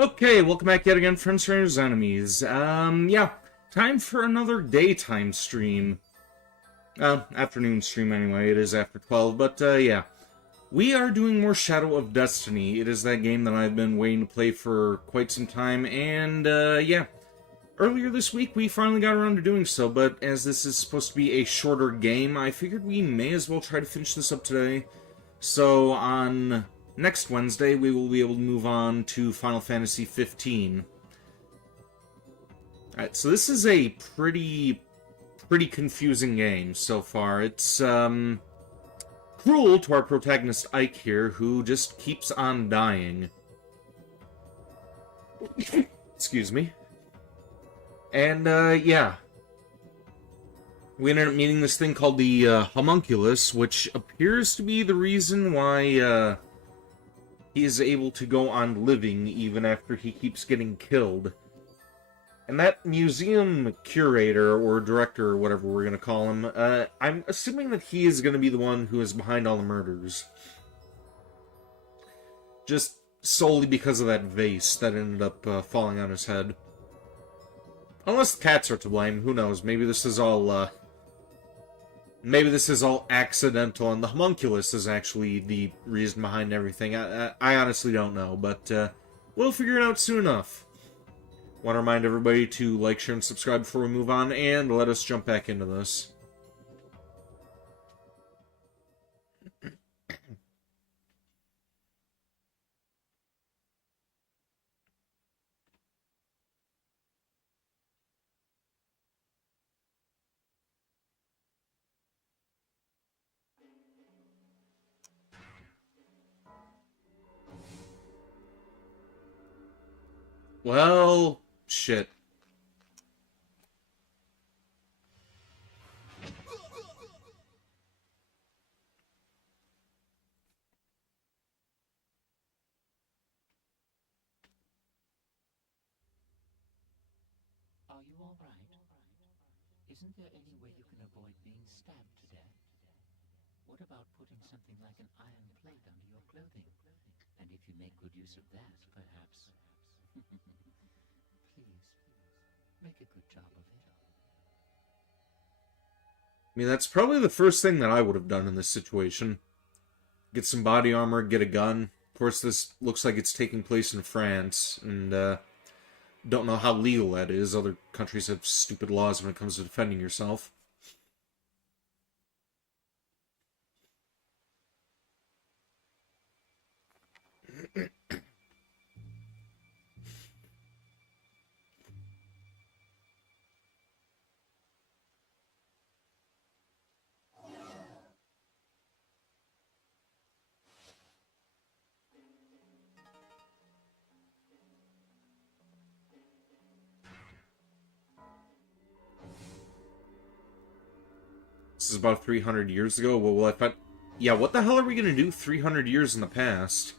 Okay, welcome back yet again, friends, strangers, enemies. Yeah, time for another daytime stream. Afternoon stream anyway, it is after 12, but, yeah. We are doing more Shadow of Destiny. It is that game that I've been waiting to play for quite some time, and, yeah. Earlier this week, we finally got around to doing so, but as this is supposed to be a shorter game, I figured we may as well try to finish this up today. So, on next Wednesday, we will be able to move on to Final Fantasy 15. Alright, so this is a pretty confusing game so far. It's, cruel to our protagonist Ike here, who just keeps on dying. Excuse me. And, yeah. We ended up meeting this thing called the, homunculus, which appears to be the reason why, he is able to go on living even after he keeps getting killed. And that museum curator, or director, or whatever we're going to call him, I'm assuming that he is going to be the one who is behind all the murders. Just solely because of that vase that ended up falling on his head. Unless the cats are to blame, who knows, maybe this is all, maybe this is all accidental, and the homunculus is actually the reason behind everything. I honestly don't know, but we'll figure it out soon enough. Want to remind everybody to like, share, and subscribe before we move on, and let us jump back into this. Well, shit. Are you all right? Isn't there any way you can avoid being stabbed to death? What about putting something like an iron plate under your clothing? And if you make good use of that, perhaps... Please, make a good job of it. I mean, that's probably the first thing that I would have done in this situation. Get some body armor, get a gun. Of course, this looks like it's taking place in France, and, don't know how legal that is. Other countries have stupid laws when it comes to defending yourself. This is about 300 years ago. What will I find? Yeah, what the hell are we gonna do 300 years in the past?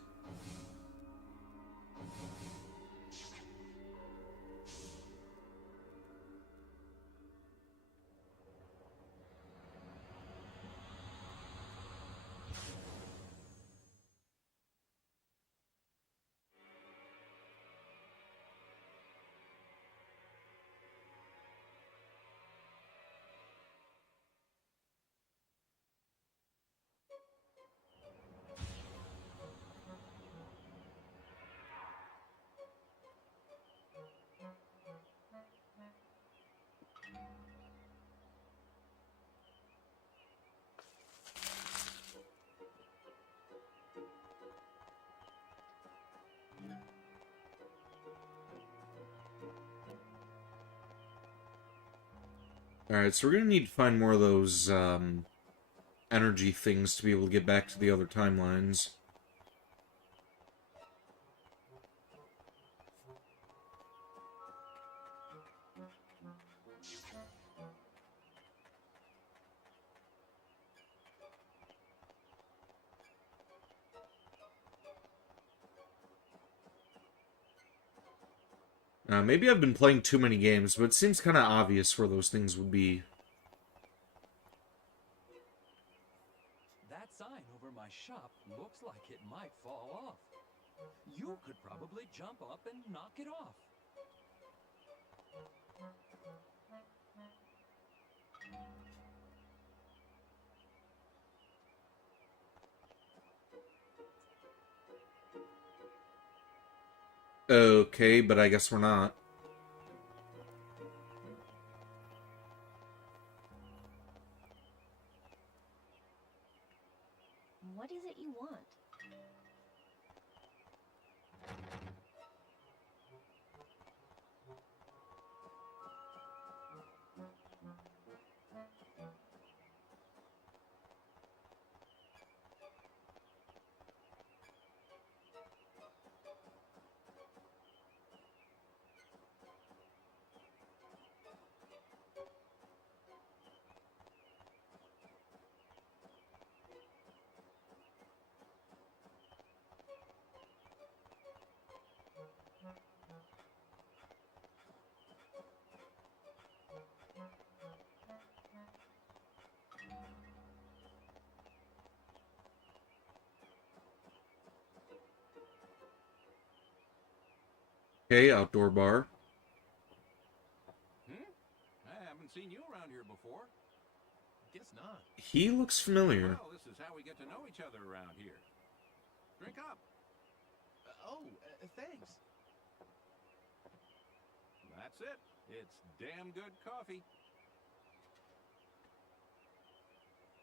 Alright, so we're gonna need to find more of those, energy things to be able to get back to the other timelines. Maybe I've been playing too many games, but it seems kind of obvious where those things would be. That sign over my shop looks like it might fall off. You could probably jump up and knock it off. Okay, but I guess we're not. What is it you want? Okay, outdoor bar. I haven't seen you around here before. Guess not. He looks familiar. Well, this is how we get to know each other around here. Drink up. Thanks. That's it. It's damn good coffee.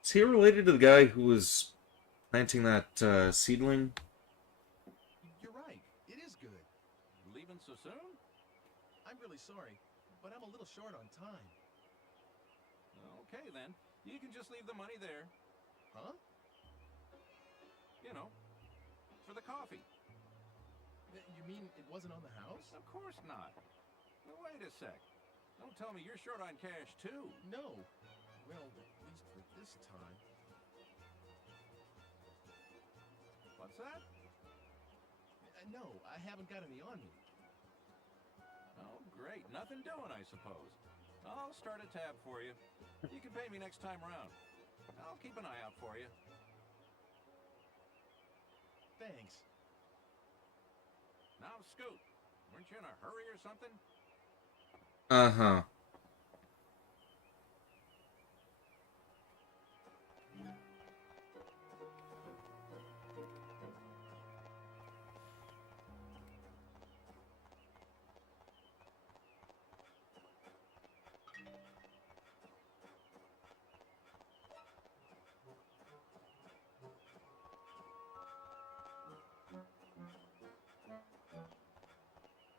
Is he related to the guy who was planting that seedling? You're right. It is good. Leaving so soon? I'm really sorry, but I'm a little short on time. Okay, then. You can just leave the money there. Huh? You know, for the coffee. You mean it wasn't on the house? Of course not. Now, wait a sec. Don't tell me you're short on cash, too. No. Well, at least for this time. What's that? No, I haven't got any on me. Oh, great. Nothing doing, I suppose. I'll start a tab for you. You can pay me next time around. I'll keep an eye out for you. Thanks. Now, Scoot, weren't you in a hurry or something? Uh-huh.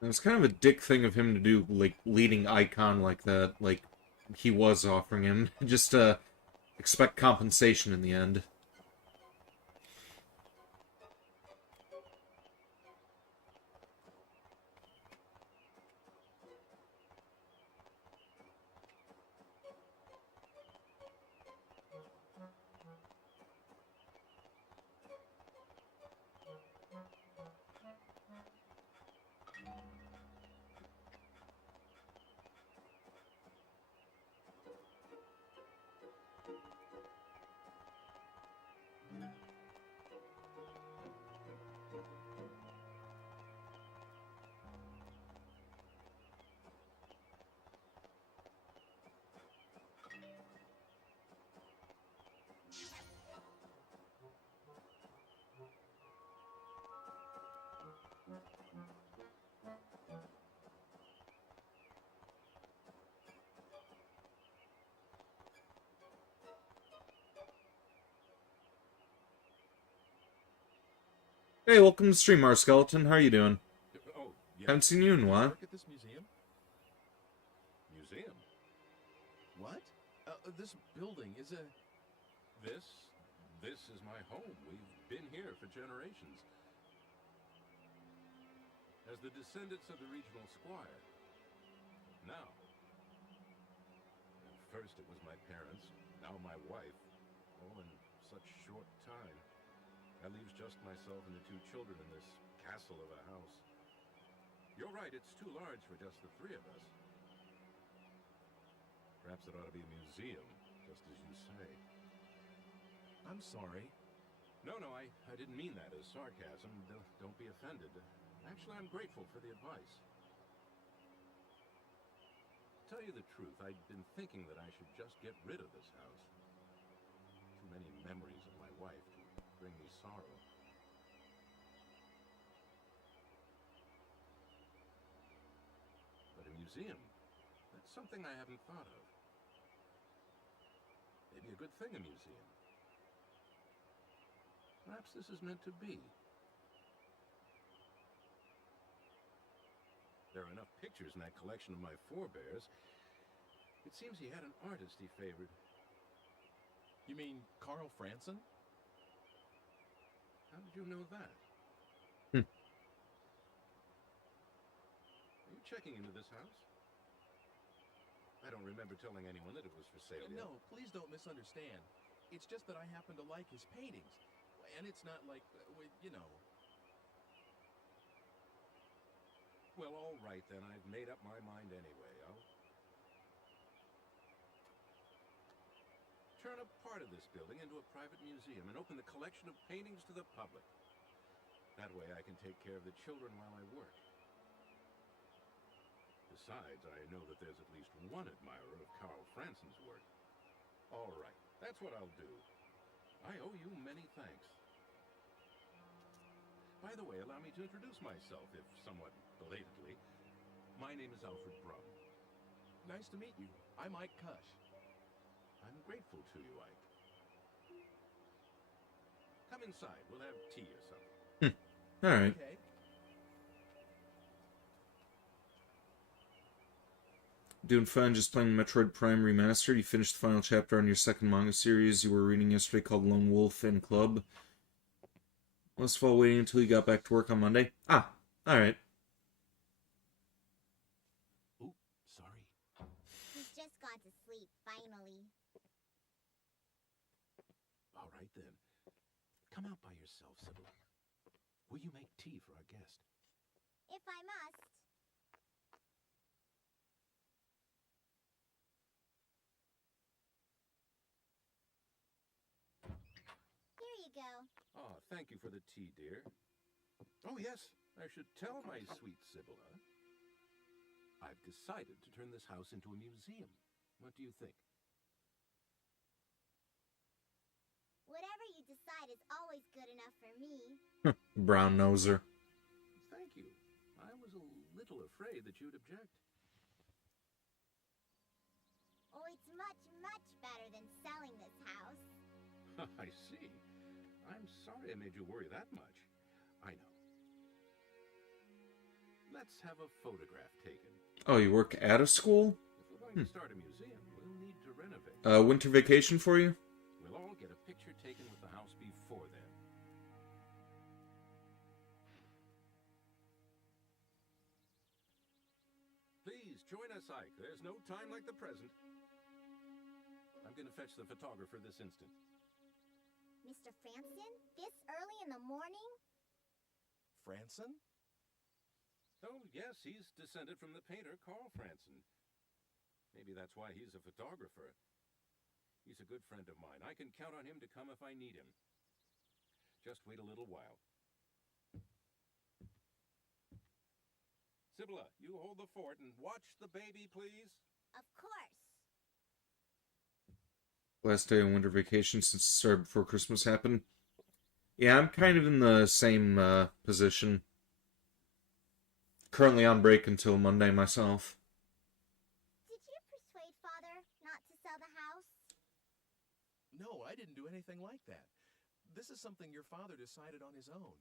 It was kind of a dick thing of him to do, like, leading Icon like that, like he was offering him, just to expect compensation in the end. Hey, welcome to Stream, our Skeleton. How are you doing? Oh, yeah. Haven't seen you in a while. Work at this museum? Museum. What? This building is a... This is my home. We've been here for generations. As the descendants of the regional squire. Now. At first it was my parents, now my wife. All in such short time. That leaves just myself and the two children in this castle of a house. You're right, it's too large for just the three of us. Perhaps it ought to be a museum, just as you say. I'm sorry. No, I didn't mean that as sarcasm. Don't be offended. Actually, I'm grateful for the advice. To tell you the truth, I'd been thinking that I should just get rid of this house. Too many memories of my wife to bring me sorrow. But a museum, that's something I haven't thought of. Maybe a good thing, a museum. Perhaps this is meant to be. There are enough pictures in that collection of my forebears. It seems he had an artist he favored. You mean Carl Franson? How did you know that? Hmm. Are you checking into this house? I don't remember telling anyone that it was for sale yet. No, please don't misunderstand. It's just that I happen to like his paintings. And it's not like, you know. Well, all right then. I've made up my mind anyway. I'll turn a part of this building into a private museum and open the collection of paintings to the public. That way I can take care of the children while I work. Besides, I know that there's at least one admirer of Carl Franson's work. All right, that's what I'll do. I owe you many thanks. By the way, allow me to introduce myself, if somewhat belatedly. My name is Alfred Brum. Nice to meet you. I'm Ike Kush. I'm grateful to you, Ike. Come inside. We'll have tea or something. All right. Okay. Doing fine, just playing Metroid Prime Remastered. You finished the final chapter on your second manga series you were reading yesterday called Lone Wolf and Club. Most of all, waiting until you got back to work on Monday. Ah, alright. Oop, sorry. He's just gone to sleep, finally. All right, then. Come out by yourself, Sybil. Will you make tea for our guest? If I must. Here you go. Oh, thank you for the tea, dear. Oh, yes, I should tell my sweet Sibylla. I've decided to turn this house into a museum. What do you think? Whatever you decide is always good enough for me. Brown noser. Thank you. I was a little afraid that you'd object. Oh, it's much, much better than selling this house. I see. I'm sorry I made you worry that much. I know. Let's have a photograph taken. Oh, you work at a school? If we're going to start a museum, we'll need to renovate. Winter vacation for you? We'll all get a picture taken with the house before then. Please join us, Ike. There's no time like the present. I'm going to fetch the photographer this instant. Mr. Franson? This early in the morning? Franson? Oh, yes, he's descended from the painter Carl Franson. Maybe that's why he's a photographer. He's a good friend of mine. I can count on him to come if I need him. Just wait a little while. Sibylla, you hold the fort and watch the baby, please. Of course. Last day of winter vacation since it started before Christmas happened. Yeah, I'm kind of in the same position. Currently on break until Monday myself. Did you persuade Father not to sell the house? No, I didn't do anything like that. This is something your father decided on his own.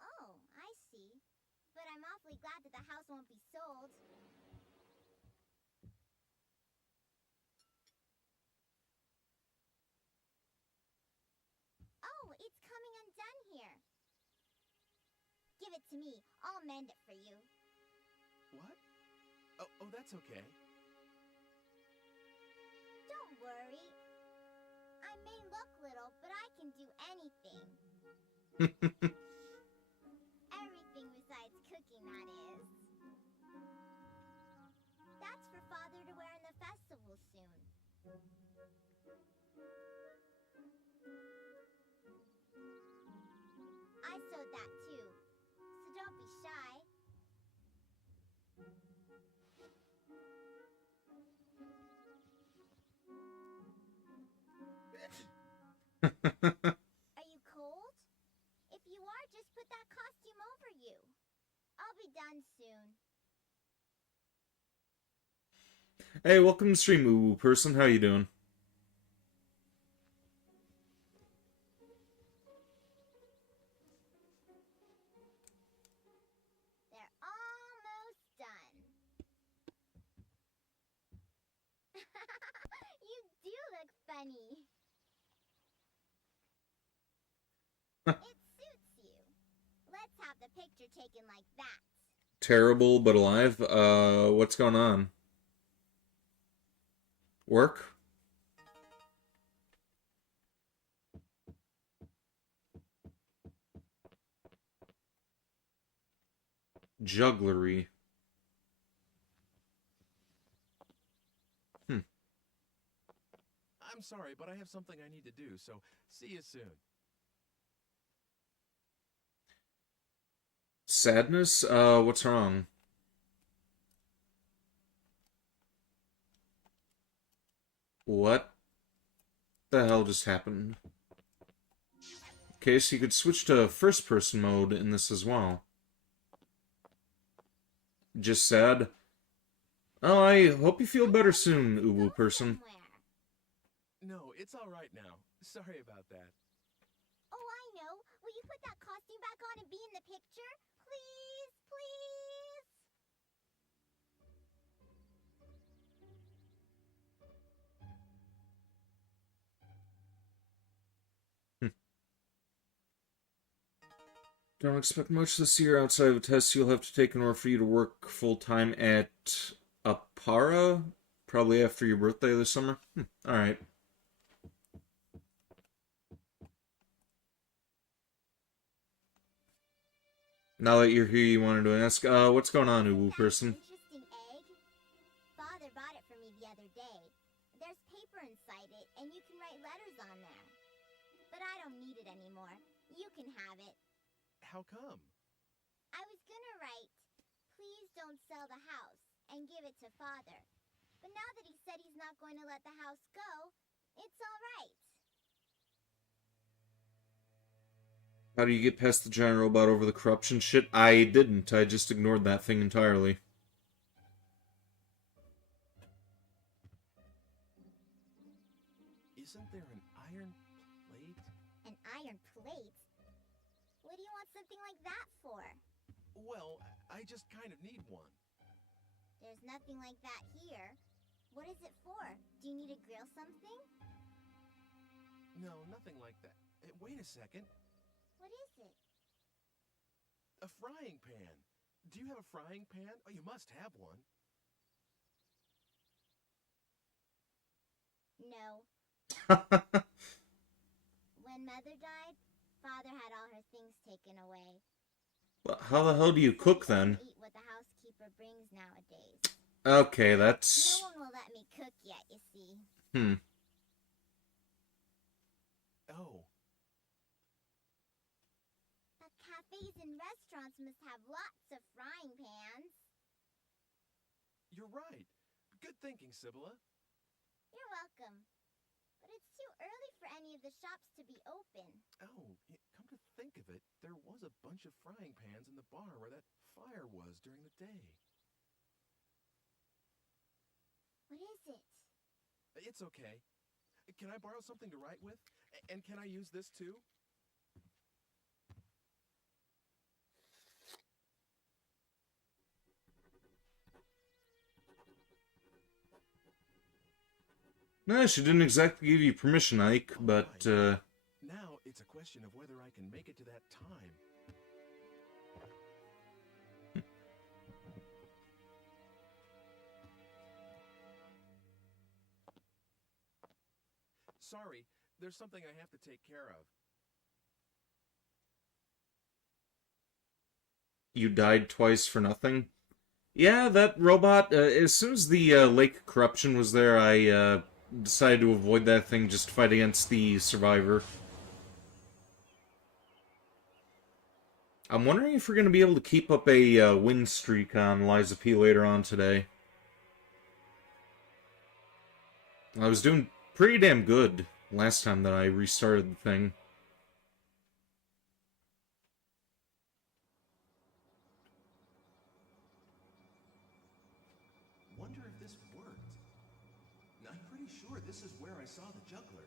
Oh, I see. But I'm awfully glad that the house won't be sold. Oh, it's coming undone here. Give it to me. I'll mend it for you. What? Oh, that's okay. Don't worry. I may look little, but I can do anything. Everything besides cooking, that is. That's for Father to wear in the festival soon. I sewed done soon. Hey, welcome to stream, Ooh person. How you doing? They're almost done. You do look funny. It suits you. Let's have the picture taken like that. Terrible, but alive. What's going on? Work? Jugglery. I'm sorry, but I have something I need to do, so see you soon. Sadness? What's wrong? What the hell just happened? Okay, so you could switch to first-person mode in this as well. Just sad. Oh, I hope you feel better soon, Uwu person. Somewhere. No, it's all right now. Sorry about that. Oh, I know. Will you put that costume back on and be in the picture? Please, please. Don't expect much this year outside of a test you'll have to take in order for you to work full-time at Apara? Probably after your birthday this summer? Alright. Now that you're here, you wanted to ask, what's going on, Uwu That's person? an interesting egg. Father bought it for me the other day. There's paper inside it, and you can write letters on there. But I don't need it anymore. You can have it. How come? I was gonna write, please don't sell the house, and give it to Father. But now that he said he's not going to let the house go, it's all right. How do you get past the giant robot over the corruption shit? I didn't. I just ignored that thing entirely. Isn't there an iron plate? An iron plate? What do you want something like that for? Well, I just kind of need one. There's nothing like that here. What is it for? Do you need to grill something? No, nothing like that. Wait a second. What is it? A frying pan. Do you have a frying pan? Oh, you must have one. No. When Mother died, Father had all her things taken away. Well, how the hell do you cook then? Eat what the housekeeper brings nowadays. Okay, that's... No one will let me cook yet, you see. Oh, But cafes and restaurants must have lots of frying pans. you're right. Good thinking, Sibylla. You're welcome. But it's too early for any of the shops to be open. Oh, come to think of it, there was a bunch of frying pans in the bar where that fire was during the day. What is it? It's okay. Can I borrow something to write with? And can I use this too? Nah, she didn't exactly give you permission, Ike, but, Now it's a question of whether I can make it to that time. Sorry, there's something I have to take care of. you died twice for nothing. Yeah, that robot, as soon as the, lake corruption was there, I, decided to avoid that thing just to fight against the survivor. I'm wondering if we're going to be able to keep up a win streak on Liza P later on today. I was doing pretty damn good last time that I restarted the thing. this is where I saw the juggler.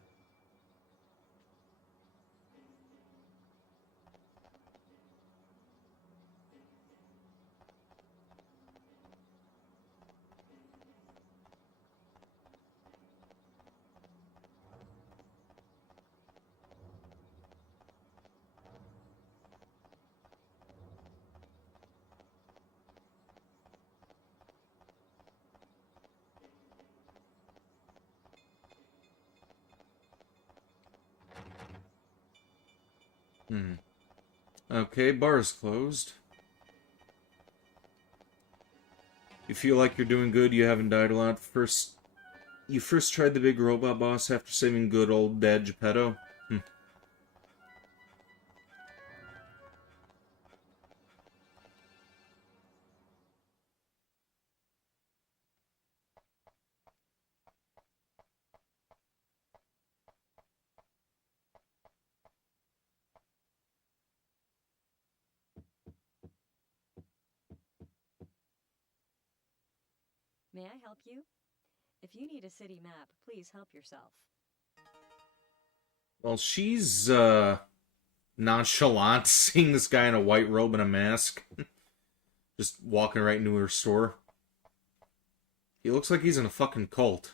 Okay, bar's closed. You feel like you're doing good, you haven't died a lot. You first tried the big robot boss after saving good old Dad Geppetto? May I help you? If you need a city map, please help yourself. Well, she's, nonchalant, seeing this guy in a white robe and a mask. Just walking right into her store. He looks like he's in a fucking cult.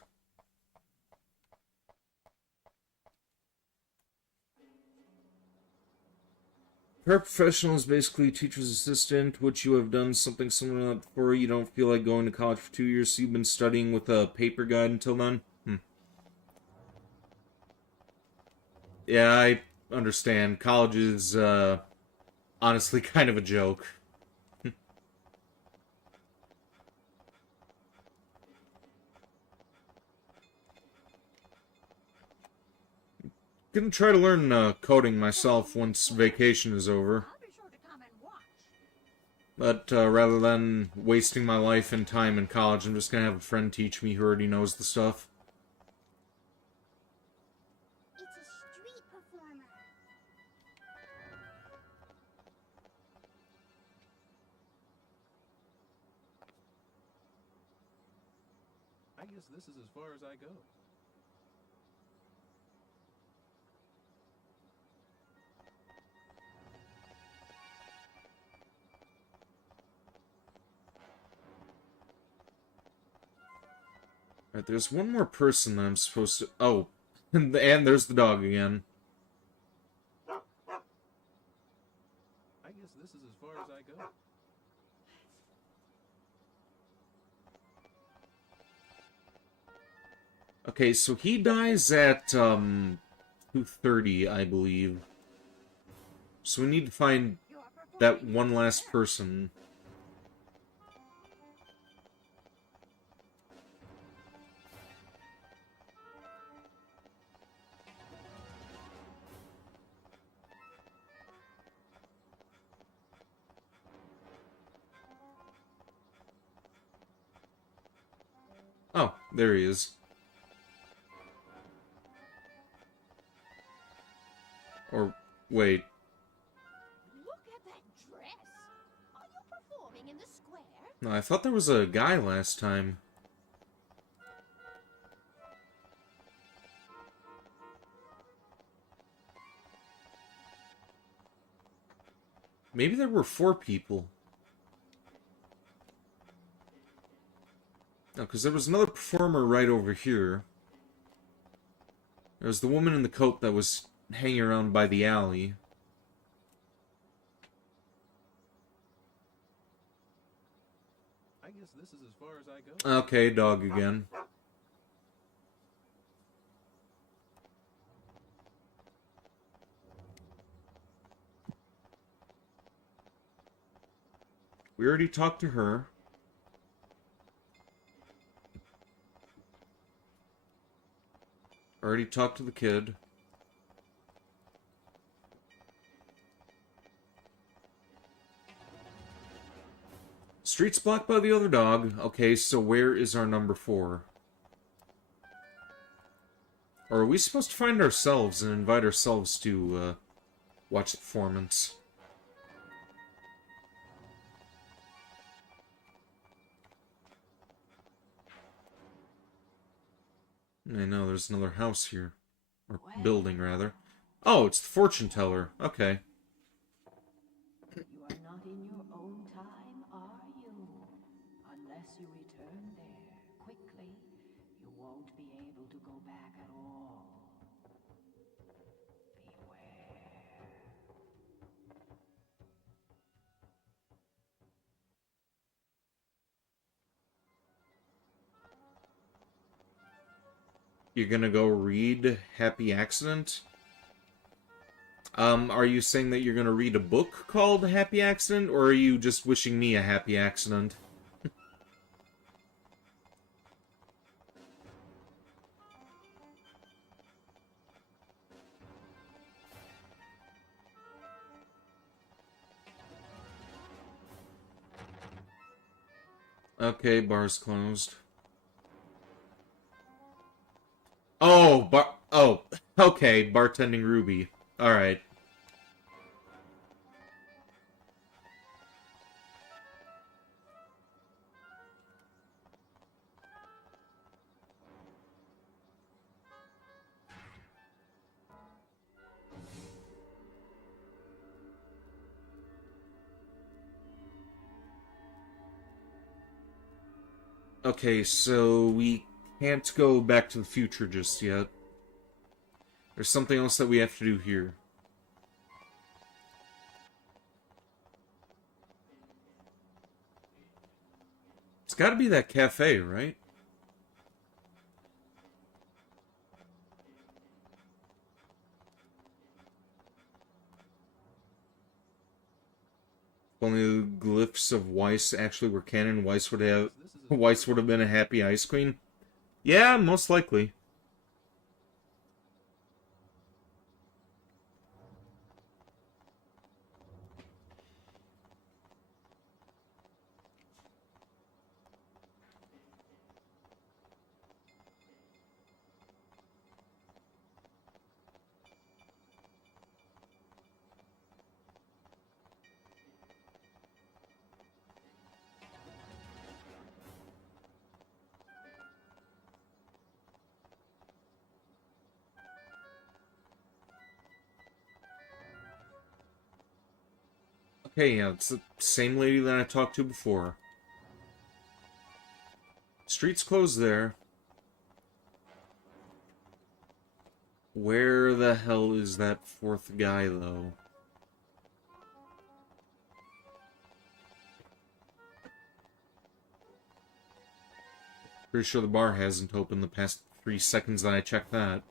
Paraprofessional is basically a teacher's assistant, which you have done something similar to that before. You don't feel like going to college for 2 years, so you've been studying with a paper guide until then? Yeah, I understand. College is, honestly kind of a joke. Gonna try to learn coding myself once vacation is over. I'll be sure to come and watch. But rather than wasting my life and time in college, I'm just gonna have a friend teach me who already knows the stuff. It's a street performer. I guess this is as far as I go. Alright, there's one more person that I'm supposed to... Oh, and there's the dog again. I guess this is as far as I go. Okay, so he dies at, 2:30, I believe. So we need to find that one last person. Oh, there he is. Or, wait. Look at that dress. Are you performing in the square? No, I thought there was a guy last time. Maybe there were 4 people. No, because there was another performer right over here. There was the woman in the coat that was hanging around by the alley. I guess this is as far as I go. Okay, dog again. We already talked to her. Already talked to the kid. Street's blocked by the other dog. Okay, so where is our number 4? Or are we supposed to find ourselves and invite ourselves to, watch the performance? I know, there's another house here. Or building, rather. Oh, it's the fortune teller. Okay. You are not in your own time, are you? Unless you return there quickly, you won't be able to go back at all. Beware. You're gonna go read Happy Accident? Are you saying that you're gonna read a book called Happy Accident, or are you just wishing me a happy accident? Okay, bar's closed. Oh, okay, bartending Ruby. Alright. Okay, so we can't go back to the future just yet. There's something else that we have to do here. It's gotta be that cafe, right? If only the glyphs of Weiss actually were canon, Weiss would have been a happy ice queen. Yeah, most likely. Okay, yeah, it's the same lady that I talked to before. Street's closed there. Where the hell is that fourth guy, though? Pretty sure the bar hasn't opened the past 3 seconds that I checked that.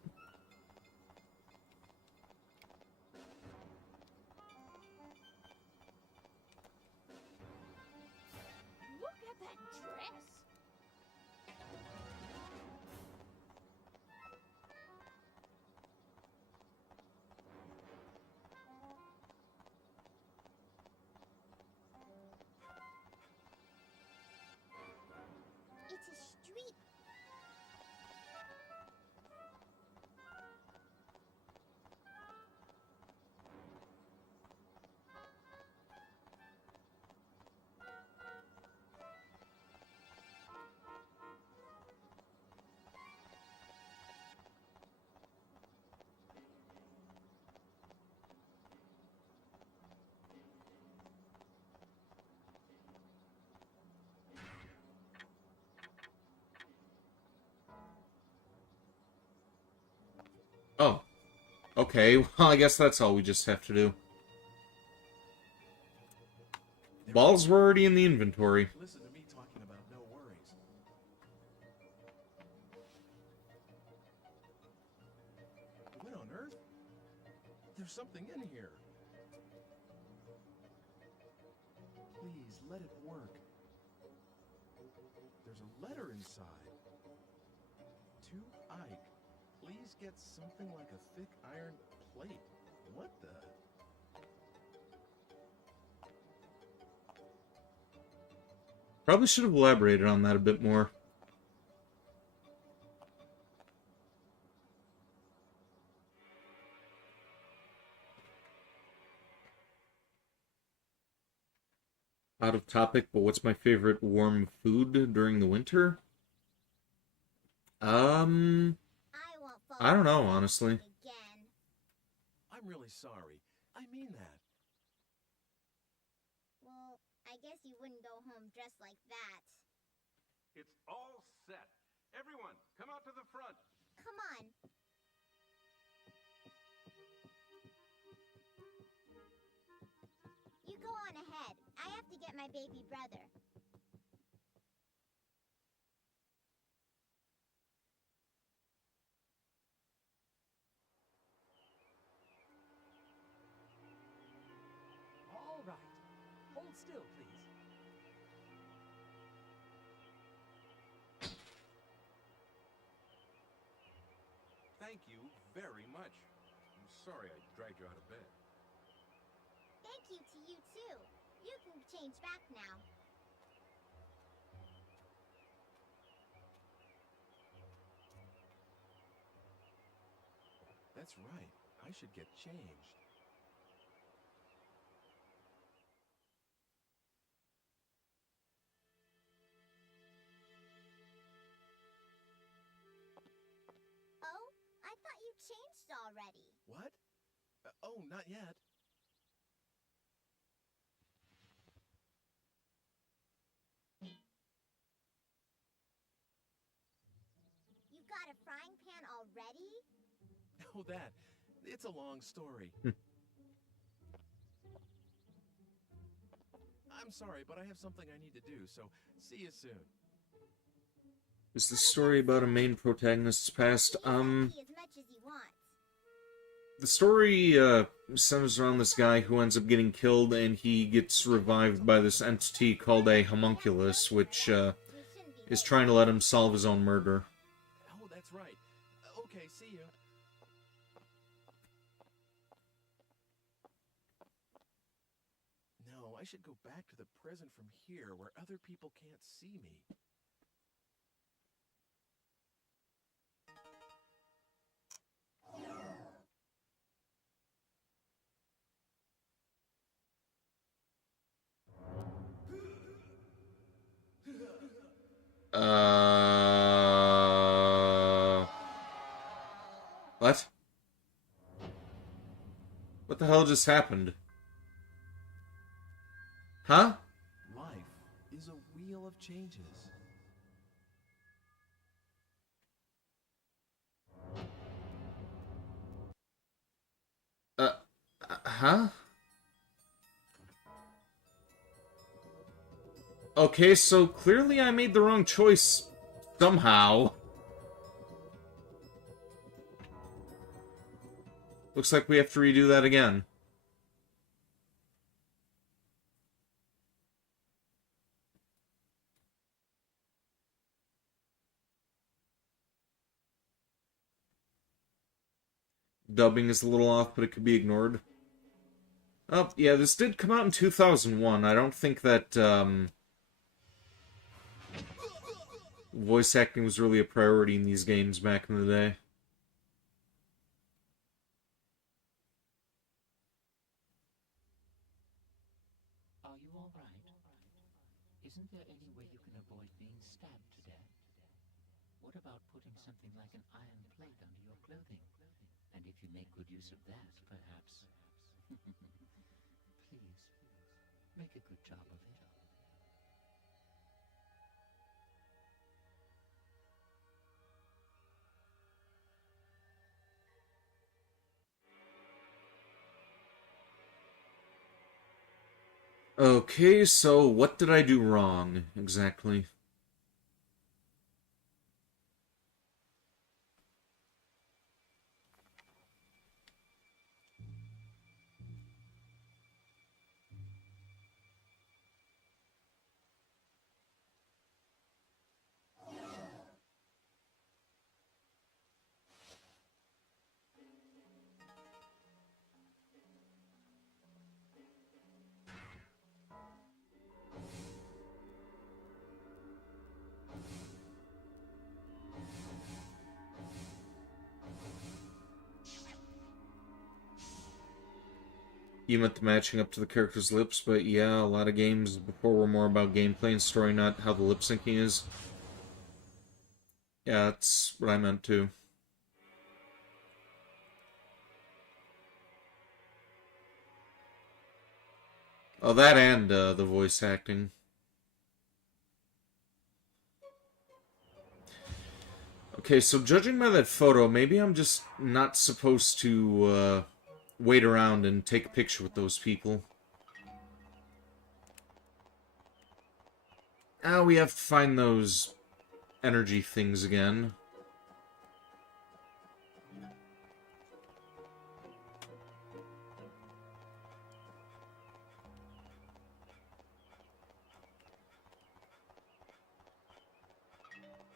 Look at that dress! It's a street. Oh. Okay, well, I guess that's all we just have to do. Balls were already in the inventory. Listen to me talking about no worries. What on earth? There's something in here. Please, let it work. There's a letter inside. To Ike, please get something like a thick iron plate. What the? Probably should have elaborated on that a bit more. Out of topic, but what's my favorite warm food during the winter? I don't know, honestly. Again. I'm really sorry. I mean that. Well, I guess you wouldn't go home dressed like that. It's all set. Everyone, come out to the front. Come on. You go on ahead. I have to get my baby brother. All right. Hold still, please. Thank you very much. I'm sorry I dragged you out of bed. Thank you to you, too. You can change back now. That's right. I should get changed. Oh, I thought you changed already. What? Oh, not yet. You got a frying pan already? Oh, that. It's a long story. I'm sorry, but I have something I need to do, so see you soon. Is the story about a main protagonist's past? Eat healthy as much as you want. The story centers around this guy who ends up getting killed, and he gets revived by this entity called a homunculus, which We shouldn't be is late. trying to let him solve his own murder. Oh, that's right. Okay, see you. No, I should go back to the present from here where other people can't see me. What? What the hell just happened? Huh? Life is a wheel of changes. Huh? Okay, so clearly I made the wrong choice somehow. Looks like we have to redo that again. Dubbing is a little off, but it could be ignored. Oh, yeah, this did come out in 2001. I don't think that, voice acting was really a priority in these games back in the day. Are you all right? Isn't there any way you can avoid being stabbed to death? What about putting something like an iron plate under your clothing? And if you make good use of that, perhaps... Please, make a good job of it. Okay, so what did I do wrong, exactly? You meant the matching up to the character's lips, but yeah, a lot of games before were more about gameplay and story, not how the lip syncing is. Yeah, that's what I meant too. Oh, that and the voice acting. Okay, so judging by that photo, maybe I'm just not supposed to wait around and take a picture with those people. Ah, we have to find those energy things again.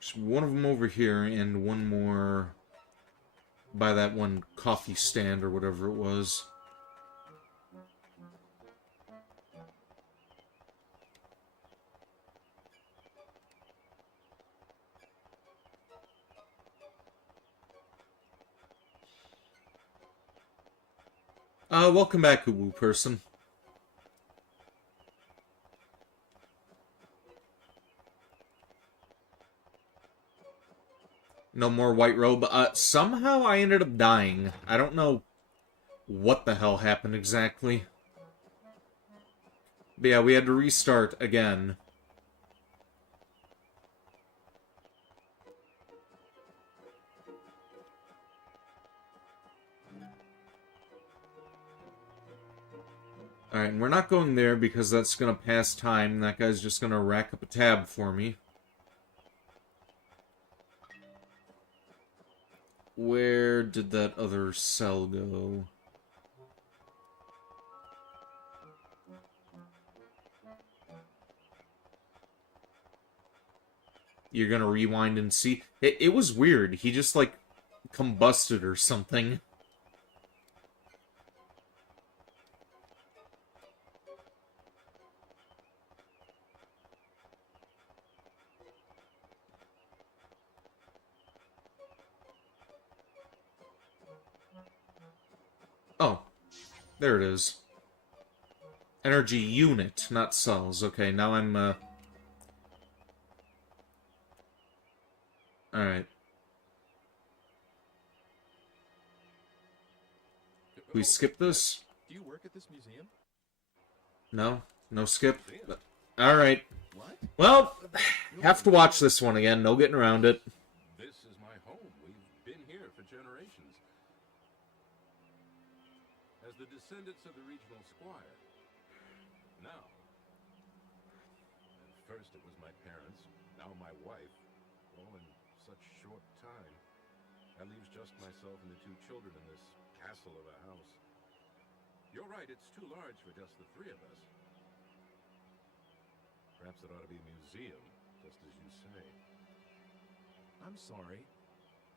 There's one of them over here, and one more by that one coffee stand or whatever it was. Welcome back, Uwu person. No more white robe. Somehow I ended up dying. I don't know what the hell happened exactly. But yeah, we had to restart again. Alright, and we're not going there because that's gonna pass time. That guy's just gonna rack up a tab for me. Where did that other cell go? You're gonna rewind and see? It was weird. He just, like, combusted or something. Oh, there it is. Energy unit, not cells. Okay, now I'm, Alright. We skip this? Do you work at this museum? No? No skip? Alright. What? Well, have to watch this one again. No getting around it. This is my home. We've been here for generations. As the descendants of the regional squire. Now. At first it was my parents, now my wife. Oh, in such short time. That leaves just myself and the two children in this castle of a house. You're right, it's too large for just the three of us. Perhaps it ought to be a museum, just as you say. I'm sorry.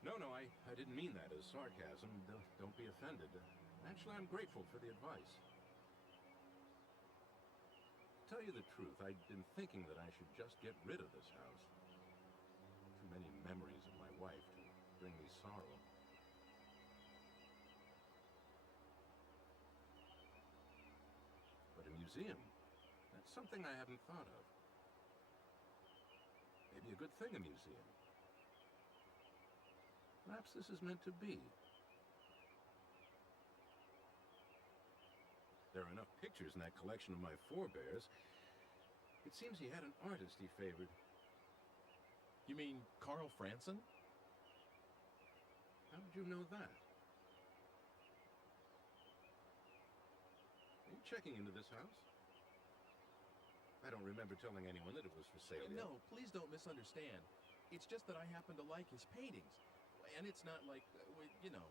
No, I didn't mean that as sarcasm. Don't be offended. Actually, I'm grateful for the advice. To tell you the truth, I'd been thinking that I should just get rid of this house. Too many memories of my wife to bring me sorrow. But a museum, that's something I haven't thought of. Maybe a good thing, a museum. Perhaps this is meant to be. There are enough pictures in that collection of my forebears. It seems he had an artist he favored. You mean Carl Franson? How did you know that? Are you checking into this house? I don't remember telling anyone that it was for sale yet. No, please don't misunderstand. It's just that I happen to like his paintings. And it's not like, you know.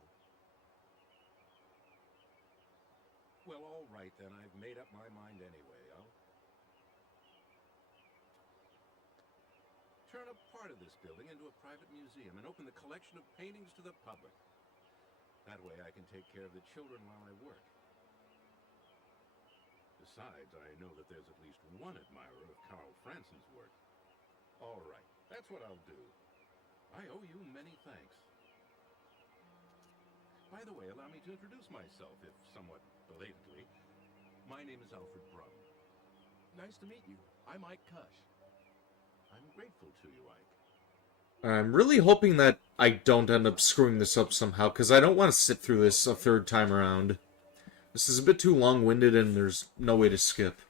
Well, all right then. I've made up my mind anyway. I'll turn a part of this building into a private museum and open the collection of paintings to the public. That way I can take care of the children while I work. Besides, I know that there's at least one admirer of Carl Franson's work. All right, that's what I'll do. I owe you many thanks. By the way, allow me to introduce myself, if somewhat belatedly. My name is Alfred Brum. Nice to meet you. I'm Ike Kush. I'm grateful to you, Ike. I'm really hoping that I don't end up screwing this up somehow, because I don't want to sit through this a third time around. This is a bit too long-winded and there's no way to skip.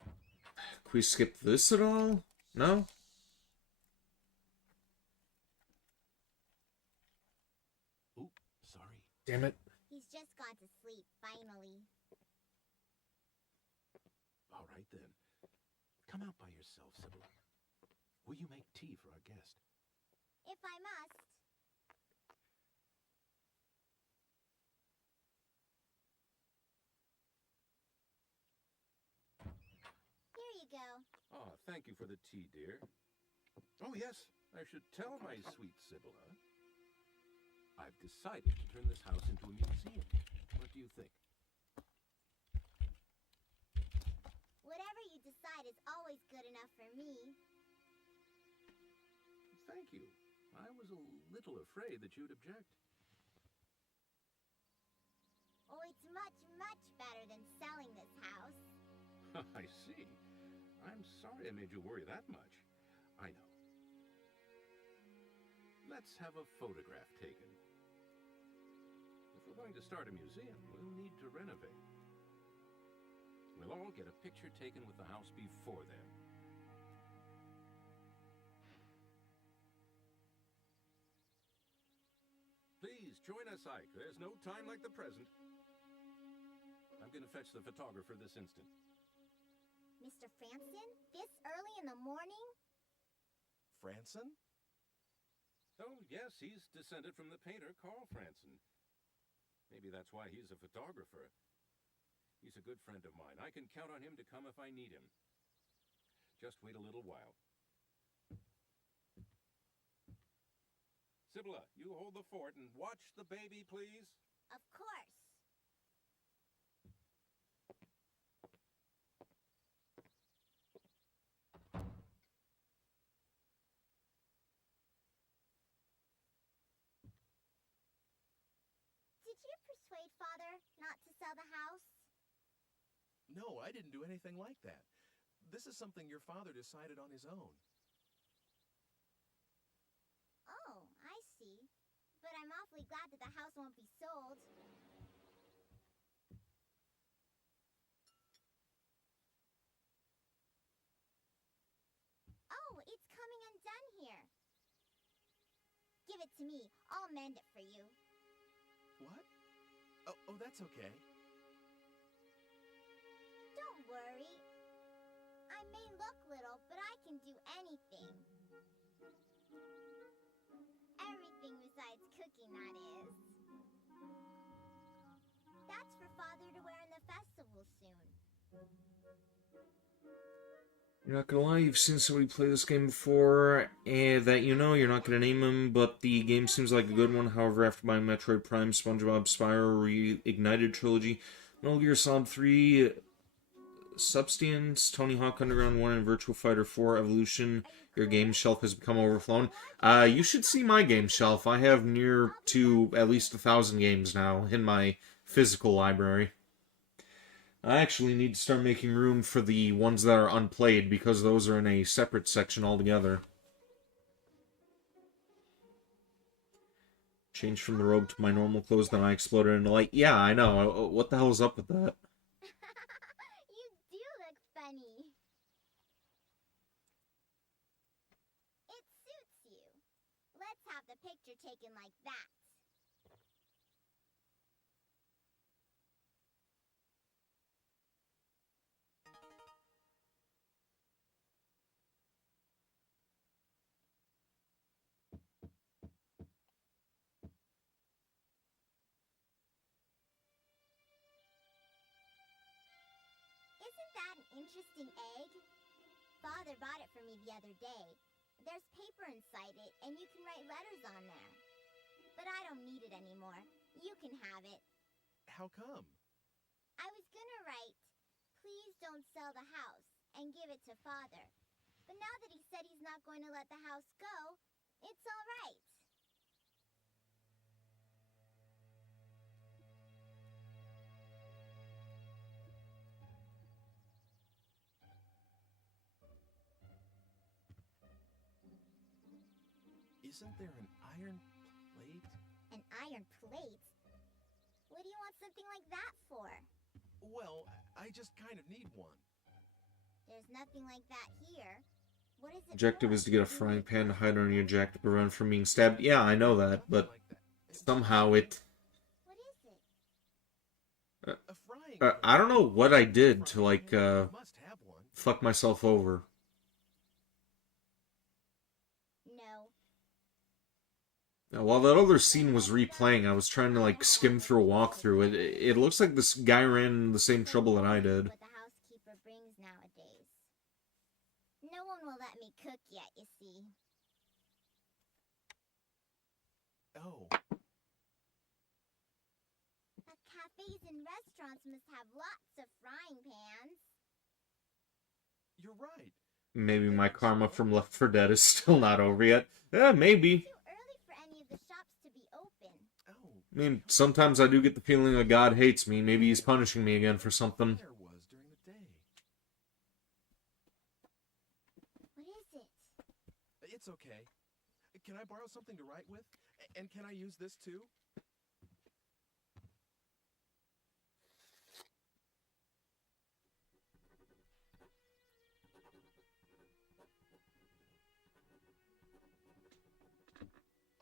Can we skip this at all? No? Oop, sorry. Damn it. He's just gone to sleep, finally. All right then. Come out by yourself, Sybil. Will you make tea for our guest? If I must. Here you go. Ah, thank you for the tea, dear. Oh, yes, I should tell my sweet Sibylla. I've decided to turn this house into a museum. What do you think? Whatever you decide is always good enough for me. Thank you. I was a little afraid that you'd object. Oh, it's much, much better than selling this house. I see. I'm sorry I made you worry that much. I know. Let's have a photograph taken. If we're going to start a museum, we'll need to renovate. We'll all get a picture taken with the house before then. Please join us, Ike. There's no time like the present. I'm going to fetch the photographer this instant. Mr. Franson? This early in the morning? Franson? Oh, yes, he's descended from the painter Carl Franson. Maybe that's why he's a photographer. He's a good friend of mine. I can count on him to come if I need him. Just wait a little while. Sibylla, you hold the fort and watch the baby, please. Of course. Did you persuade Father not to sell the house? No, I didn't do anything like that. This is something your father decided on his own. Oh, I see. But I'm awfully glad that the house won't be sold. Oh, it's coming undone here. Give it to me. I'll mend it for you. What? Oh, that's okay. Don't worry. I may look little, but I can do anything. Everything besides cooking, that is. That's for Father to wear in the festival soon. You're not gonna lie, you've seen somebody play this game before, and that you know, you're not gonna name him, but the game seems like a good one. However, after buying Metroid Prime, SpongeBob Spyro Reignited Trilogy, Metal Gear Solid 3, Substance, Tony Hawk Underground 1, and Virtua Fighter 4 Evolution, your game shelf has become overflown. You should see my game shelf. I have near to at least 1,000 games now in my physical library. I actually need to start making room for the ones that are unplayed, because those are in a separate section altogether. Changed from the robe to my normal clothes, then I exploded into light. Yeah, I know. What the hell is up with that? You do look funny. It suits you. Let's have the picture taken like that. Isn't that an interesting egg? Father bought it for me the other day. There's paper inside it, and you can write letters on there. But I don't need it anymore. You can have it. How come? I was gonna write, "Please don't sell the house," and give it to Father. But now that he said he's not going to let the house go, it's all right. Isn't there an iron plate? An iron plate? What do you want something like that for? Well, I just kind of need one. There's nothing like that here. What is it Objective for? is to get a frying pan to hide under your jacket to prevent from being stabbed. Yeah, I know that, but somehow it... What is it? A frying I don't know what I did to, frying like, pan. You must have one. fuck myself over. No. Now, while that other scene was replaying, I was trying to, like, skim through a walkthrough. It looks like this guy ran into the same trouble that I did. What the housekeeper brings nowadays. No one will let me cook yet, you see. Oh, Cafes and restaurants must have lots of frying pans. you're right. Maybe my karma from Left 4 Dead is still not over yet. Maybe. Too early for any of the shops to be open. Oh, I mean, sometimes I do get the feeling that God hates me. Maybe he's punishing me again for something. there was during the day. What is it? It's okay. Can I borrow something to write with? And can I use this too?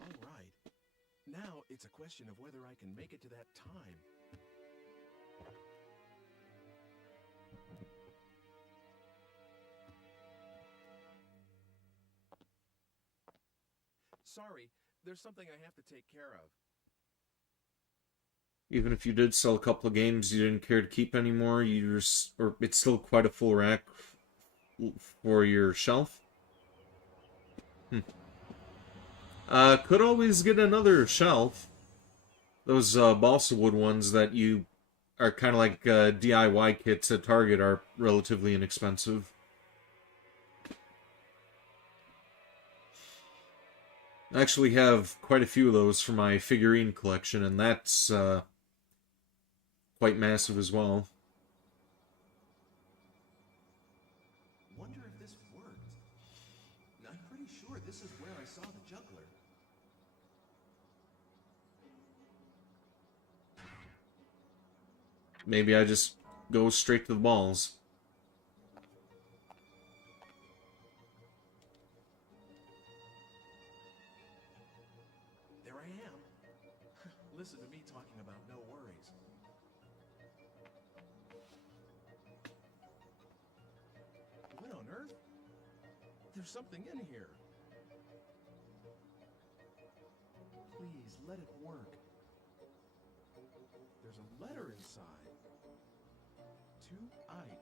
All right. Now it's a question of whether I can make it to that time. Sorry, there's something I have to take care of. Even if you did sell a couple of games you didn't care to keep anymore, or it's still quite a full rack for your shelf. Could always get another shelf. Those balsa wood ones that you are kind of like DIY kits at Target are relatively inexpensive. I actually have quite a few of those for my figurine collection, and that's quite massive as well. Wonder if this worked. I'm pretty sure this is where I saw the juggler. Maybe I just go straight to the balls. There I am. Listen to me talking about no worries. What on earth? There's something in here. Please, let it work. There's a letter inside. To Ike,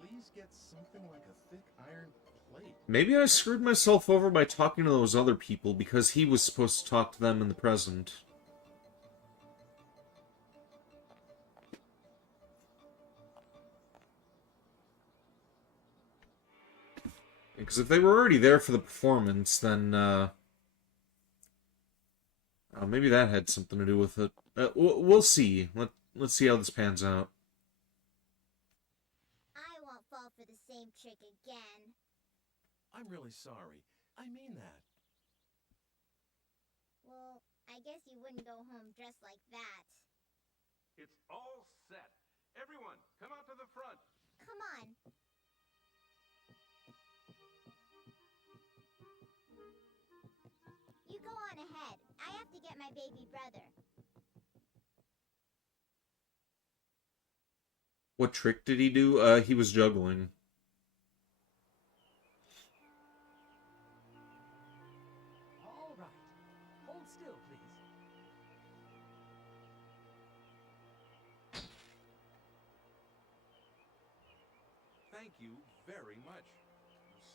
please get something like a thick iron plate. Maybe I screwed myself over by talking to those other people because he was supposed to talk to them in the present. Because if they were already there for the performance, then, maybe that had something to do with it. We'll see. Let's see how this pans out. I won't fall for the same trick again. I'm really sorry. I mean that. Well, I guess you wouldn't go home dressed like that. It's all set. Everyone, come out to the front. Come on. You go on ahead. I have to get my baby brother. What trick did he do? He was juggling. All right. Hold still, please. Thank you very much.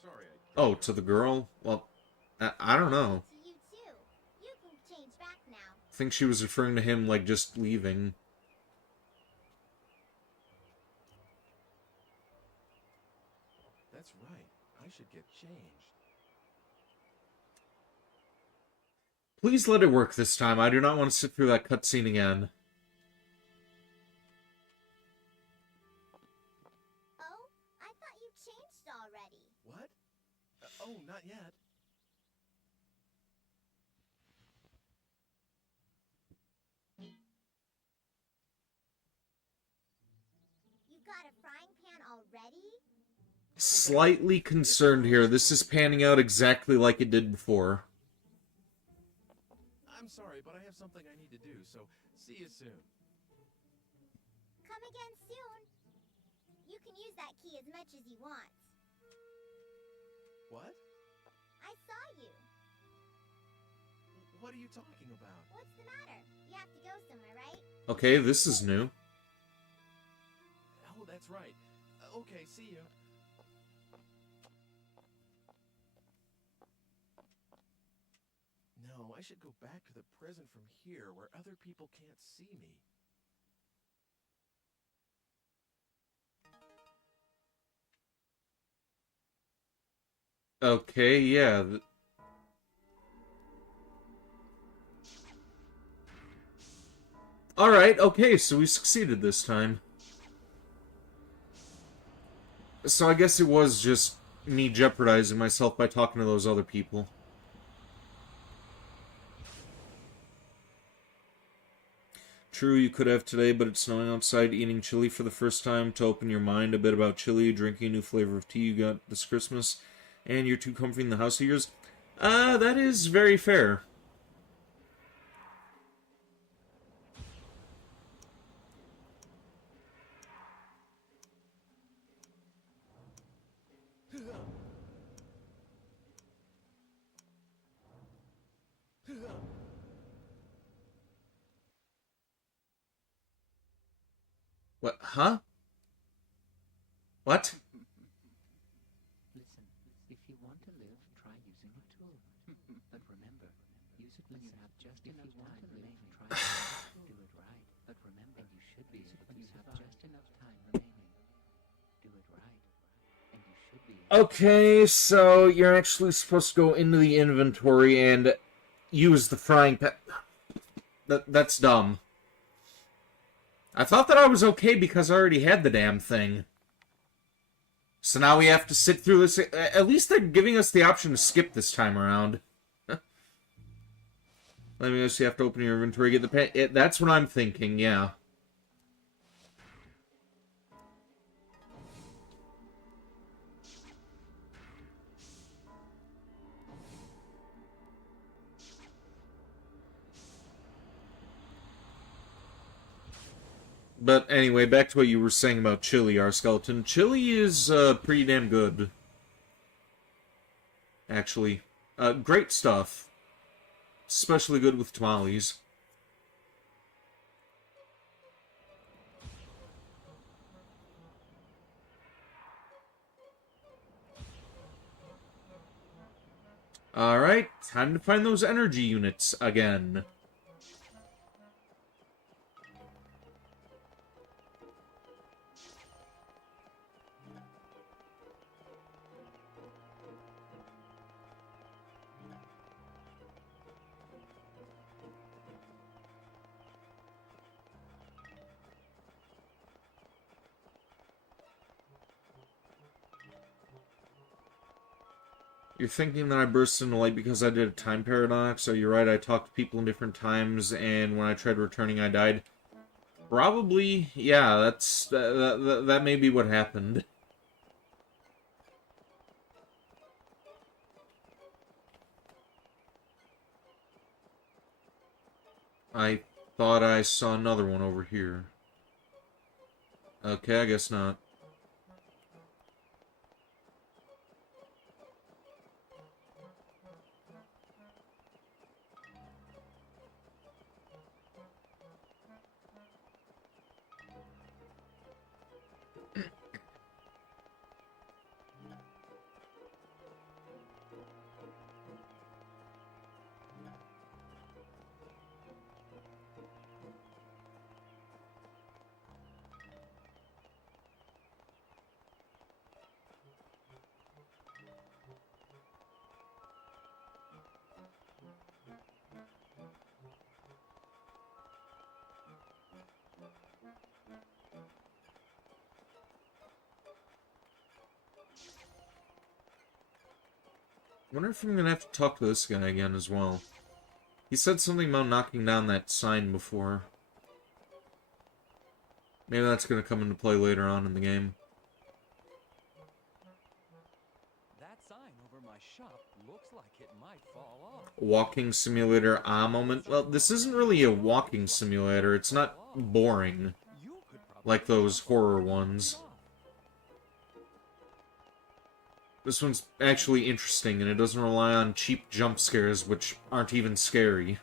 Sorry I... Oh, to the girl? Well, I don't know. To you too. You can change back now. I think she was referring to him, like, just leaving. That's right. I should get changed. Please let it work this time. I do not want to sit through that cutscene again. Oh, I thought you changed already. What? Oh, not yet. already? Slightly concerned here. This is panning out exactly like it did before. I'm sorry, but I have something I need to do, so see you soon. Come again soon. You can use that key as much as you want. What? I saw you. What are you talking about? What's the matter? You have to go somewhere, right? Okay, this is new. Oh, that's right. Okay, see you. No, I should go back to the prison from here where other people can't see me. Okay, yeah. Alright, okay, so we succeeded this time. So I guess it was just me jeopardizing myself by talking to those other people. True, you could have today, but it's snowing outside, eating chili for the first time to open your mind a bit about chili, drinking a new flavor of tea you got this Christmas, and you're too comfy in the house of yours. That is very fair. What? Huh? What? Listen, if you want to live, try using a tool. But remember, use it when you have just enough time remaining. Try do it right. But remember, you should be able to have just enough time remaining. Do it right, and you should be able Okay, so you're actually supposed to go into the inventory and use the frying pan. That's dumb. I thought that I was okay because I already had the damn thing. So now we have to sit through this. At least they're giving us the option to skip this time around. Let me guess, you have to open your inventory, get the pan. That's what I'm thinking, yeah. But anyway, back to what you were saying about chili, our skeleton. Chili is pretty damn good. Actually. Great stuff. Especially good with tamales. Alright, time to find those energy units again. You're thinking that I burst into light because I did a time paradox, so you're right, I talked to people in different times, and when I tried returning, I died. Probably, yeah, that may be what happened. I thought I saw another one over here. Okay, I guess not. I wonder if I'm gonna have to talk to this guy again as well. He said something about knocking down that sign before. Maybe that's gonna come into play later on in the game. it might fall off. Walking simulator moment. Well, this isn't really a walking simulator. It's not boring You could probably like those fall horror off. ones. This one's actually interesting, and it doesn't rely on cheap jump scares, which aren't even scary.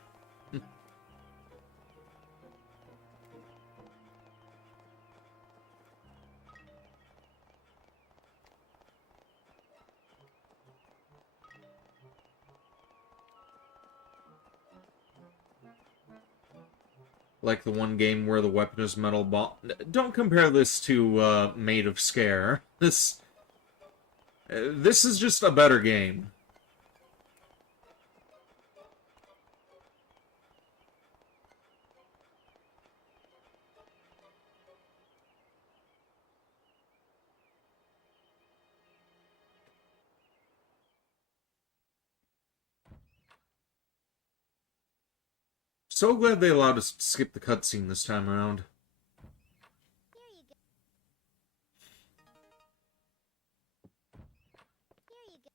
Like the one game where the weapon is metal ball. Don't compare this to Made of Scare. This is just a better game. So glad they allowed us to skip the cutscene this time around. Here you go. Here you go.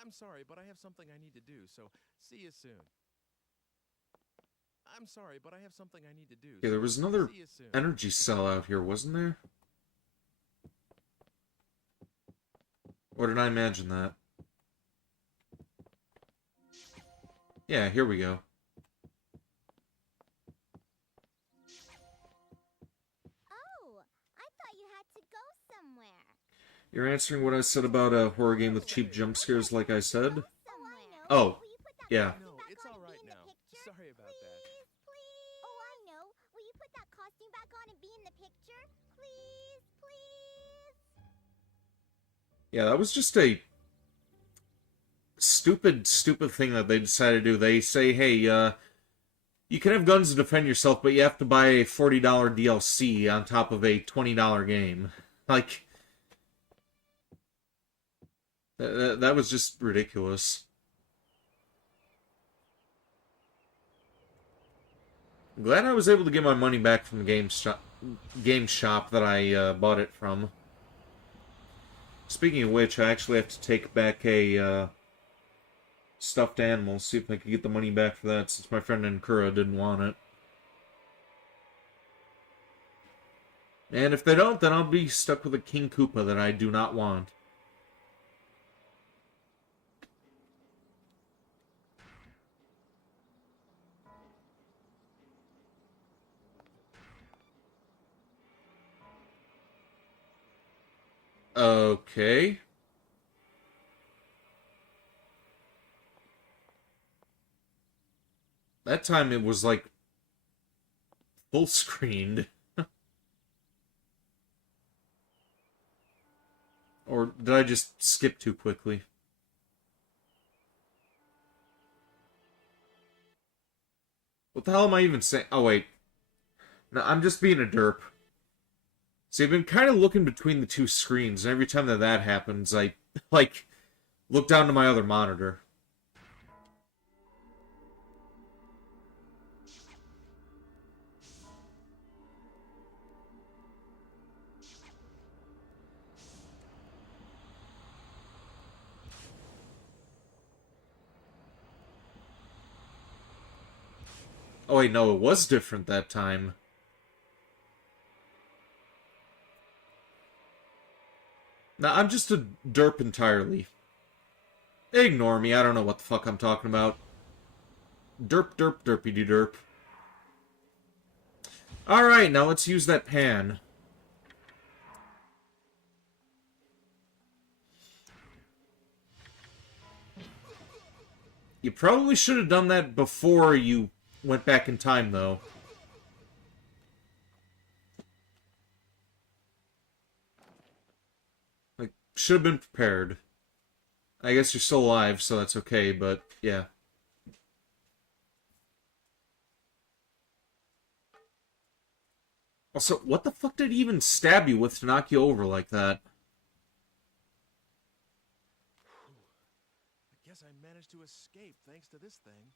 I'm sorry, but I have something I need to do, so see you soon. I'm sorry, but I have something I need to do. Yeah, there so was another see you soon. energy cell out here, wasn't there? Or did I imagine that? Yeah, here we go. Oh, I thought you had to go somewhere. You're answering what I said about a horror game with cheap jump scares, like I said? Somewhere. Oh, Will you put that yeah. costume No, back it's on all and be right in the now. picture? Sorry about that. Please, please. Oh, I know. Will you put that costume back on and be in the picture? Please, please. Yeah, that was just a stupid thing that they decided to do. They say, hey, you can have guns to defend yourself, but you have to buy a $40 DLC on top of a $20 game. Like, that was just ridiculous. I'm glad I was able to get my money back from the game shop that I bought it from. Speaking of which, I actually have to take back a stuffed animal, see if I can get the money back for that, since my friend Nkura didn't want it. And if they don't, then I'll be stuck with a King Koopa that I do not want. Okay. That time it was like full screened. Or did I just skip too quickly? What the hell am I even saying? Oh, wait. No, I'm just being a derp. See, I've been kind of looking between the two screens, and every time that happens, I, like, look down to my other monitor. Oh, wait, no, it was different that time. No, I'm just a derp entirely. Ignore me, I don't know what the fuck I'm talking about. Derp, derp, derpy-doo-derp. Alright, now let's use that pan. You probably should have done that before you went back in time, though. Like, should have been prepared. I guess you're still alive, so that's okay, but yeah. Also, what the fuck did he even stab you with to knock you over like that? I guess I managed to escape thanks to this thing.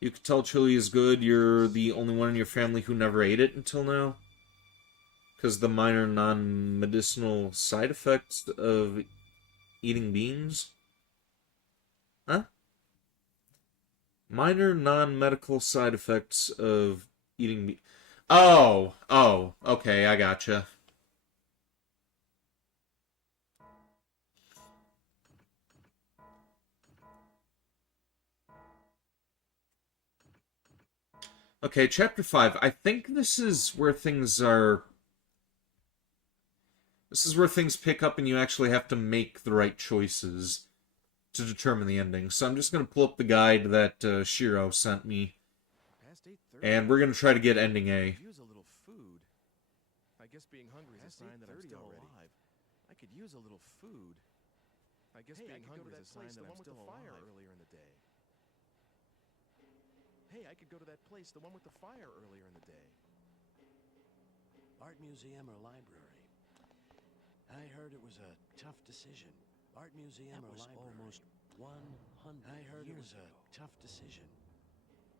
You could tell chili is good. You're the only one in your family who never ate it until now. Because the minor non-medicinal side effects of eating beans? Huh? Minor non-medical side effects of eating beans. Oh, okay, I gotcha. Okay, chapter 5. I think this is where things are... This is where things pick up and you actually have to make the right choices to determine the ending. So I'm just going to pull up the guide that Shiro sent me. Past 8:30. And we're going to try to get ending A. Use a little food. I guess being hungry is a sign that I'm still alive. I could use a little food. I guess being hungry is a sign that I'm still alive. Earlier in the day. Hey, I could go to that place, the one with the fire earlier in the day. Art museum or library? I heard it was a tough decision. Art museum or library? Almost 100 I heard it was a tough decision.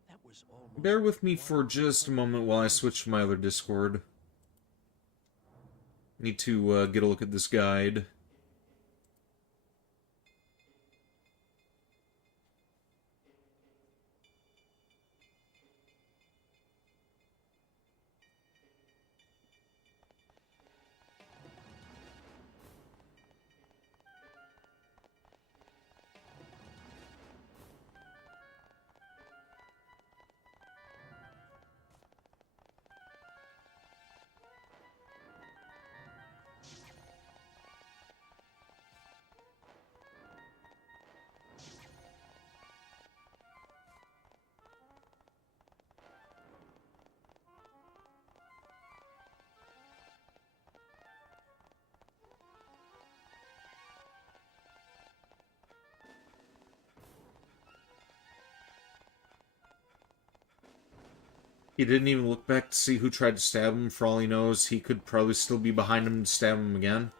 That was almost... Bear with me for just a moment while I switch to my other Discord. Need to get a look at this guide. He didn't even look back to see who tried to stab him. For all he knows, he could probably still be behind him to stab him again.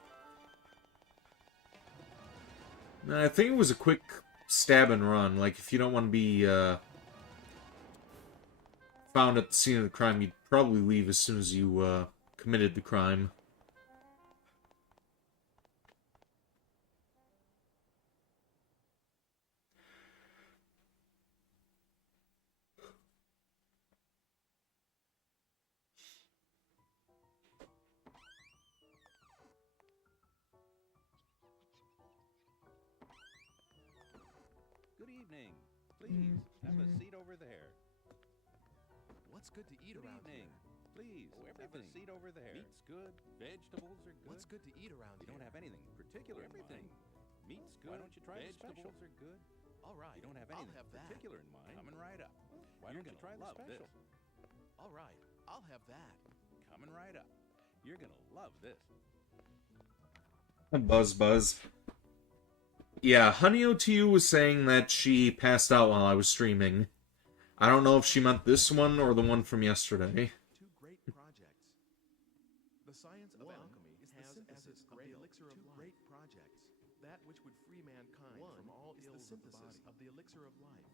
I think it was a quick stab and run. Like, if you don't want to be found at the scene of the crime, you'd probably leave as soon as you committed the crime. Good evening. Please, have a seat over there. What's good to eat Good around evening. here? Please, have a seat over there. Meat's good. Vegetables are good. What's good to eat around You here? don't have anything particular everything. Meat's good. Why don't you try vegetables are good. All right. You don't have I'll anything have that. particular in mind. Coming right up. Why don't you try the special? All right. I'll have that. Coming right up. You're gonna love this. Buzz. Yeah, Honey OTU was saying that she passed out while I was streaming. I don't know if she meant this one or the one from yesterday. Two great projects. The science of alchemy has as its grail elixir of life. Great projects. That which would free mankind from all ills of the body. Of the elixir of life.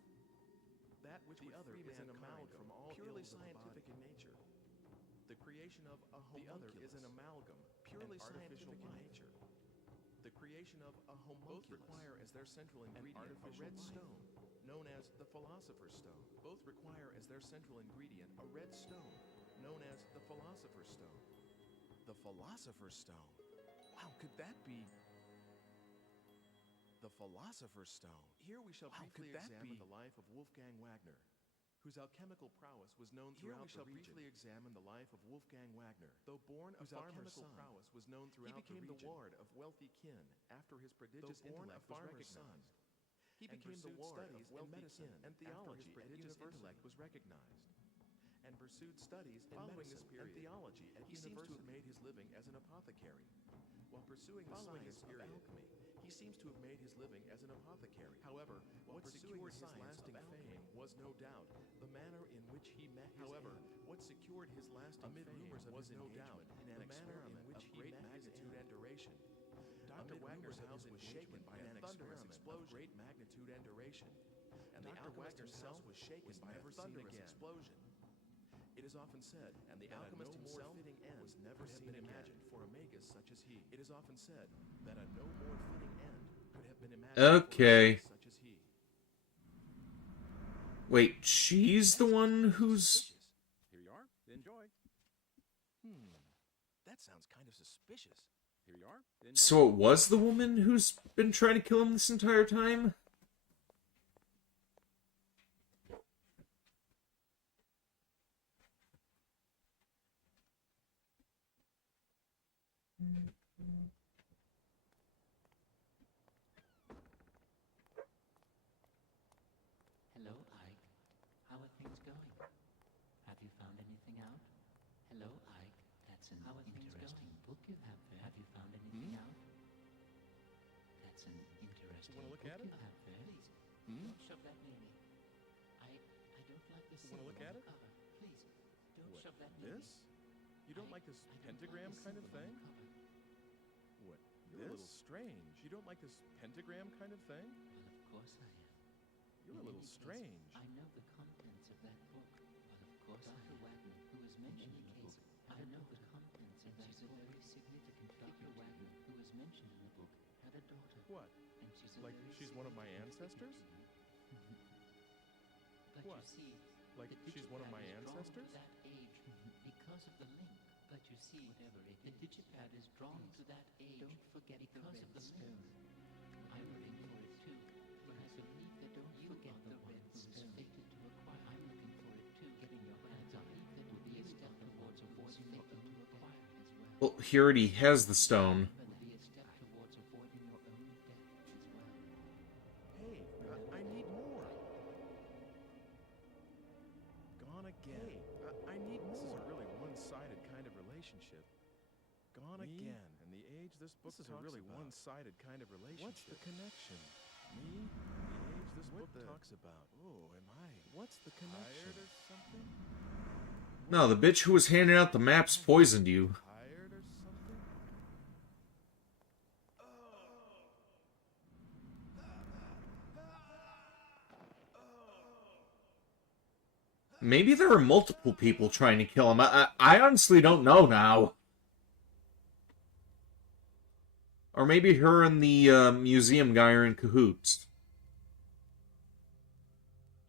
That which the other is an amalgam from all purely scientific in nature. The creation of a homunculus. The other is an amalgam purely scientific in nature. The creation of a homunculus. Both require as their central ingredient a red stone, known as the Philosopher's Stone. Both require as their central ingredient a red stone, known as the Philosopher's Stone. The Philosopher's Stone? Wow, could that be... The Philosopher's Stone? Here we shall briefly examine the life of Wolfgang Wagner, whose alchemical prowess was known throughout the region. Here we shall briefly examine the life of Wolfgang Wagner. Though born a farmer's son, prowess was known throughout the region. He became the ward of wealthy kin after his prodigious intellect was recognized. He became the ward of wealthy kin and theology at university was recognized. And pursued studies in medicine and theology at university. He seems to have made his living as an apothecary. While pursuing the science of alchemy, he seems to have made his living as an apothecary. However, what secured his lasting fame was no doubt the manner in which he met his end. What secured his lasting fame was no doubt the manner in which he met his magnitude and duration. Dr. Wagner's house was shaken by a thunderous explosion of great magnitude and duration. And and the alchemist himself was shaken by a thunderous explosion. It is often said, and the alchemist himself was never seen imagined for a magus such as he. It is often said that a no more fitting end could have been imagined for a magus such as he. Wait, she's the one who's... Here you are. Enjoy. That sounds kind of suspicious. Here you are. Enjoy. So it was the woman who's been trying to kill him this entire time? Hello, Ike. How are things going? Have you found anything out? Hello, Ike. That's an interesting book you have there. Have you found anything out? That's an interesting wanna look book at it? you have there. Please, don't shove that near me. I don't like the symbol look on at the it? cover. Please, don't What, shove that near this? me. You don't like this I don't pentagram like the kind of symbol on thing? the cover. What, you're a little strange. You don't like this pentagram kind of thing? Well, of course I am. You're a In little any case, strange. I know the contents of that book, but of course Dr. Wagner, who is mentioned in the book, I know the contents of that book. A very significant Dr. Wagner, who is mentioned in the book, had a daughter. What? And she's Like she's one of my ancestors? But What? you see, Like the she's one of digipad my is drawn ancestors? to that age because of the link. But you see, the digipad is drawn to that age. Don't forget because of the link. I'm looking for it too. But I believe that don't forget the red stone fated to acquire. I'm looking for it too. Getting your hands on it. That will be a step towards avoiding your own to acquire as well. Well, he already has the stone. Will be a step towards avoiding your own death as well. Hey, I need more. Gone again. I need more. This is a really one-sided kind of relationship. Gone again. And the age this book talks about. This is a really one-sided kind of relationship. What's the connection? Me? The age this book talks about. Oh, am I? What's the connection? Tired or something? No, the bitch who was handing out the maps poisoned you. Tired or something? Maybe there are multiple people trying to kill him. I honestly don't know now. Or maybe her and the museum guy are in cahoots.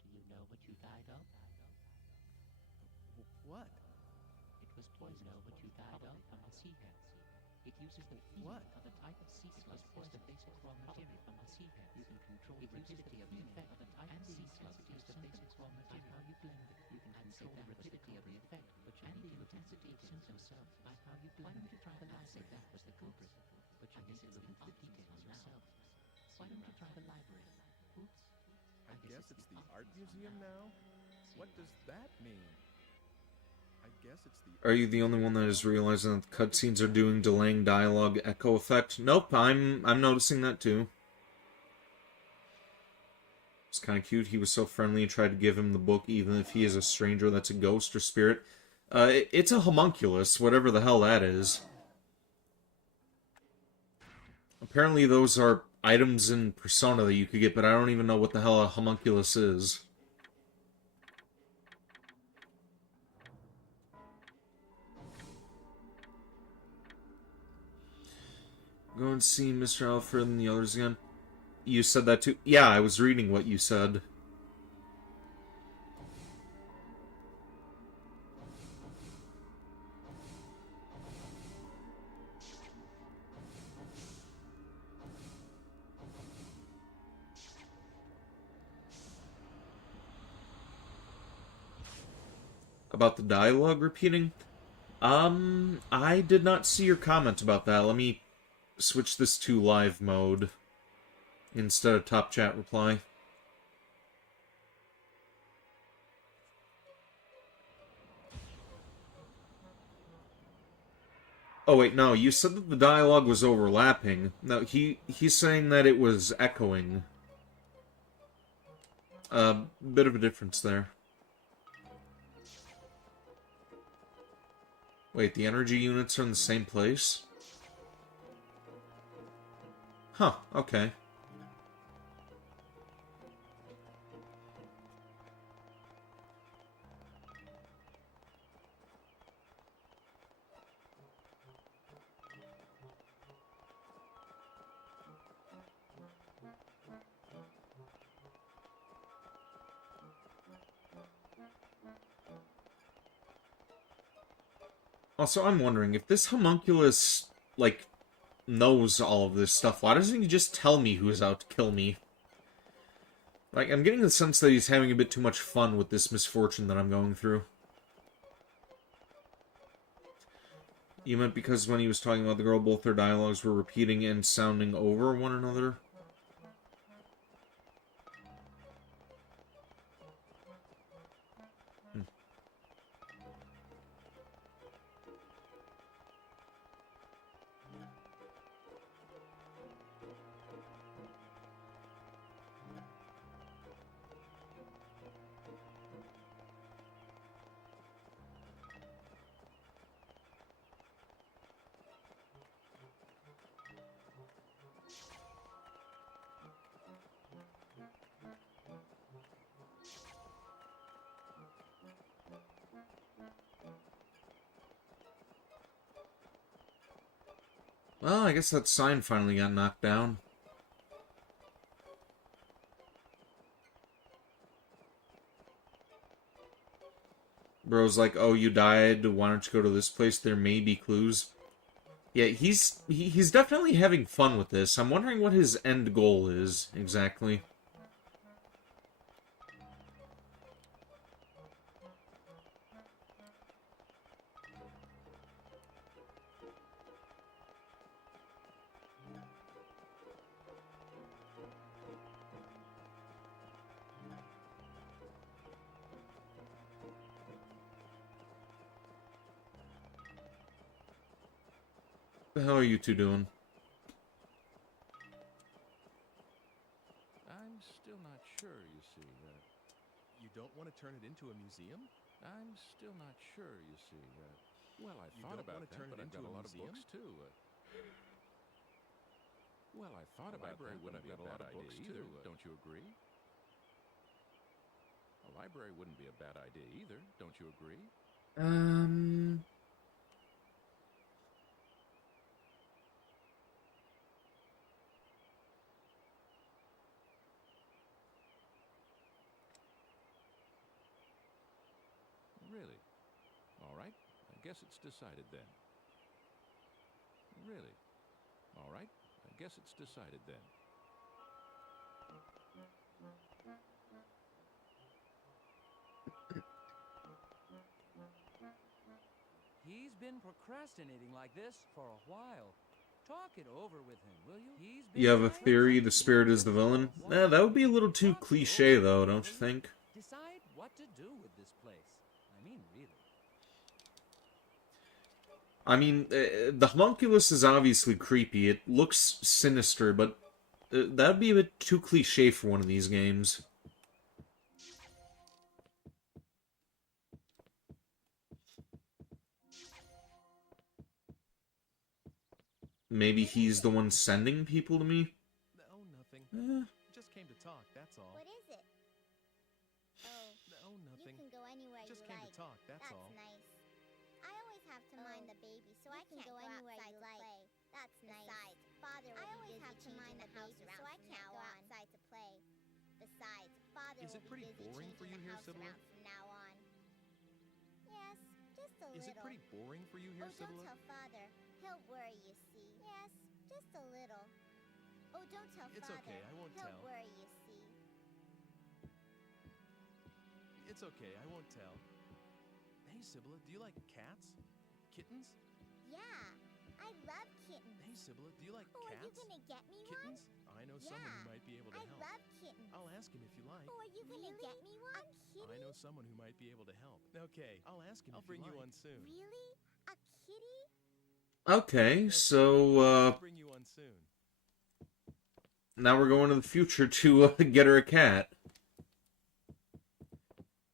Do you know what you died of? What? It was poison. Know what you died of from the sea hens. It uses the feed of the type of sea slug as the basic raw material from the sea hens. You can control the rapidity of the effect of the type of sea slug is the basic raw material. How you blend it. You can control the rapidity of the effect, and the intensity of symptoms by how you blend. Why don't you try the library? That was the culprit. But you need to look into the details yourself. Why don't you try the library? Oops. I guess it's the art museum now? What does that mean? I guess it's the... Are you the only one that is realizing that the cutscenes are doing delaying dialogue echo effect? Nope, I'm noticing that too. It's kind of cute. He was so friendly and tried to give him the book even if he is a stranger that's a ghost or spirit. It's a homunculus, whatever the hell that is. Apparently those are items in Persona that you could get, but I don't even know what the hell a homunculus is. Go and see Mr. Alfred and the others again. You said that too? Yeah, I was reading what you said. About the dialogue repeating? I did not see your comment about that. Let me switch this to live mode instead of top chat reply. Oh wait, no, you said that the dialogue was overlapping. No, he's saying that it was echoing. Bit of a difference there. Wait, the energy units are in the same place? Huh, okay. Also, I'm wondering, if this homunculus, like, knows all of this stuff, why doesn't he just tell me who's out to kill me? Like, I'm getting the sense that he's having a bit too much fun with this misfortune that I'm going through. You meant because when he was talking about the girl, both their dialogues were repeating and sounding over one another? Well, I guess that sign finally got knocked down. Bro's like, oh, you died, why don't you go to this place? There may be clues. Yeah, he's definitely having fun with this. I'm wondering what his end goal is, exactly. What the hell are you two doing? I'm still not sure, you see. You don't want to turn it into a museum? I'm still not sure, you see. Well, I You thought don't about want to that, turn but it I've got into a a lot of museum? books, too. Well, I thought about that, but I've got a lot of books, too. Don't you agree? A library wouldn't be a bad idea, either. Don't you agree? Really? All right. I guess it's decided then. Really? All right. I guess it's decided then. He's been procrastinating like this for a while. Talk it over with him, will you? You have a theory the spirit is the villain? That would be a little too cliche, though, don't you think? Decide what to do with this place. I mean, really. I mean, the homunculus is obviously creepy. It looks sinister, but that would be a bit too cliche for one of these games. Maybe he's the one sending people to me? No, nothing. Eh. Just came to talk, that's all. What is it? Oh, No, nothing. you can go anywhere Just you came like. to talk, that's all. Nice. I always have to mind the baby, so I can't go anywhere you like. Play. That's nice. Besides, Father will I always have to mind the house around, so I can't go outside to play. Besides, Father Is it will pretty be busy boring for you changing here, the house Sibylla? around from now on. Yes, just a Is little. it pretty boring for you here, Oh, don't Sibylla? tell Father. He'll worry, you see. Yes, just a little. Oh, don't tell It's Father. okay, I won't He'll tell. worry, you see. It's okay, I won't tell. Hey, Sibylla, do you like cats? Kittens? Yeah, I love kittens. Hey, Sibylla, do you like Oh, cats? are you gonna get me Kittens? I know someone who Yeah, might be able to I help. love kittens. I'll ask him if you like. Oh, are you gonna get me one? A kitty? I know someone who might be able to help. Okay, I'll ask him. I'll bring you one soon. Really? A kitty? Okay, so, I'll bring you one soon. now we're going to the future to get her a cat.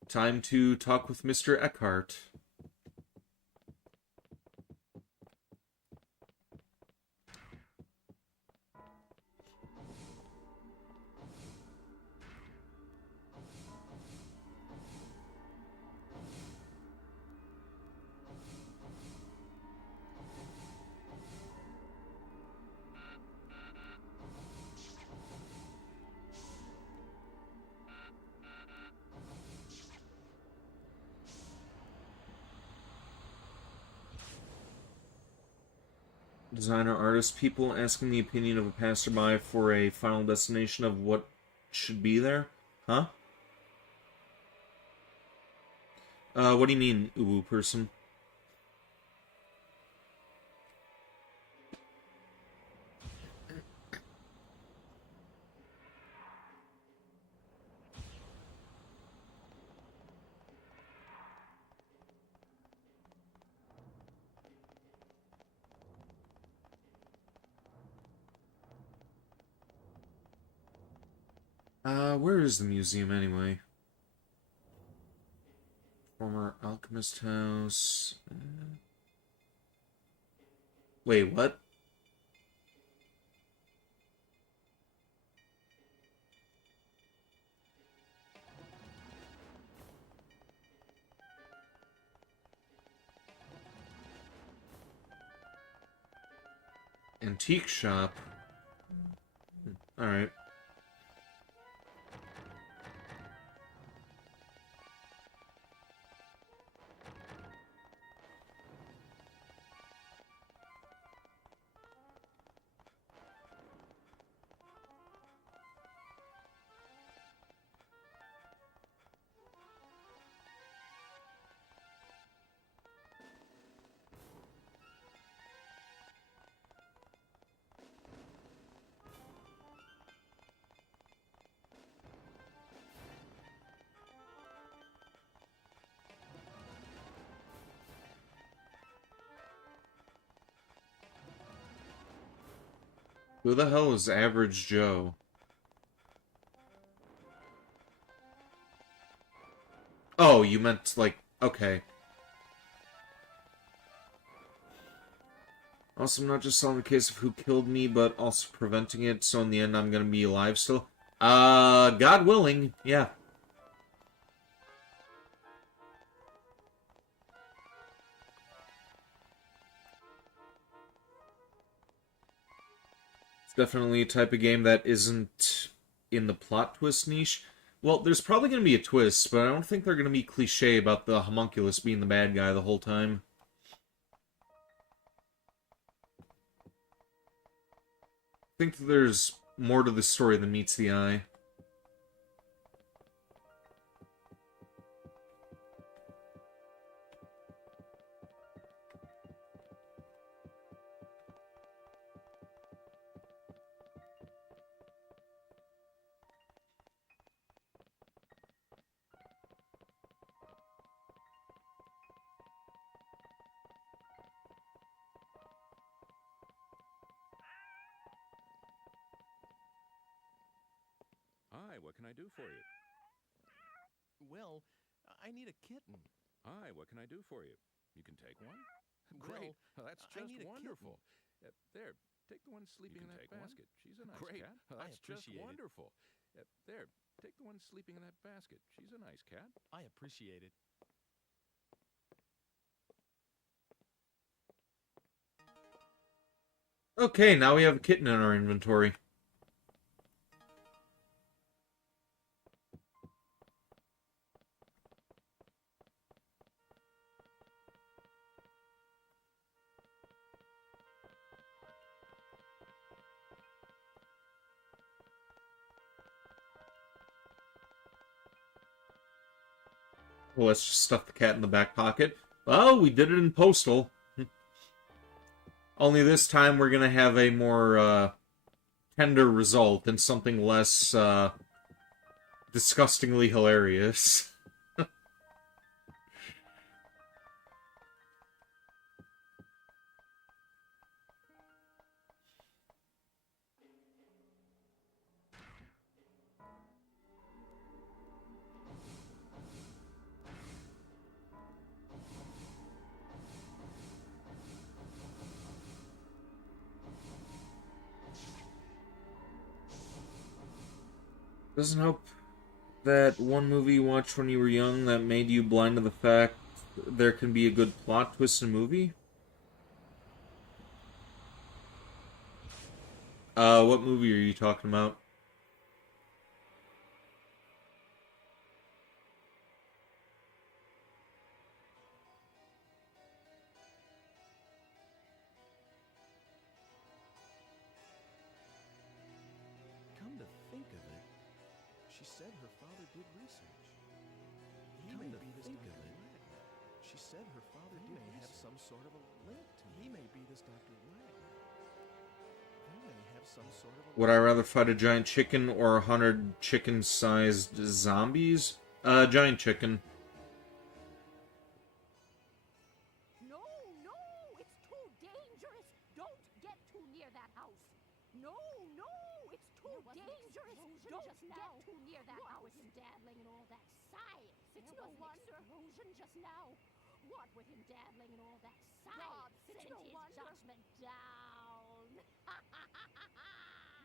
Time to talk with Mr. Eckhart. Designer, artist, people asking the opinion of a passerby for a final destination of what should be there? Huh? What do you mean, uwu person? Where is the museum anyway? Former alchemist house. Wait, what? Antique shop. Alright. Who the hell is Average Joe? Oh, you meant, like, okay. Also, I'm not just solving the case of who killed me, but also preventing it, so in the end I'm gonna be alive still. God willing, yeah. It's definitely a type of game that isn't in the plot twist niche. Well, there's probably gonna be a twist, but I don't think they're gonna be cliche about the homunculus being the bad guy the whole time. I think there's more to the story than meets the eye. Hi, what can I do for you? Well, I need a kitten. Hi, what can I do for you? You can take one? Great. Well, That's I just need a wonderful. There, take the one sleeping in that basket. She's a nice Great. cat. I That's just appreciate it. wonderful. There, take the one sleeping in that basket. She's a nice cat. I appreciate it. Okay, now we have a kitten in our inventory. Well, let's just stuff the cat in the back pocket. Well, we did it in Postal. Only this time we're gonna have a more, tender result and something less, disgustingly hilarious. Doesn't help that one movie you watched when you were young that made you blind to the fact there can be a good plot twist in a movie? What movie are you talking about? She said her father did research. He may be this Dr. Wagner. She said her father may have some sort of a link to me. He may be this Dr. Wagner. They may have some sort of a Would I rather fight a giant chicken or 100 chicken-sized zombies? Giant chicken. No, no, it's too dangerous. Don't get too near that house. No, no, it's too dangerous. Don't get too near that house. With him dabbling in all that science. It's no wonder. Explosion just now. What with him dabbling in all that science? God sent his judgment down.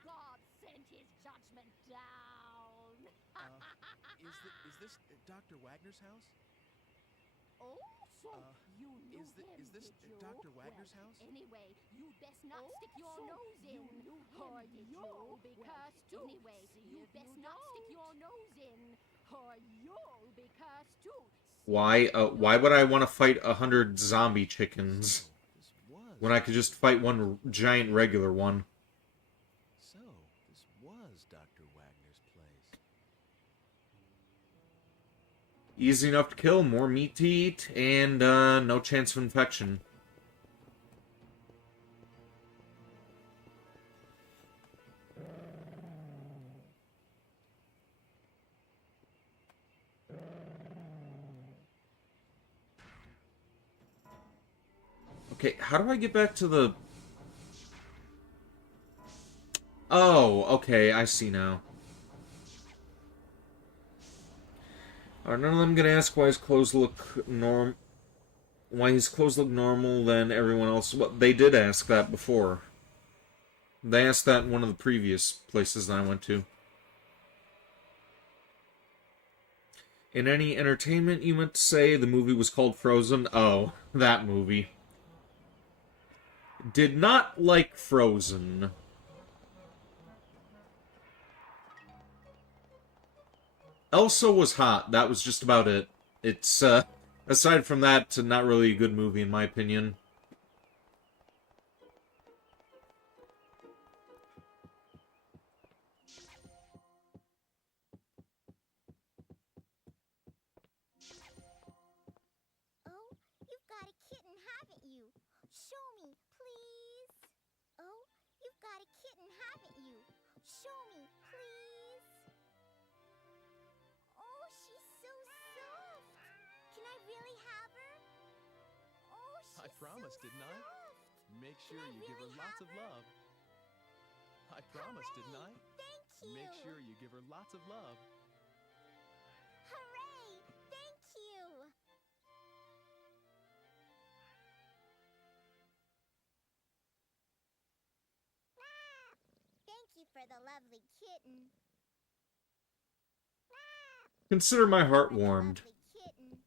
God sent his judgment down. Is this Dr. Wagner's house? Oh, so you knew is this did you? Dr. Wagner's house? Anyway, you best not stick your nose in, or you'll be cursed too. Anyway, you best not stick your nose in, or you'll be cursed too. Why would I want to fight 100 zombie chickens when I could just fight one giant regular one? So, this was Dr. Wagner's place. Easy enough to kill, more meat to eat, and no chance of infection. Okay, how do I get back to the... Oh, okay, I see now. Are none of them gonna ask why his clothes look why his clothes look normal than everyone else? Well, they did ask that before. They asked that in one of the previous places that I went to. In any entertainment, you meant to say the movie was called Frozen? Oh, that movie. Did not like Frozen. Elsa was hot. That was just about it. It's, aside from that, not really a good movie in my opinion. Oh, you've got a kitten, haven't you? Show me, please. Oh, you've got a kitten, haven't you? Show me, please. Oh, she's so soft. Can I really have her? Oh, she's I promised, so didn't I? soft. Make sure Can I you give her really lots of have her? love. I promised, didn't I? Thank you. Make sure you give her lots of love. Hooray! Thank you. Thank you for the lovely kitten. Consider my heart For the warmed. lovely kitten.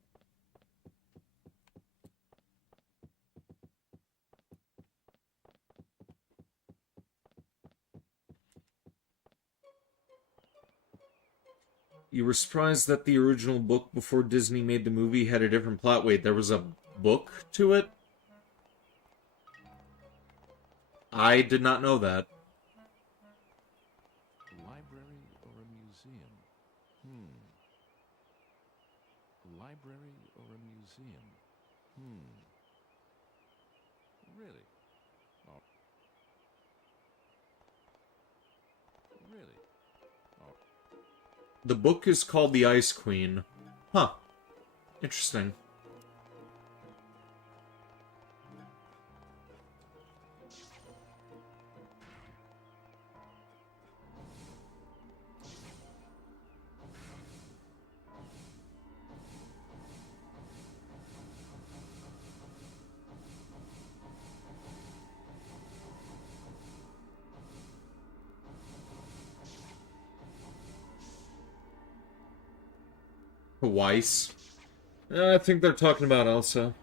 You were surprised that the original book before Disney made the movie had a different plot. Wait, there was a book to it? I did not know that. A library or a museum? A library or a museum? Really? Oh. Really? Oh. The book is called The Ice Queen. Huh. Interesting. Weiss. I think they're talking about Elsa.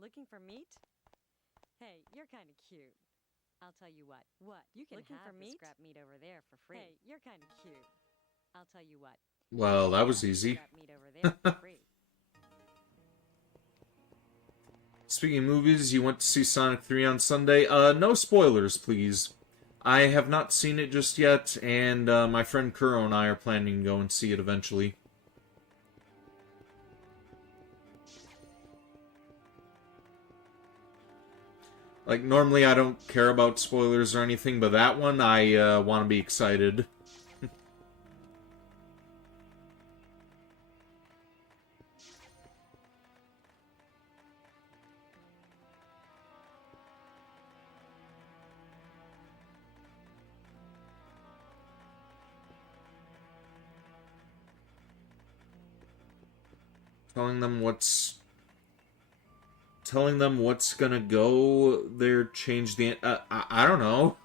Looking for meat? Hey, you're kind of cute. I'll tell you what. What? You can Looking have for the meat? scrap meat over there for free. Hey, you're kind of cute. I'll tell you what. Well, that was Have the easy. scrap meat over there for free. Speaking of movies, you went to see Sonic 3 on Sunday. No spoilers, please. I have not seen it just yet, and my friend Kuro and I are planning to go and see it eventually. Like, normally I don't care about spoilers or anything, but that one, I want to be excited. Telling them what's gonna go there, change the... I don't know.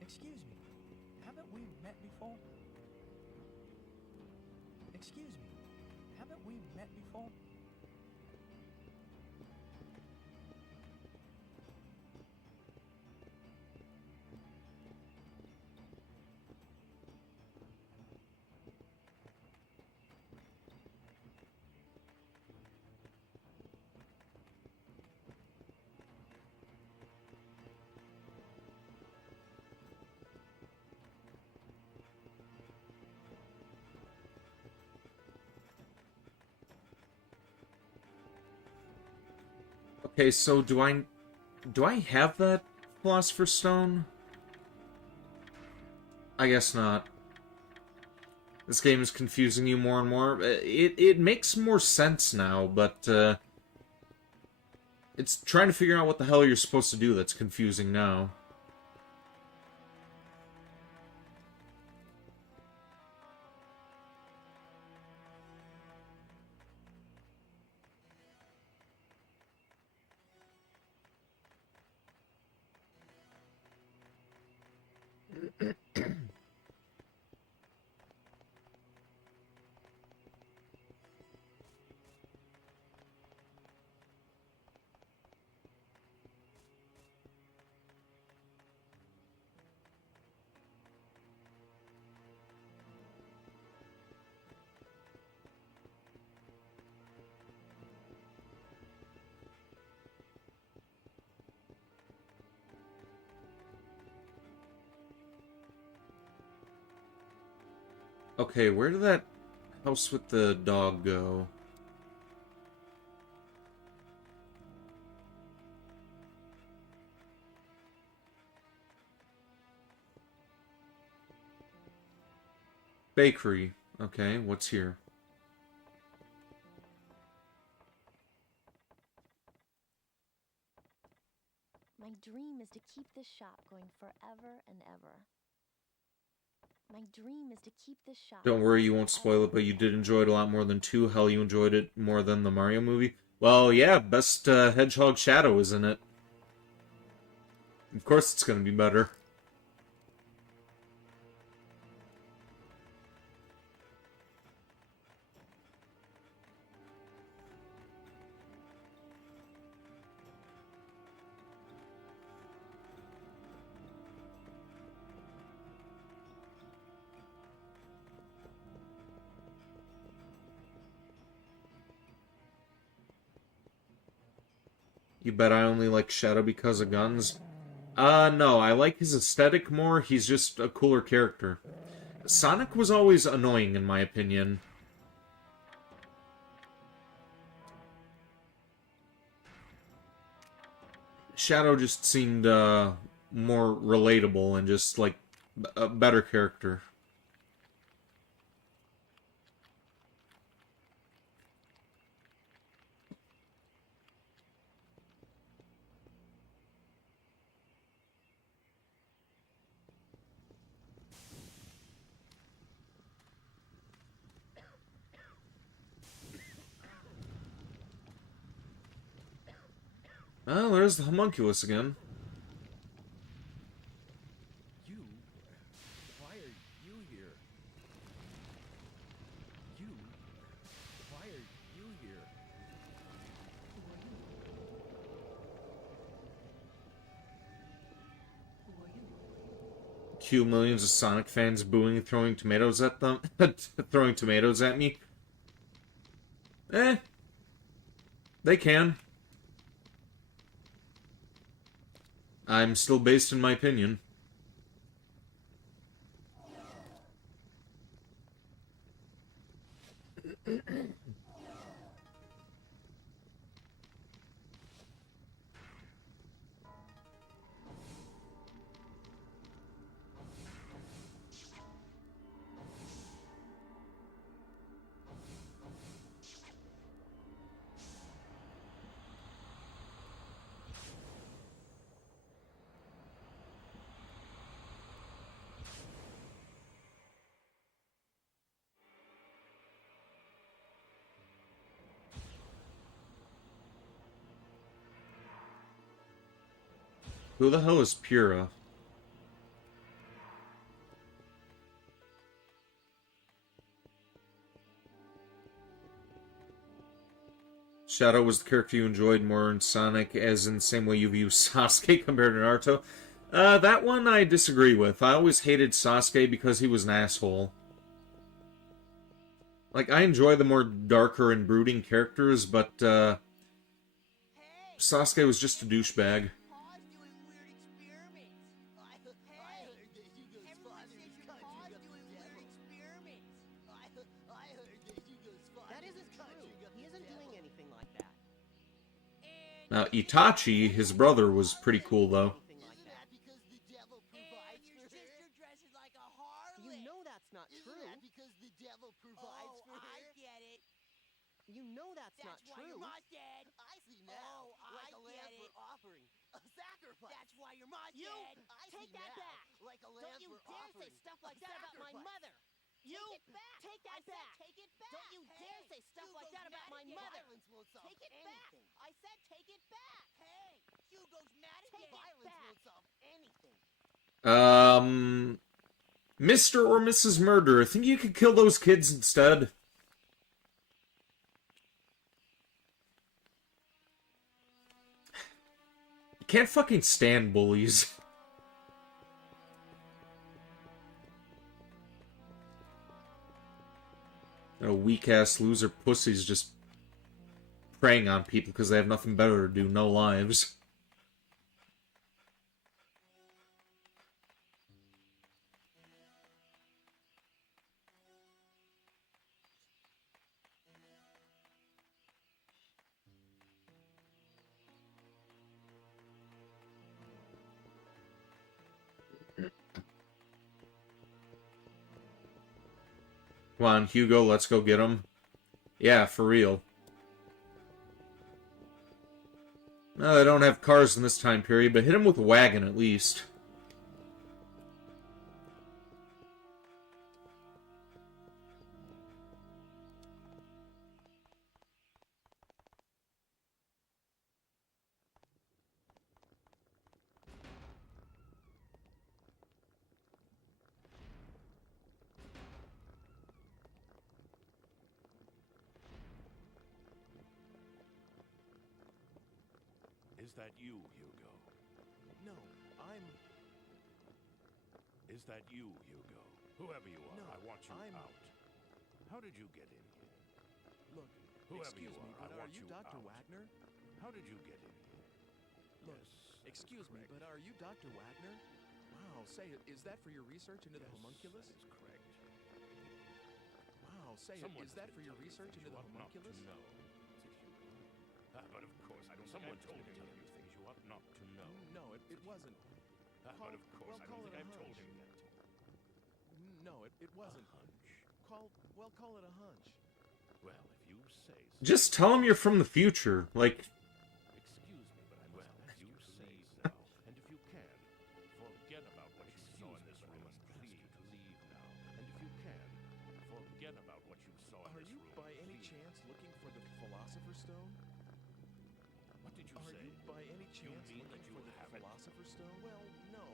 Excuse me, haven't we met before? Excuse me, haven't we met before? Okay, so do I have that Philosopher's Stone? I guess not. This game is confusing you more and more. It makes more sense now, but it's trying to figure out what the hell you're supposed to do that's confusing now. Okay, where did that house with the dog go? Bakery. Okay, what's here? My dream is to keep this shop going forever and ever. My dream is to keep this shop... Don't worry, you won't spoil it, but you did enjoy it a lot more than 2. Hell, you enjoyed it more than the Mario movie. Well, yeah, best Hedgehog Shadow is in it. Of course it's gonna be better. You bet I only like Shadow because of guns? No, I like his aesthetic more. He's just a cooler character. Sonic was always annoying, in my opinion. Shadow just seemed, more relatable and just, like, a better character. Oh, there's the homunculus again. You? Why are you here? You? Why are you here? Cue millions of Sonic fans booing and throwing tomatoes at them. Throwing tomatoes at me. They can. I'm still based in my opinion. Who the hell is Pura? Shadow was the character you enjoyed more in Sonic, as in the same way you view Sasuke compared to Naruto. That one I disagree with. I always hated Sasuke because he was an asshole. Like, I enjoy the more darker and brooding characters, but, Sasuke was just a douchebag. Now, Itachi, his brother, was pretty cool, though. You know that's not true. Isn't that because the devil provides for her? I get it. You know that's not true. That's why your mom's dead. I see now. Like a lamb for offering. A sacrifice. That's why your mom's dead. Take that back. Like a lamb for offering. Don't you dare say stuff like that about my mother. You take that back. Take it back. Don't you dare say stuff like that about my mother. Take it back. I said take it back. Hey, Hugo's mad again. Violence won't solve anything. Mr. or Mrs. Murder, I think you could kill those kids instead. You can't fucking stand bullies. Weak-ass loser pussies just preying on people because they have nothing better to do, no lives. Come on, Hugo, let's go get him. Yeah, for real. No, they don't have cars in this time period, but hit him with a wagon at least. Is that you, Hugo? No, I'm... Is that you, Hugo? Whoever you are, No, I want you I'm... out. How did you get in here? Look, Whoever excuse you me, are, but I are want you you Dr. out. Wagner? How did you get in here? Look, Yes, excuse me, correct. but are you Dr. Wagner? Wow, say, is that for your research into the homunculus? That is correct. Wow, say, Someone's is that been for your telling research you into the ought not to homunculus? know, said Hugo. But of course, I don't think I've told you things you ought not to know. No, it wasn't. But of course, I don't think I've told you yet. No, it wasn't. A hunch. Call it a hunch. Well, if you say so. Just tell him you're from the future. Like, Excuse me, but I must ask you say so. And if you can, forget about what you saw in this room. Please leave now. And if you can, forget about what you saw in Are this you room. by any chance looking for the Philosopher's Stone? What did you Are say? you by any You chance mean that looking you for the have it? Philosopher's Stone? Well, no,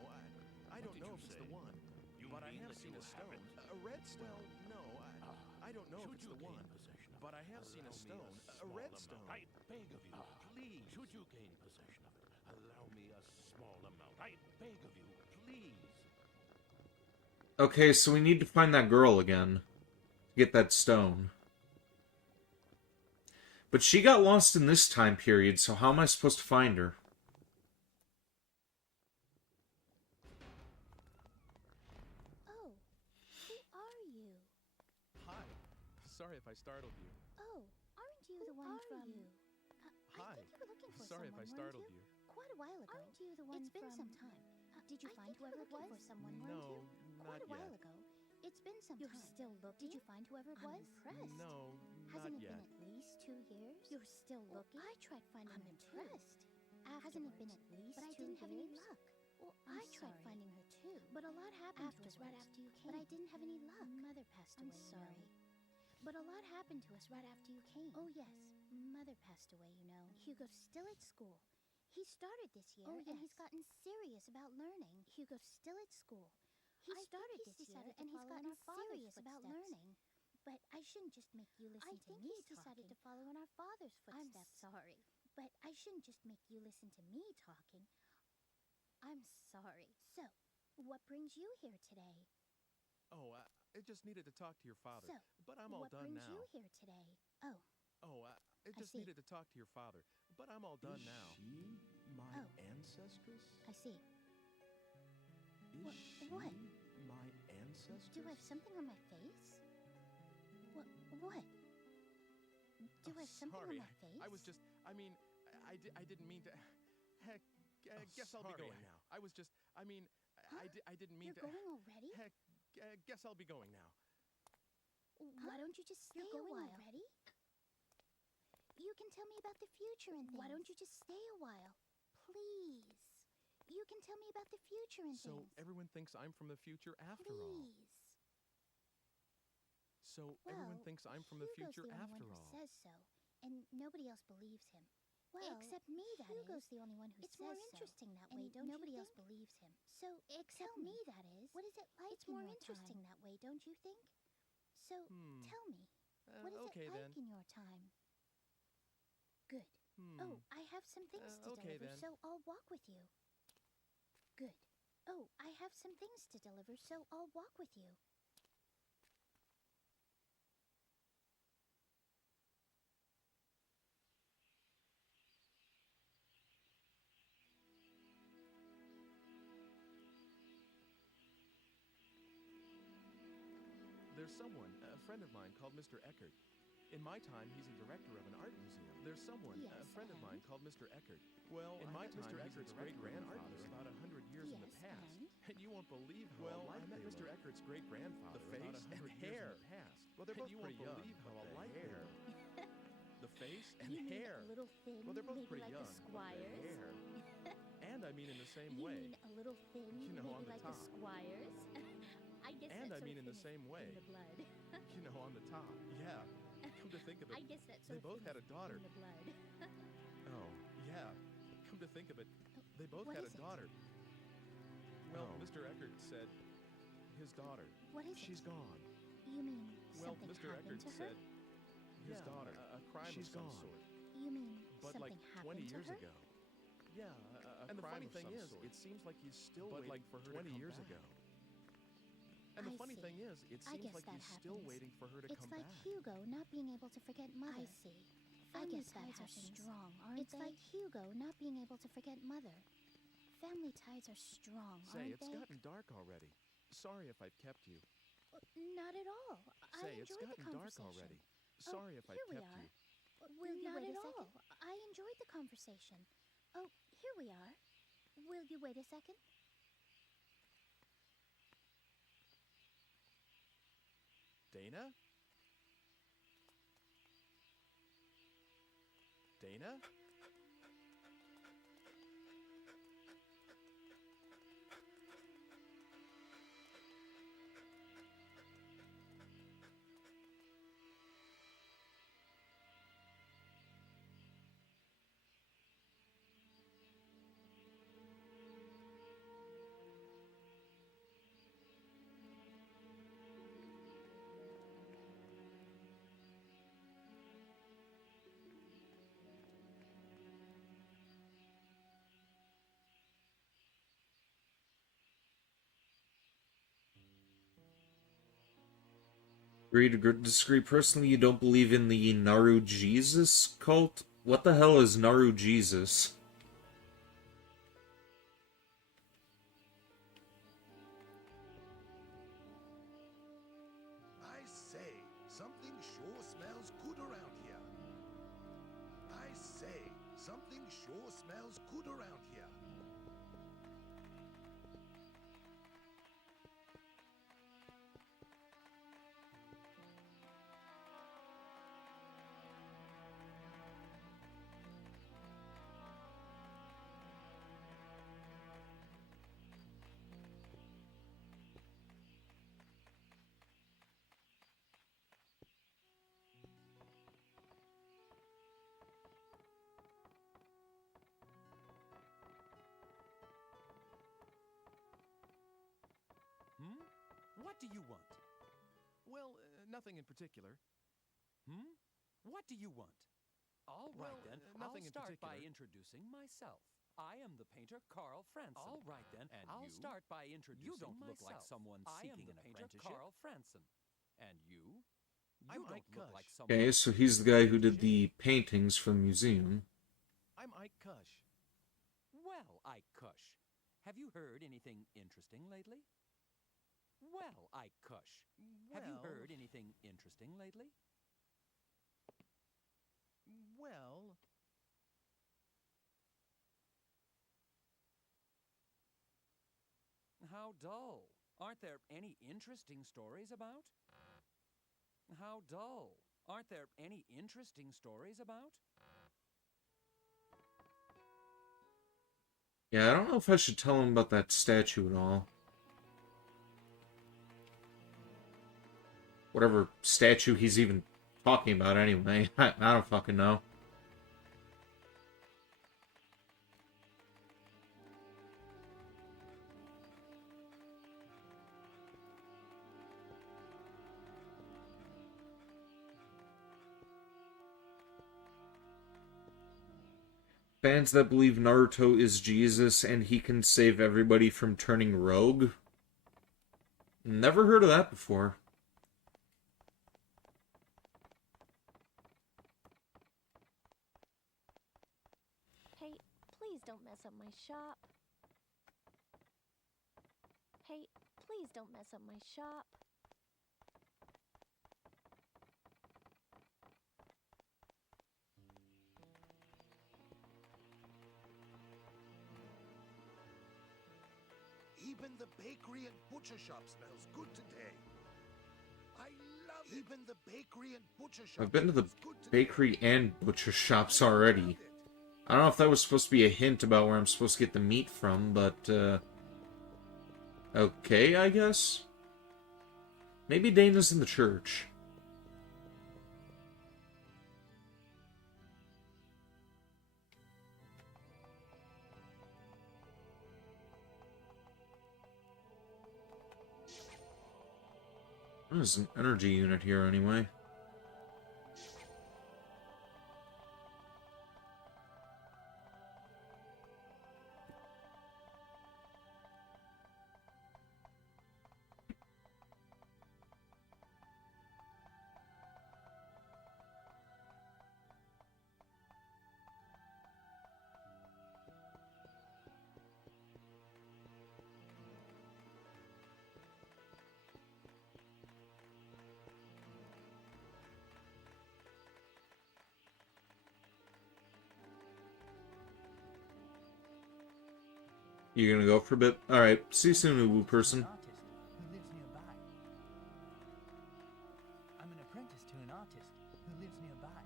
I don't know if it's the one. You But I mean have that seen you a have stone. it? A red stone. Well, no, I don't know if Should it's you the gain one. possession of But it, I have seen a allow me stone. A small red amount. stone. I beg of you, please. Should you gain possession of it, allow me a small amount. I beg of you, please. Okay, so we need to find that girl again. Get that stone. But she got lost in this time period, so how am I supposed to find her? Oh, who are you? Hi. Sorry if I startled you. Oh, aren't you the one from... Hi. I think you were looking for Sorry someone, if I startled weren't you. Quite a while ago. Aren't you the one It's been some time. Did you find whoever it was? For someone, weren't No, you? Quite a not while yet. ago. It's been some time. You're still looking? Did you find whoever it was? Impressed. No, Hasn't not it yet. been at least 2 years? You're still looking? I tried finding her impressed. Hasn't it been at least 2 years? But I didn't have any luck. Well, I tried finding her too. But a lot happened to us right after you came. But I didn't have any luck. Mother passed away. I'm sorry. But a lot happened to us right after you came. Oh, yes. Mother passed away, you know. Hugo's still at school. He started this year, and he's gotten serious about learning. Hugo's still at school. He started this year, and he's gotten serious about learning. But I shouldn't just make you listen to me talking. Decided to follow in our father's footsteps. I'm sorry. But I shouldn't just make you listen to me talking. I'm sorry. So, what brings you here today? Oh, I just needed to talk to your father. So, but I'm all done now. What brings you here today? Oh. Oh, I just needed to talk to your father. But I'm all done now. Is she my ancestress? I see. Is she what? my ancestors? Do I have something on my face? What? Do I have something on my face? I was just, I mean, I didn't mean to. Heck, guess I'll be going now. I was just, I mean, I didn't mean to. You're going already? Heck, guess I'll be going now. Why don't you just stay a while? Already? You can tell me about the future and things. Why don't you just stay a while? Please. You can tell me about the future and So things. everyone thinks I'm from the future after all. So everyone thinks I'm from the future after all. Hugo's the only one who says so, and nobody else believes him. Well, except me, that Hugo's the only one who says so. It's more interesting that way, don't you think? Nobody else believes him. So, except me, that is. What is it like? It's more interesting that way, don't you think? So, tell me, what is it like in your time? Good. Oh, I have some things to deliver, so I'll walk with you. Good. Oh, I have some things to deliver, so I'll walk with you. There's someone, a friend of mine, called Mr. Eckert. In my time, he's a director of an art museum. There's someone, a friend of mine, called Mr. Eckert. Well, in my time, Mr. Eckert's great-grandfather about 100 years in the past. And you won't believe how alike I met Mr. Eckert's great-grandfather. The face and hair. Well, they're both pretty young. Believe how alike they are. The face and hair. A little thin, well, they're both maybe pretty like young. The Squires. Hair. And I mean in the same You way. mean a little thin, you know, maybe on the like top. The Squires? I guess and that I mean in the same way. In the blood. You know, on the top. Yeah. Come to think of it, I guess that's they both had a daughter. In the blood. Oh, yeah. Come to think of it, they both had a daughter. Well, Mr. Eckert said his daughter. What is She's gone. You mean well, something Mr. happened Eckert to her? said his daughter. A crime She's of some gone. sort. You mean but something like happened 20 to years her? ago. Yeah, and the funny thing is, it seems like he's still waiting like for her 20 years ago. And the funny thing is, it seems like he's still waiting for her to come back. It's like Hugo not being able to forget Mother. I see. I guess that ties are strong, aren't they? It's like Hugo not being able to forget Mother. Family ties are strong, Say, aren't it's they? gotten dark already. Sorry if I've kept you. Not at all. Say, I it's enjoyed gotten the dark conversation. already. Sorry if I've kept you. Will you wait a second? I enjoyed the conversation. Oh, here we are. Will you wait a second? Dana? Dana? Agree to disagree. Personally, you don't believe in the Naru Jesus cult? What the hell is Naru Jesus? I say, something sure smells good around here. I say, something sure smells good around here. What do you want? Well, nothing in particular. What do you want? All right, Well, then. nothing I'll in start by particular. introducing myself. I am the painter Carl Franson. All right, then. And I'll you? start by introducing You don't look like myself. someone I am seeking the an painter apprenticeship. Carl Franson. And you? I'm You don't Ike look Kush. like someone... Okay, so he's the guy who did the paintings for the museum. I'm Ike Kush. Well, Ike Kush, have you heard anything interesting lately? Well, Ike Kush, have you Well- heard anything interesting lately? Well, How dull. Aren't there any interesting stories about? How dull. Aren't there any interesting stories about? Yeah, I don't know if I should tell him about that statue at all. Whatever statue he's even talking about anyway. I don't fucking know. Fans that believe Naruto is Jesus and he can save everybody from turning rogue? Never heard of that before. Hey, please don't mess up my shop. Hey, please don't mess up my shop. Even the bakery and butcher shop smells good today. I love it. Even the bakery and butcher shop I've been to the smells good today. bakery and butcher shops already. I don't know if that was supposed to be a hint about where I'm supposed to get the meat from, but, okay, I guess? Maybe Dana's in the church. There's an energy unit here anyway. You gonna go for a bit? Alright, see you soon, Uwu person. Who lives nearby. I'm an apprentice to an artist who lives nearby.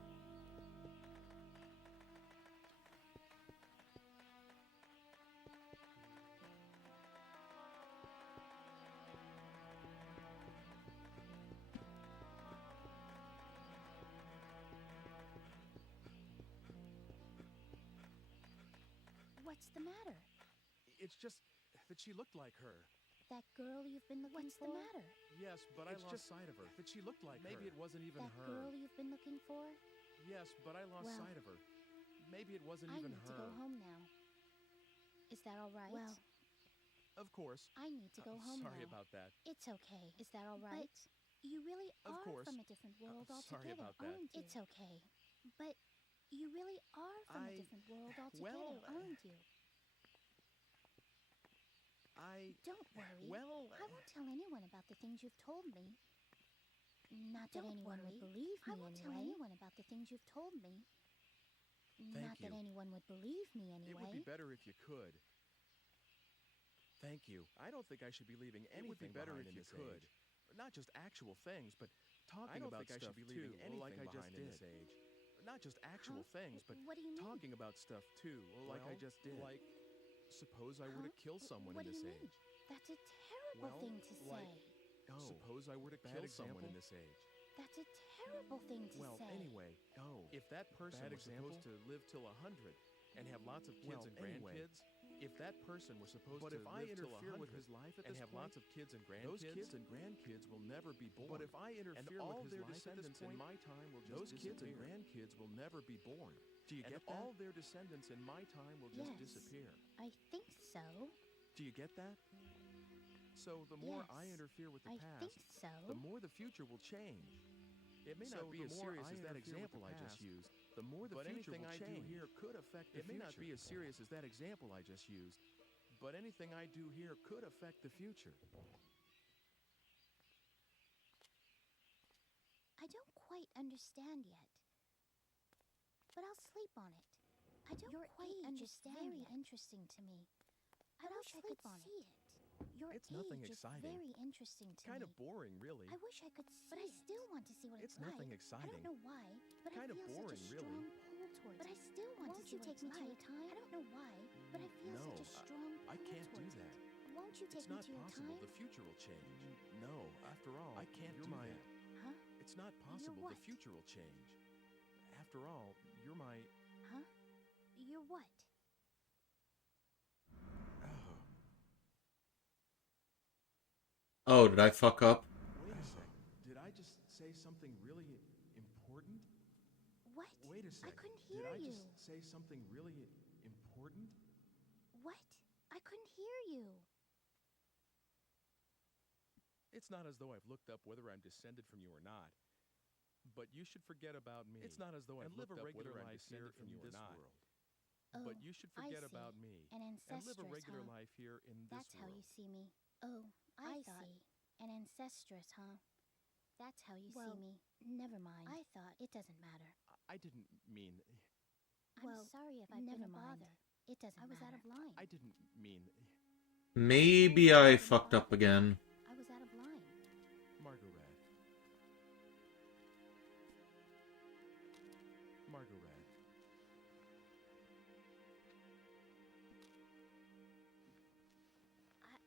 What's the matter? it's just that she looked like her. That girl you've been looking What's for? the matter? Yes, but I lost sight of her. That she looked like Maybe her. Maybe it wasn't even That her. girl you've been looking for? Yes, but I lost Well, sight of her. Maybe it wasn't I even need her. to go home now. Is that all right? Well, Of course. I need to go home Sorry now. about that. It's okay. Is that all right? But you really Of are course. are from a different world Sorry altogether, about that. aren't you? It's okay. But you really are from a different world altogether, aren't you? Don't worry. I won't tell anyone about the things you've told me. Not that anyone would believe me anyway. I won't tell anyone about the things you've told me. Not that anyone would believe me anyway. It would be better if you could. Thank you. I don't think I should be leaving anything behind in this age. Not just actual things, but talking about stuff too, like I just did. Not just actual things, but what do you mean? talking about stuff too, like I just did. Like, suppose I were to kill someone in this age. That's a terrible thing to say. Suppose I were to kill someone in this age. That's a terrible thing to say. Well, anyway, if that person was supposed to live till 100 and have lots of kids and grandkids, if that person was supposed to live till 100 with his life at and have lots of kids and grandkids, those kids and grandkids will never be born. But if I interfere with his life at this point, in my time will just those kids and grandkids will never be born. Do you get that? All their descendants in my time will just disappear. I think so. Do you get that? So the more I interfere with the past, the more the future will change. It may not be as serious as that example I just used. The more the future will change. But anything I do here could affect the future. It may not be as serious as that example I just used, but anything I do here could affect the future. I don't quite understand yet, but I'll sleep on it. I don't quite understand yet. Very interesting to me. I wish I could see it. Your It's nothing age exciting. is very interesting to Kind me. of boring, really. I wish I could see it. But I still want to see what it's like. It's nothing exciting. I don't know why, but Kind I of feel boring, such a really. strong pull towards it. But I still want to see what it's like. Won't you take me to your time? I don't know why, but I feel No, such a strong pull I can't do towards that. it. Won't you take It's me not to your possible. time? The future will change. No, after all, I can't do that. Huh? It's not possible. what? The future will change. After all, you're my... Huh? You're what? Oh, did I fuck up? Wait a sec. Did I just say something really important? What? Wait a sec. I couldn't hear Did I you. just say something really important? What? I couldn't hear you. It's not as though I've looked up whether I'm descended from you or not. But you should forget about me. It's not as though I've looked up whether I'm descended from you or not. Oh, But you should forget about me An and live a ancestress, regular huh? life here in this That's how you see me. Oh, I see. An ancestress, huh? That's how you see me. Never mind. I thought it doesn't matter. I didn't mean... I'm sorry if I've been a bother. It doesn't matter. I was out of line. I didn't mean... Maybe I fucked up again. I was out of line. Margaret.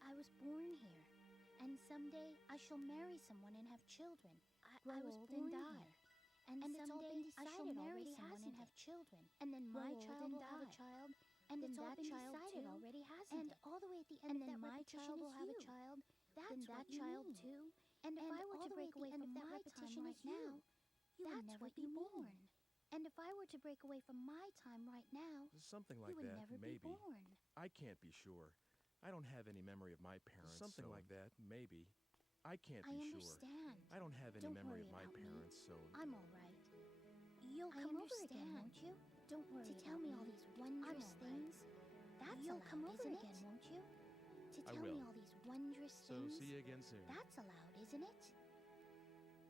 I was born here. And someday I shall marry someone and have children. I was born and die. And someday I shall marry someone and have children. And then my child will have a child. And then that child decided already hasn't. And all the way at the end of that my child will have a child. That's that child too. And if I were to break away from my time right now, you would never be born. And if I were to break away from my time right now, Something like you would that, never maybe. be born. I can't be sure. I don't have any memory of my parents. Something like that, maybe. I can't be sure. understand. I don't have any Don't memory worry of my about me. parents, so... I'm all right. You'll come over again, won't you? Don't worry to tell me all these wondrous things. That's You'll come over again, won't you? To I tell me will. all these wondrous So things. see you again soon. That's allowed, isn't it?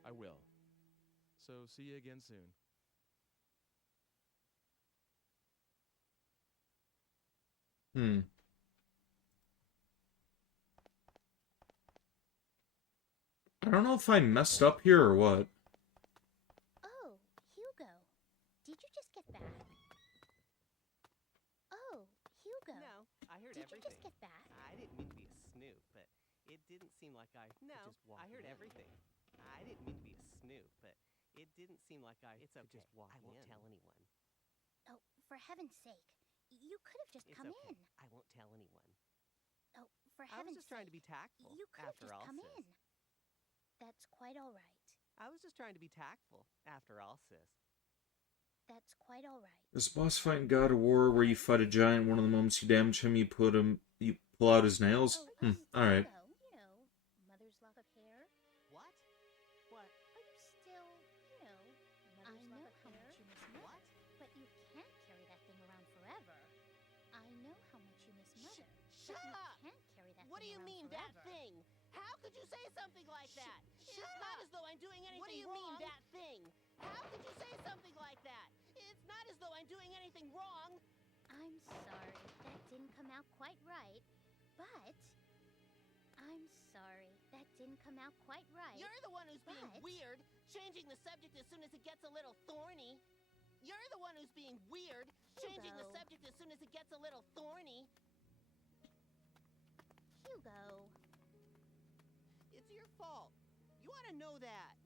I will. So see you again soon. I don't know if I messed up here or what. Oh, Hugo. Did you just get back? Oh, Hugo. No, I heard Did everything. you just get back? I didn't mean to be a snoop, but it didn't seem like I could just walk I heard everything. I didn't mean to be a snoop, but it didn't seem like I could just walk I won't tell anyone. Oh, for heaven's sake. You could have just It's come okay. in. I won't tell anyone. Oh, for I was heaven's just trying to be sake. tactful. You could have after just all, come sis. in. That's quite all right. I was just trying to be tactful. After all, sis. That's quite all right. This boss fight in God of War where you fight a giant, one of the moments you damage him, you pull out his nails? Alright. You know, mother's lock of hair. What? What? Are you much you miss Mother. But you can't carry that thing around forever. I know how much you miss Mother. Shut up! You can't carry that What do thing you around mean, forever. that thing? How could you say something like that? It's not as though I'm doing anything wrong. What do you mean, that thing? How could you say something like that? It's not as though I'm doing anything wrong. I'm sorry. That didn't come out quite right. But... I'm sorry. That didn't come out quite right. You're the one who's being weird, changing the subject as soon as it gets a little thorny. You're the one who's being weird, changing the subject as soon as it gets a little thorny. Hugo. It's your fault. You ought to know that.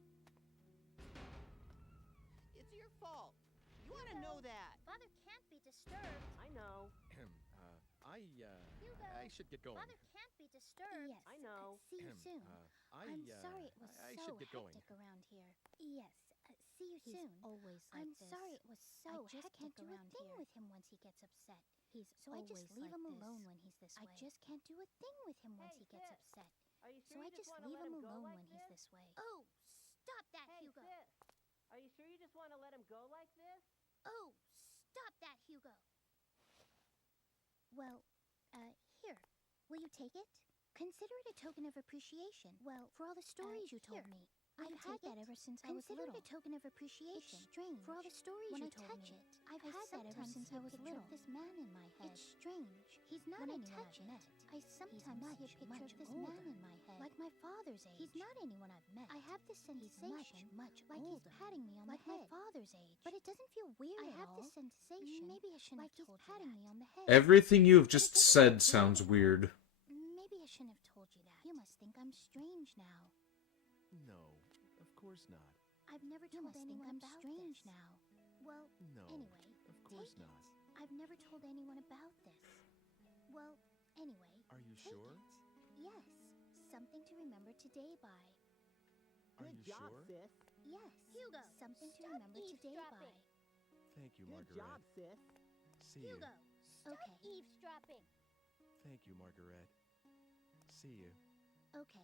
It's your fault. You ought to know that. Father can't be disturbed. I know. Hugo. I should get going. Father can't be disturbed. Yes. I know. See you soon. I'm sorry it was I so should get going. hectic around here. Yes. See you soon. Always like I'm sorry it was so hectic around here. I just can't do a thing with him once he gets upset. So I just leave him alone when he's this way. I just can't do a thing with him once he gets upset. Are you So I just leave him alone when he's this way. Oh, stop that, Hugo. Sis, are you sure you just want to let him go like this? Oh, stop that, Hugo. Well, here. Will you take it? Consider it a token of appreciation. Well, for all the stories you told me. I've had that ever since I was little. Consider it a token of appreciation. It's strange. For all the stories you told me. I've had that ever since I was little. This man in my head. It's strange. He's not anyone I've met. I sometimes see a picture of this man in my head. Like my father's age. He's not anyone I've met. I have this sensation. Much like older. He's patting me on the head. Like my father's age. But it doesn't feel weird at all. I have this sensation. Maybe I shouldn't have told you patting me on the head. Everything you have just said sounds weird. Maybe I shouldn't have told you that. You must think I'm strange now. No, of course not. I've never told anyone about strange this. Now. Well, No, anyway, of course take not. It. I've never told anyone about this. Well, anyway, Are you take sure? It. Yes, something to remember today by. Are you job, sure? sis. Yes, Hugo, something to remember today by. Thank you, Good Margaret. job, sis. See you. Hugo, stop eavesdropping. Thank you, Margaret. See you. Okay.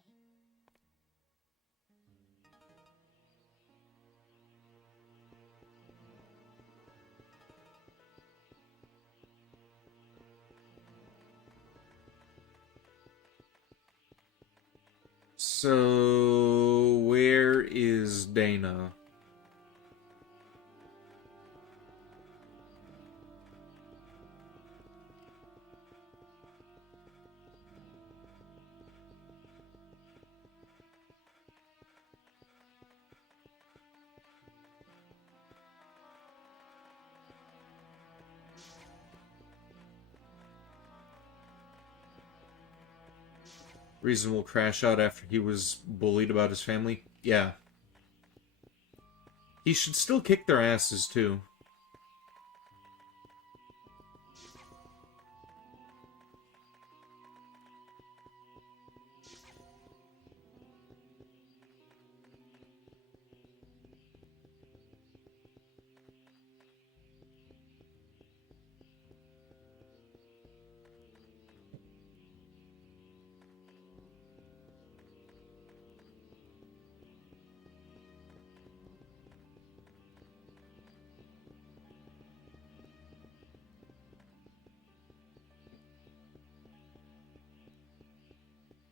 So, where is Dana? Reasonable crash out after he was bullied about his family? Yeah. He should still kick their asses, too.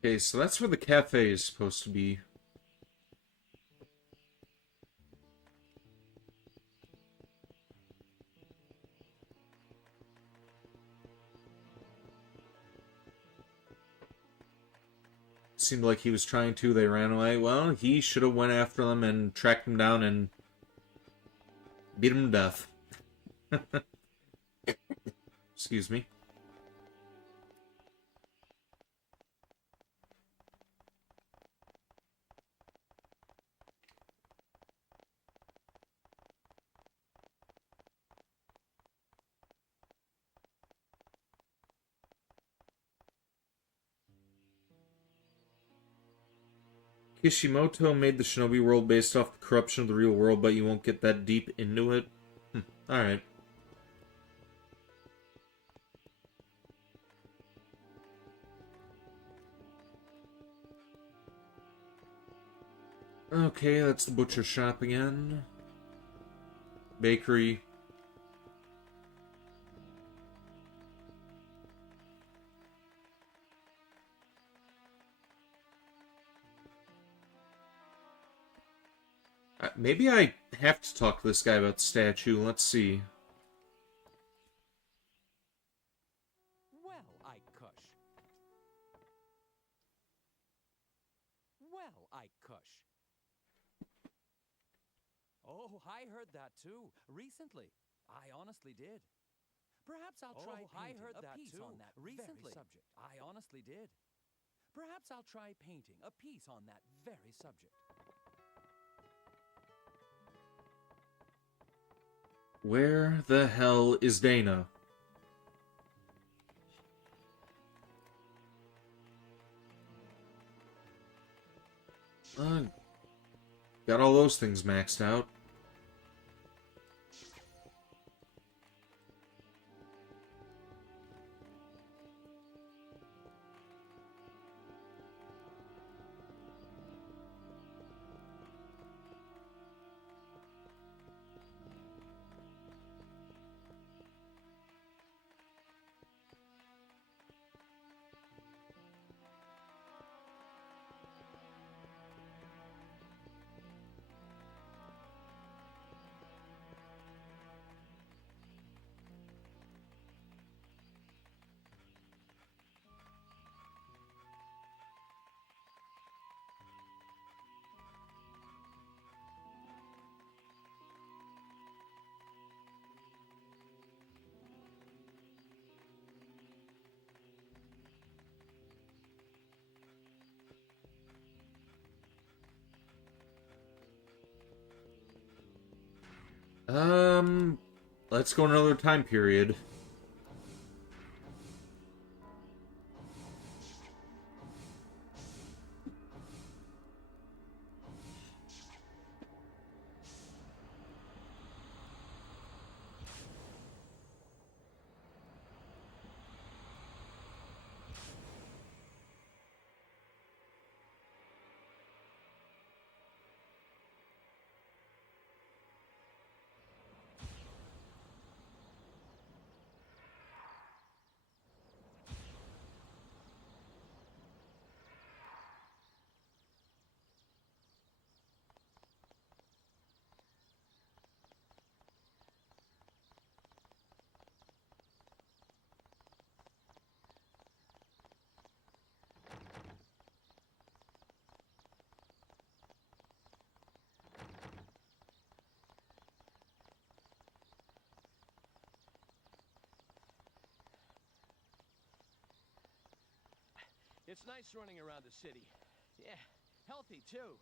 Okay, so that's where the cafe is supposed to be. Seemed like he was trying to, they ran away. Well, he should have went after them and tracked them down and beat them to death. Excuse me. Kishimoto made the Shinobi world based off the corruption of the real world, but you won't get that deep into it. Alright. Okay, that's the butcher shop again. bakery. Maybe I have to talk to this guy about the statue. Let's see. Well, I cush. Well, I cush. Oh, I heard that too, recently. I honestly did. Perhaps I'll try painting a piece on that recently. Subject. I honestly did. Perhaps I'll try painting a piece on that very subject. Where the hell is Dana? Got all those things maxed out. Let's go another time period. It's nice running around the city. Yeah, healthy too.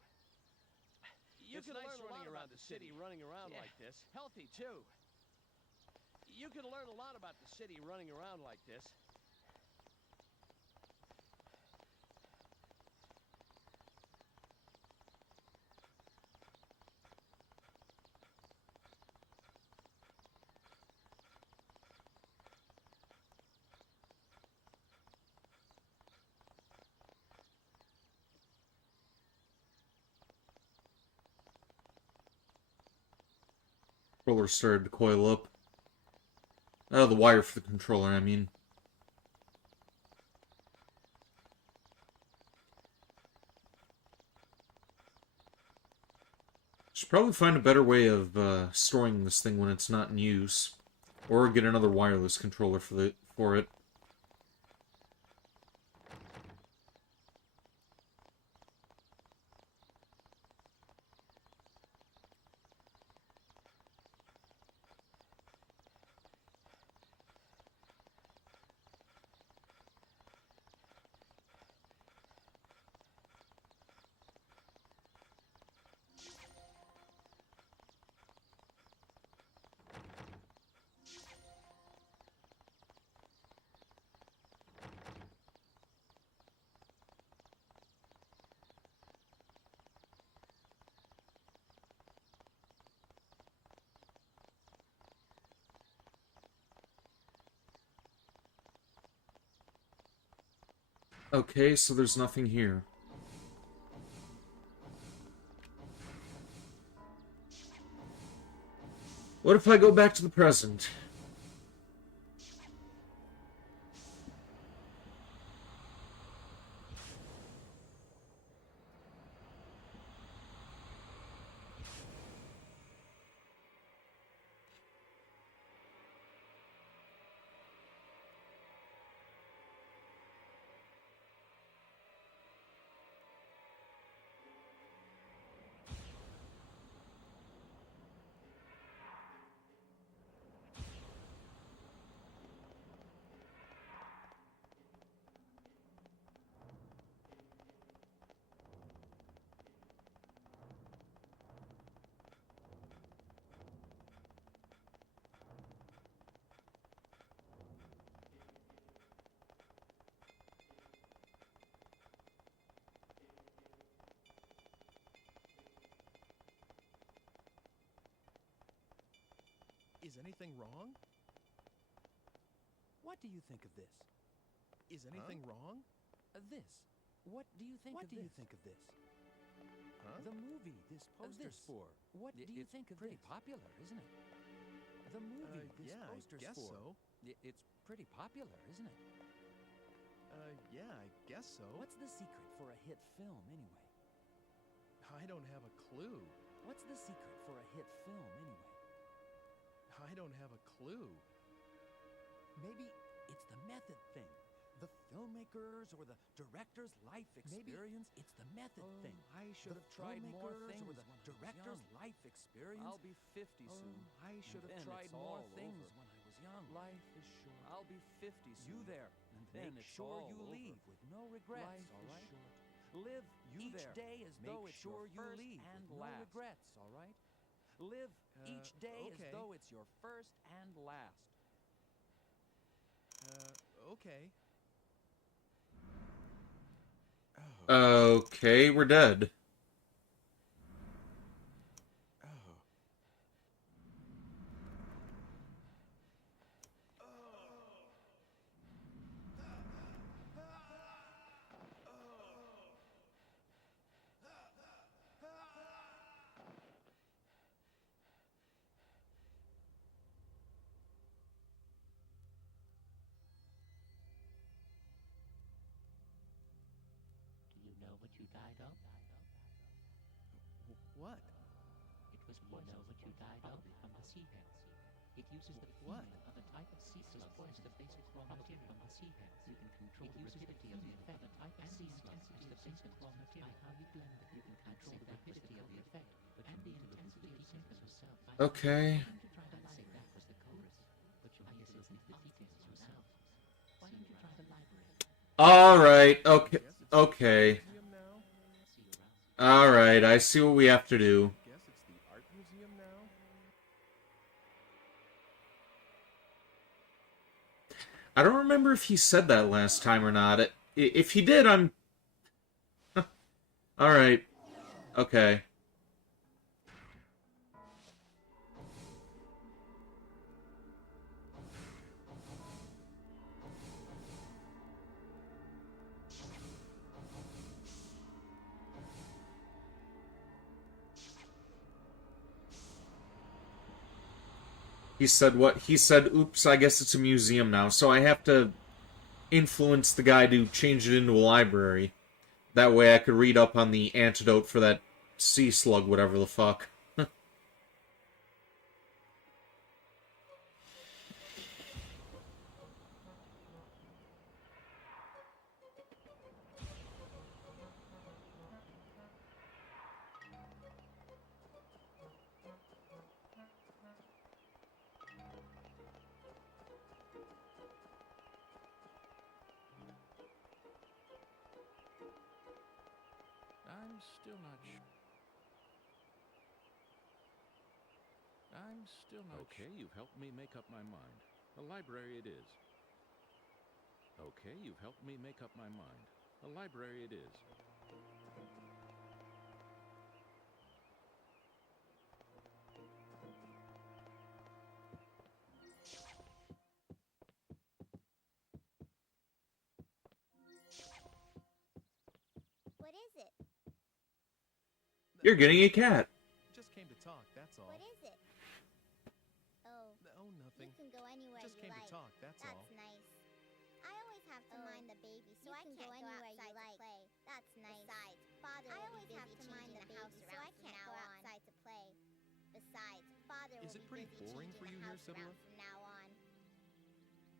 You can learn a lot around the city running around like this. Healthy too. You can learn a lot about the city running around like this. Controller started to coil up. Oh, the wire for the controller, I mean. Should probably find a better way of storing this thing when it's not in use. Or get another wireless controller for it. Okay, so there's nothing here. What if I go back to the present? Is anything wrong? What do you think of this? Is anything wrong? This. What do you think of this? Huh? The movie this poster's for. What do you think of this? It's pretty popular, isn't it? The movie this yeah, poster's I guess for. so. It's pretty popular, isn't it? Yeah, I guess so. What's the secret for a hit film, anyway? I don't have a clue. What's the secret for a hit film, anyway? I don't have a clue. Maybe it's the method thing. The filmmakers or the director's life experience. Maybe it's the method thing. I should have tried more things. Or the director's life experience. I'll be 50 soon. I should have tried more things when I was young. Life is short. I'll be 50 soon. You there. And then make sure you leave with no regrets, all right? Live each day as though it's your first and last. No regrets, all right? Live each day as though it's your first and last. Okay. Okay, we're dead. Do you know what you died of? What? It was poison. You know what you died of? From the sea hens. It uses the feed of a type of sea slug as the basic raw material from the sea hens. You can control the rapidity of the effect. The type of sea slug is the basic raw material. How you blend it, you can control the rapidity of the effect and the intensity of symptoms yourself. Okay. Why don't you try the library? That was the chorus. But you might listen to the details yourself. Why don't you try the library? Alright, okay. Okay. Alright, I see what we have to do. Guess it's the art museum now? I don't remember if he said that last time or not. If he did, I'm... Alright. Okay. He said what? He said, oops, I guess it's a museum now, so I have to influence the guy to change it into a library. That way I could read up on the antidote for that sea slug, whatever the fuck. I'm still not sure. I'm still not Okay, you've helped me make up my mind. A library it is. Okay, you've helped me make up my mind. A library it is. What is it? You're getting a cat. Just came to talk, that's all. What is it? Is it pretty boring for you here, Sibylla? From now on.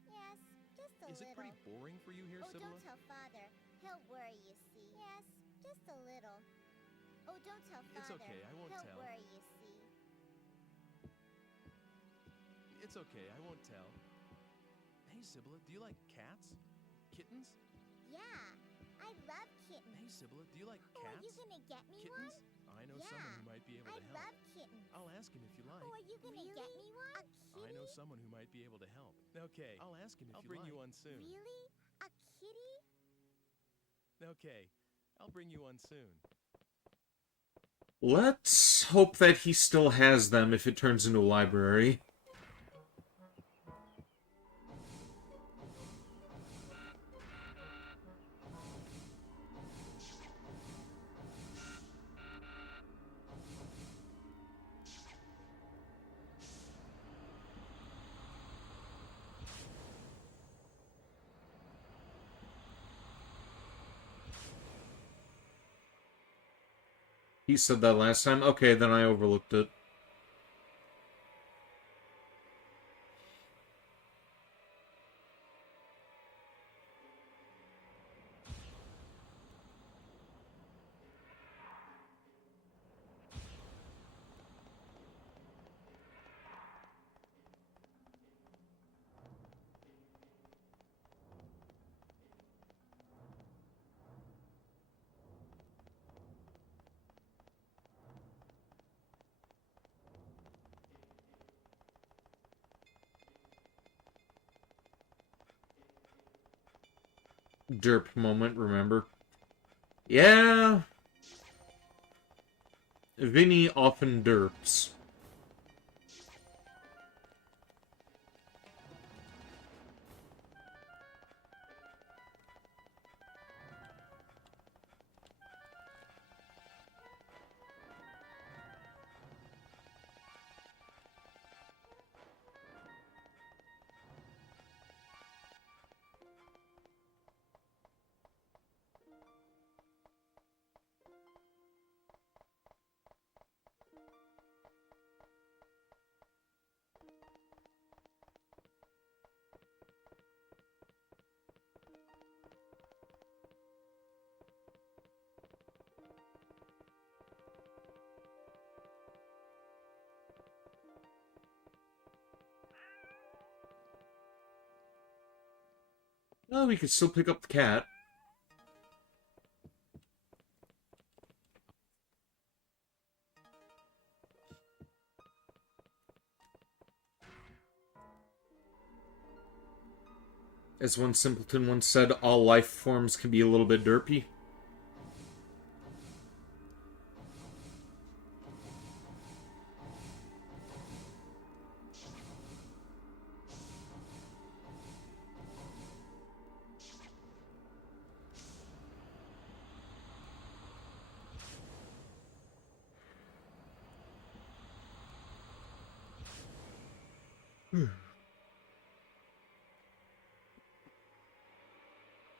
Yes, just a Is little. it pretty boring for you here, Oh, Sibylla? don't tell Father. He'll worry, you see. Yes, just a little. Oh, don't tell Father. It's okay, I won't He'll tell. worry, you see. It's okay, I won't tell. Hey, Sibylla, do you like cats? Kittens? Yeah, I love kittens. Hey, Sibylla, do you like Oh, cats? are you gonna get me Kittens? one? I know Yeah, someone who might be able I to help. love kittens. I'll ask him if you like. Oh, are you gonna get me one? A kitty? I know someone who might be able to help. Okay, I'll ask him if I'll you like. bring you one soon. Really? A kitty? Okay, I'll bring you one soon. Let's hope that he still has them if it turns into a library. He said that last time? Okay, then I overlooked it. Derp moment, remember? Yeah. Vinny often derps. Well, we could still pick up the cat. As one simpleton once said, all life forms can be a little bit derpy.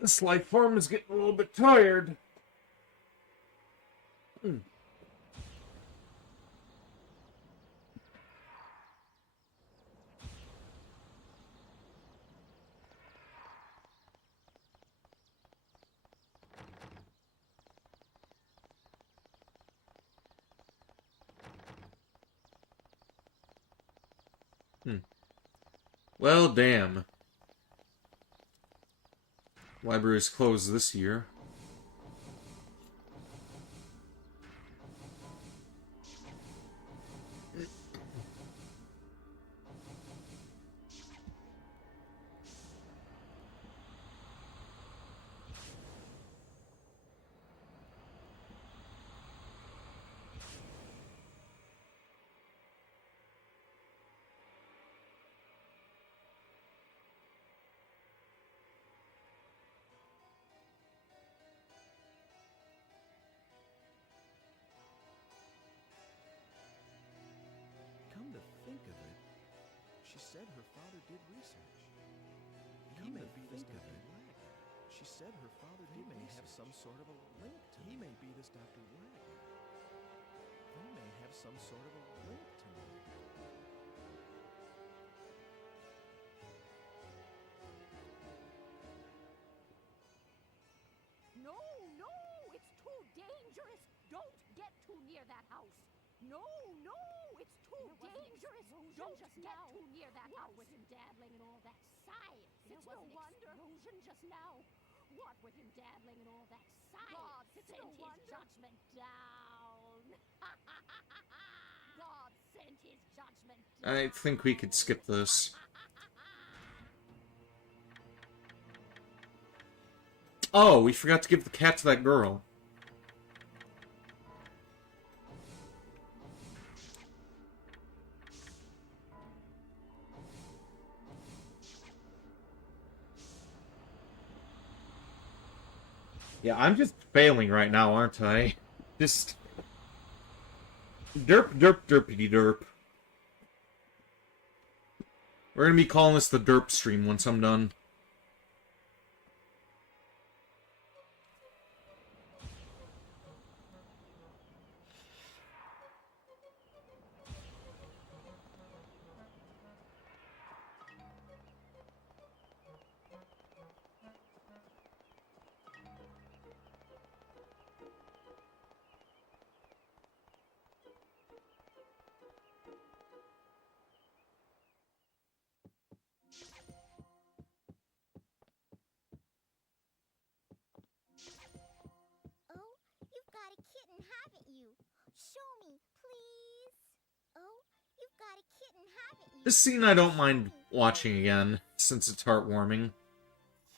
This life form is getting a little bit tired. Well, damn. Library's closed this year. Come to think of it, she said her father did research. He may be this Dr. Wagner. She said her father did may have some sort of a link to me. He may be this Dr. Wagner. They may have some sort of a link to me. Don't just get too near that house with him dabbling in all that science. It's no wonder. Explosion just now. What with him dabbling in all that science? God sent his judgment down. God sent his judgment down. I think we could skip this. Oh, we forgot to give the cat to that girl. Yeah, I'm just failing right now, aren't I? Just... derp, derp, derpity derp. We're gonna be calling this the derp stream once I'm done. Oh, you've got a kitten, haven't you? Show me, please. Oh, you've got a kitten, haven't you? This scene I don't mind watching again, since it's heartwarming.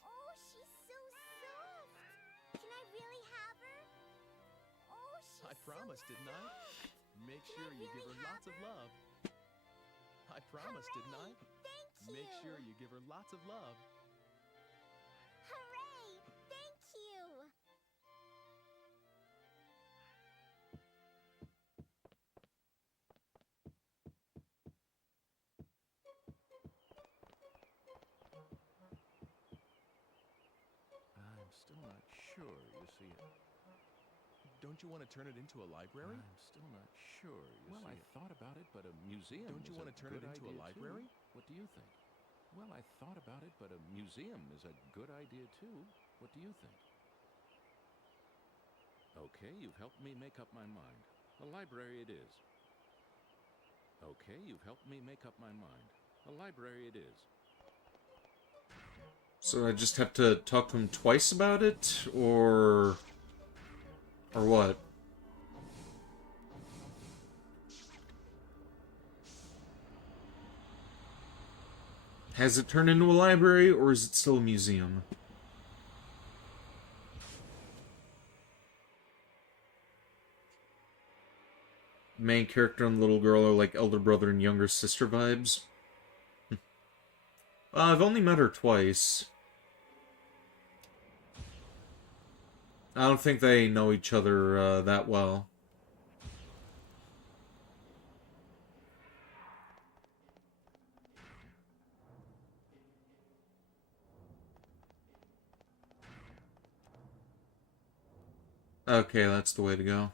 Oh, she's so soft. Can I really have her? Oh, she's I promised, didn't I? Make sure you give her lots of love. I promised, didn't I? Thank you. Make sure you give her lots of love. Hooray! Thank you. I'm still not sure, you see. Don't you want to turn it into a library? I'm still not sure, you see. Well, I thought about it, but a museum Don't you want to turn it into a library? Too. What do you think? Well, I thought about it, but a museum is a good idea, too. What do you think? Okay, you've helped me make up my mind. A library it is. Okay, you've helped me make up my mind. A library it is. So I just have to talk to him twice about it, or what? Has it turned into a library, or is it still a museum? Main character and little girl are like elder brother and younger sister vibes. I've only met her twice. I don't think they know each other that well. Okay, that's the way to go.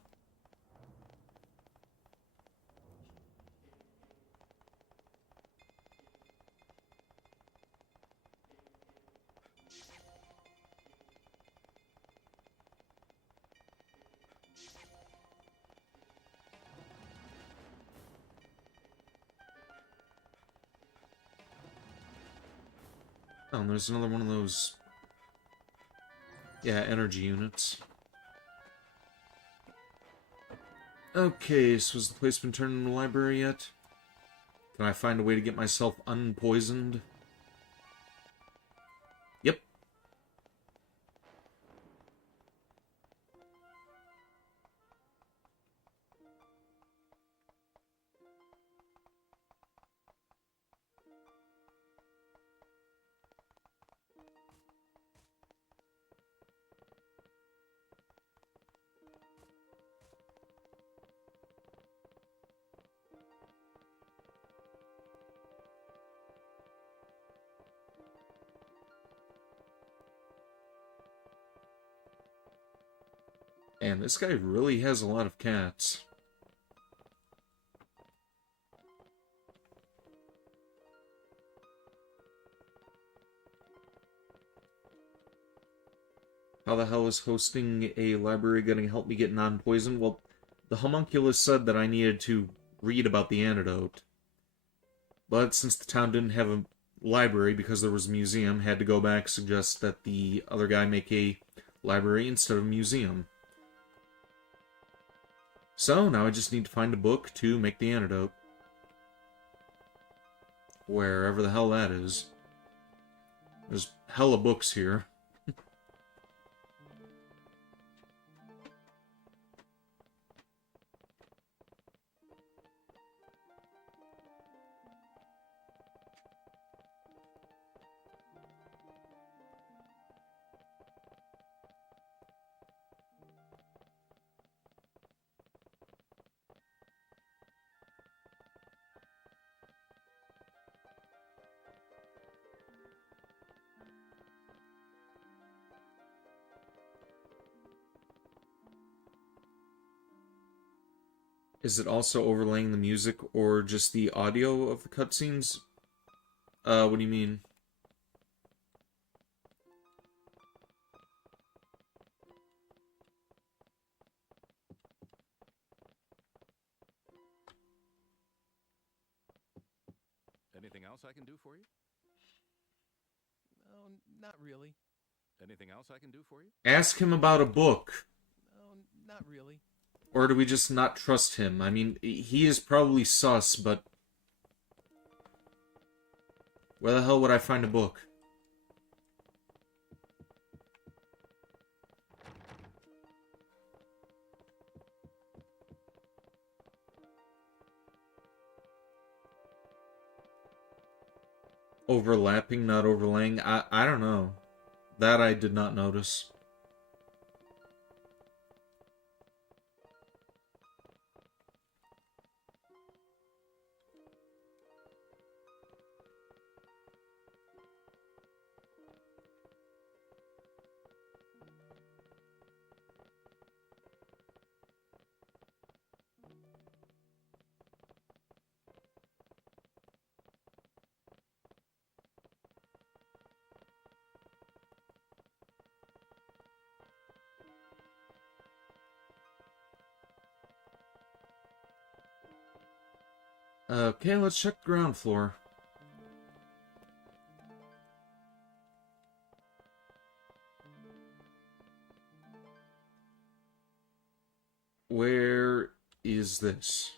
Oh, and there's another one of those... yeah, energy units. Okay, so has the place been turned into a library yet? Can I find a way to get myself unpoisoned? Yep. And this guy really has a lot of cats. How the hell is hosting a library going to help me get non-poisoned? Well, the homunculus said that I needed to read about the antidote. But since the town didn't have a library because there was a museum, had to go back, suggest that the other guy make a library instead of a museum. So now I just need to find a book to make the antidote. Wherever the hell that is. There's hella books here. Is it also overlaying the music or just the audio of the cutscenes? What do you mean? Anything else I can do for you? No, not really. Anything else I can do for you? Ask him about a book. No, not really. Or do we just not trust him? I mean, he is probably sus, but... where the hell would I find a book? Overlapping, not overlaying? I don't know. That I did not notice. Okay, let's check the ground floor. Where is this?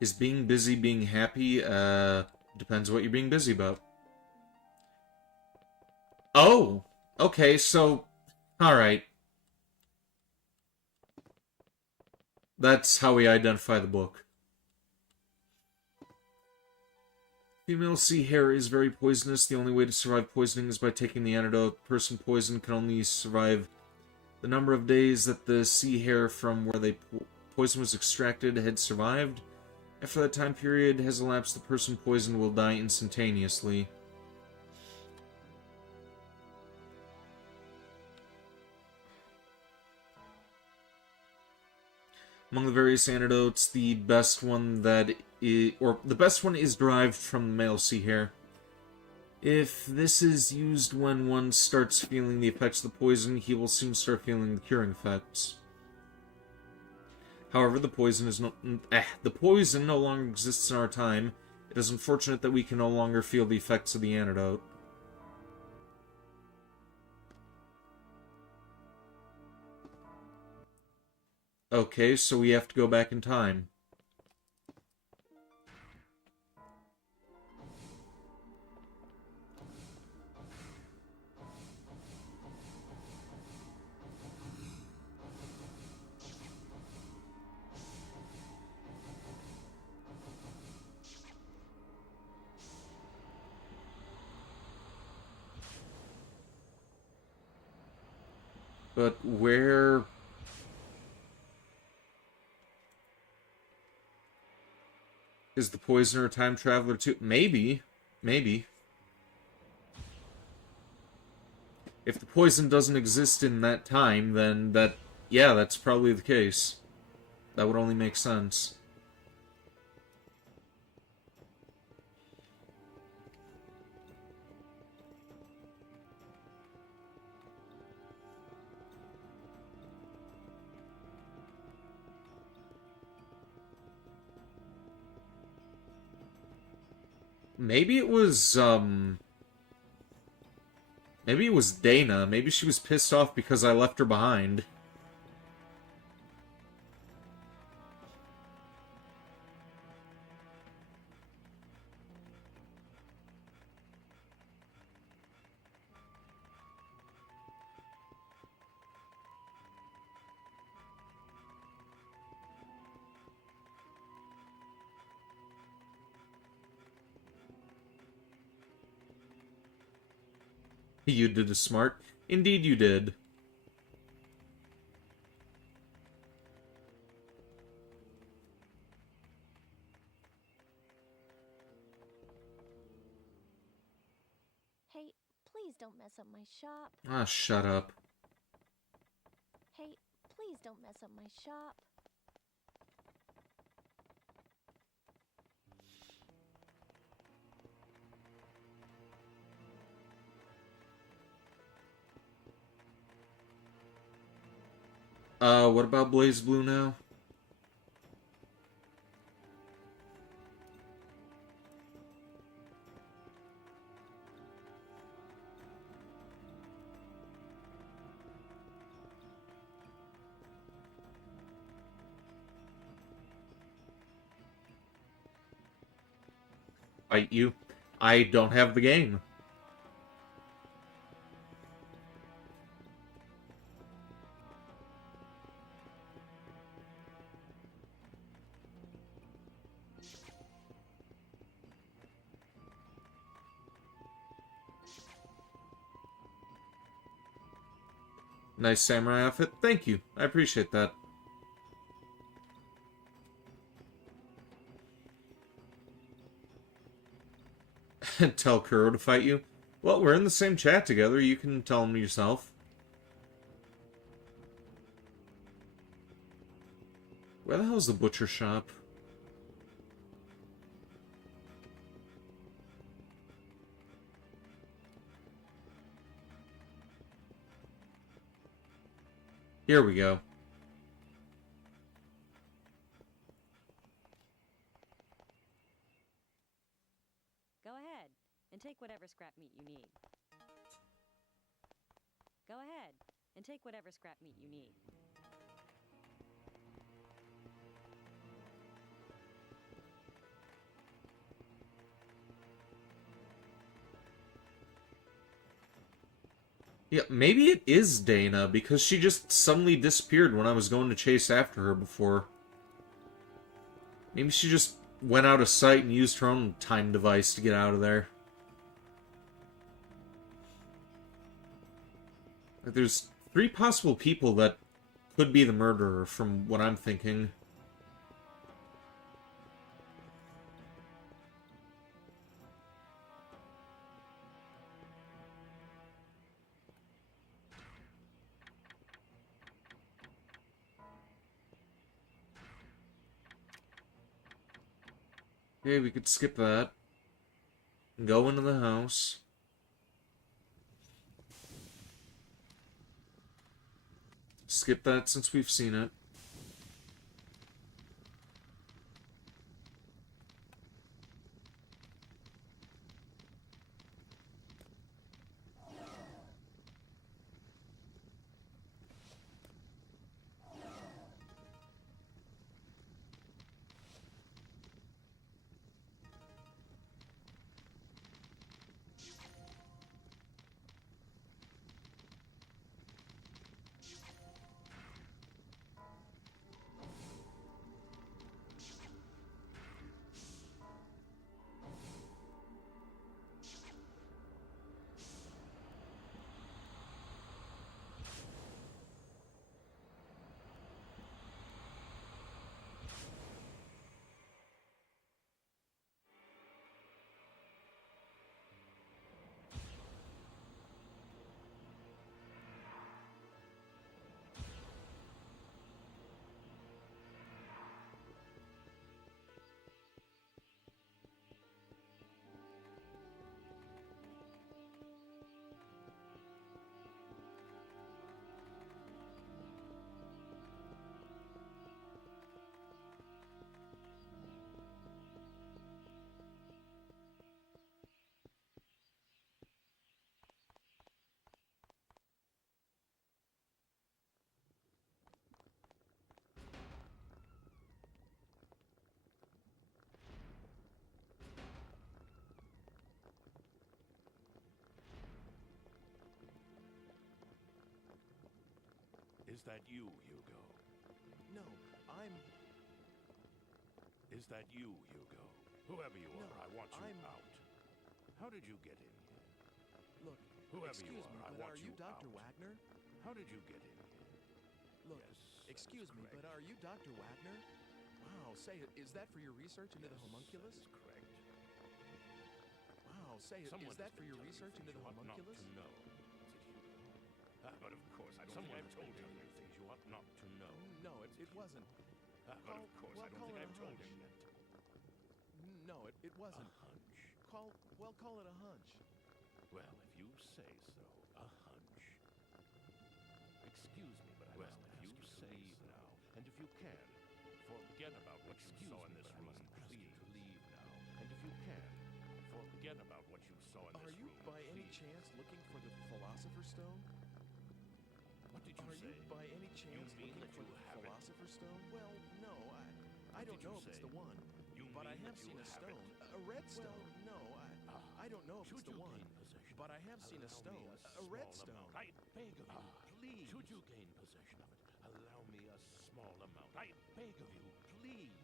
Is being busy being happy? Depends what you're being busy about. Oh! Okay, so... alright. That's how we identify the book. Female sea hare is very poisonous. The only way to survive poisoning is by taking the antidote. The person poisoned can only survive the number of days that the sea hare from where the poison was extracted had survived. After that time period has elapsed, the person poisoned will die instantaneously. Among the various antidotes, the best one is derived from the male sea hare. If this is used when one starts feeling the effects of the poison, he will soon start feeling the curing effects. However, the poison no longer exists in our time. It is unfortunate that we can no longer feel the effects of the antidote. Okay, so we have to go back in time. But where... is the poisoner a time traveler too? Maybe. Maybe. If the poison doesn't exist in that time, then yeah, that's probably the case. That would only make sense. Maybe it was, maybe it was Dana. Maybe she was pissed off because I left her behind. You did a smart. Indeed you did. Hey, please don't mess up my shop. Ah, shut up. Hey, please don't mess up my shop. What about Blaze Blue now? Fight you? I don't have the game. Nice samurai outfit. Thank you. I appreciate that. Tell Kuro to fight you? Well, we're in the same chat together. You can tell him yourself. Where the hell's the butcher shop? Here we go. Go ahead and take whatever scrap meat you need. Go ahead and take whatever scrap meat you need. Yeah, maybe it is Dana, because she just suddenly disappeared when I was going to chase after her before. Maybe she just went out of sight and used her own time device to get out of there. There's 3 possible people that could be the murderer, from what I'm thinking. Okay, we could skip that. Go into the house. Skip that since we've seen it. Is that you, Hugo? No, I'm... Is that you, Hugo? Whoever you are, I want you out. How did you get in here? Look, Whoever excuse you me, are, I but want are you you Dr. out. Wagner? How did you get in here? Look, excuse me, but are you Dr. Wagner? Wow, say it. Is that for your research into the homunculus? That is correct. Wow, say it. Someone Is that has for been your telling research you into the things you ought not homunculus? to know, said Hugo. But of course, I don't think I've told him yet. Things you ought not to know. No, it wasn't. But of course, I don't think I've told him yet. No, it wasn't. A hunch. Call it a hunch. Well, if you say so, a hunch. Excuse me, but I must ask you say now, and if you can, forget about what you saw in this room. Please leave now, and if you can, forget about what you saw in this room. Are you by any chance looking for the Philosopher's Stone? What did you say? Are you by any chance mean looking that for you the have it? Philosopher's Stone? Well, no, I don't know if it's the one. But I have seen a stone, a red stone. No, I don't know if it's the one. But I have seen a stone, a red stone. I beg of you, please. Should you gain possession of it, allow me a small amount. I beg of you, please.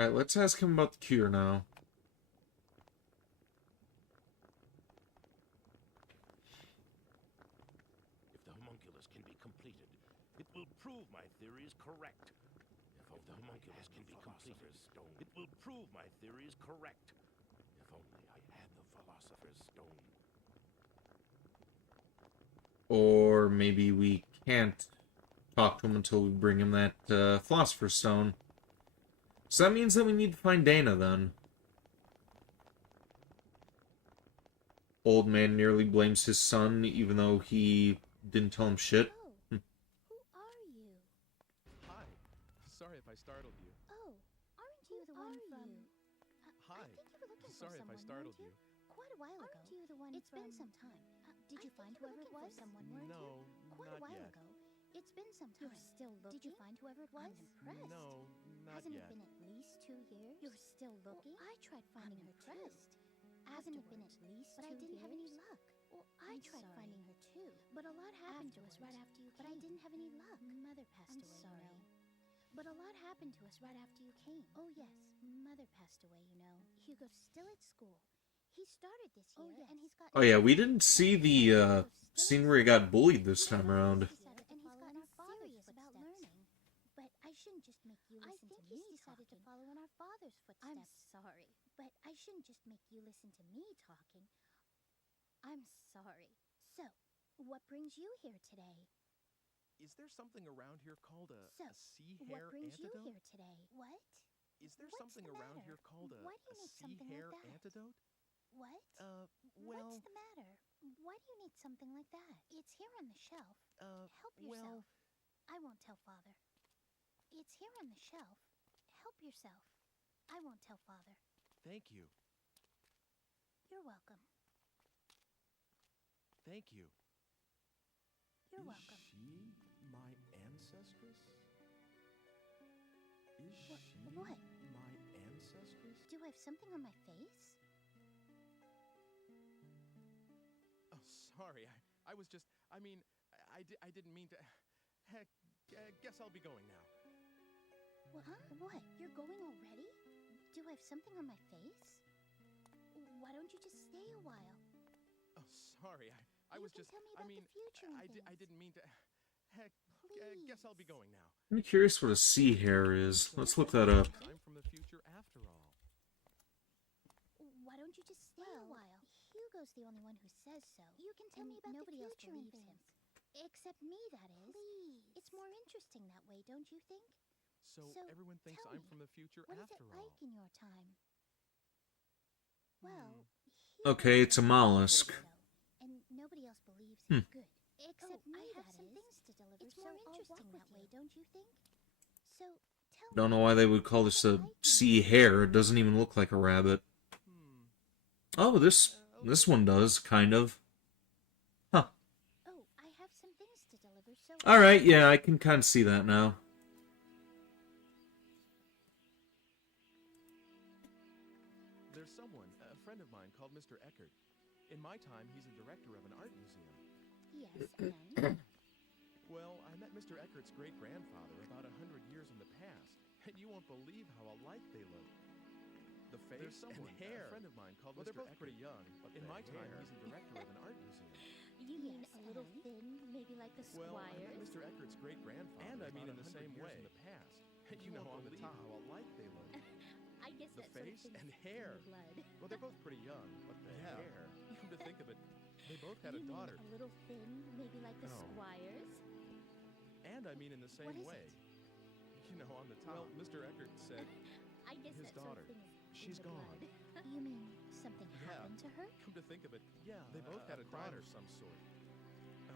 Alright, let's ask him about the cure now. If the homunculus can be completed, it will prove my theory is correct. If the homunculus can be completed, it will prove my theory is correct. If only I had the Philosopher's Stone. Or maybe we can't talk to him until we bring him that Philosopher's Stone. So that means that we need to find Dana, then. Old man nearly blames his son, even though he didn't tell him shit. Oh, who are you? Hi. Sorry if I startled you. Oh, aren't you the one from... Hi. I think you were looking Sorry for if I someone, startled weren't you. Quite a while ago. Aren't you the one It's been some time. Did you find whoever it was? Someone, weren't No, you? Quite not a while yet. ago. It's been some time. You're still looking? Did you find whoever it was? I'm impressed. No, not Hasn't yet. it been at least 2 years? You're still looking? Well, I tried finding her too. Hasn't it been at least 2 years? But I didn't have any luck. Well, I tried finding her too. But a lot happened to us right after you came. But I didn't have any luck. Mother passed away, sorry. You know. But a lot happened to us right after you came. Oh, yes. Mother passed away, you know. Hugo's still at school. He started this year, and he's got... Oh yeah, we didn't see the scene where he got bullied this time around. And he's gotten serious about learning. But I shouldn't just make you listen to me decided to follow in our father's footsteps. I'm sorry, but I shouldn't just make you listen to me talking. I'm sorry. So, what brings you here today? Is there something around here called a sea What hare brings you antidote? here today? What? Is there What's something the around matter? here called a Why do you need sea something hare like that? antidote? What? Well... What's the matter? Why do you need something like that? It's here on the shelf. Help yourself. I won't tell Father. It's here on the shelf. Help yourself. I won't tell Father. Thank you. You're welcome. Thank you. You're Is welcome. she my ancestress? Is What? she What? my ancestress? Do I have something on my face? Oh, sorry. I was just... I mean, I didn't mean to... Heck, guess I'll be going now. What? You're going already? Do I have something on my face? Why don't you just stay a while? Oh, sorry. I was just... tell me about the future and I things. didn't mean to... Heck, guess I'll be going now. I'm curious what a sea hare is. Let's look that up. I'm from the future after all. Why don't you just stay a while? Hugo's the only one who says so. You can tell me about nobody else believes him. Except me, that is. Please. It's more interesting that way, don't you think? So everyone thinks tell I'm me, from the future what after is it all. like in your time? Well, Okay, it's a mollusk. and nobody else believes Hmm. him. Good. Except me, I have some things to deliver. It's more interesting that way, don't you think? So tell me. Don't know why they would call this a sea hare. It doesn't even look like a rabbit. Oh, this one does, kind of. Huh. Oh, I have some things to deliver, so... Alright, yeah, I can kind of see that now. my time, he's a director of an art museum. Yes, and? Well, I met Mr. Eckert's great-grandfather about 100 years in the past, and you won't believe how alike they look. The face and hair. A friend of mine called Mr. They're both pretty young, but in my time, he's a director of an art museum. You mean a little thin, maybe like the Well, I met Squires? Mr. Eckert's great-grandfather and I mean in the same way. In the past, and you know on the top how alike they look. I guess The that sort of face thing and is hair. in blood. Well, they're both pretty young, but the hair. Come to think of it, they both had a You daughter. mean a little thin, maybe like the Oh. Squires? And I mean in the same What is way. You know, on the top. Well, Mr. Eckert said I guess his that daughter. sort of thing is She's in the gone. blood. You mean something happened to her? Come to think of it, yeah, they both had a daughter of some sort.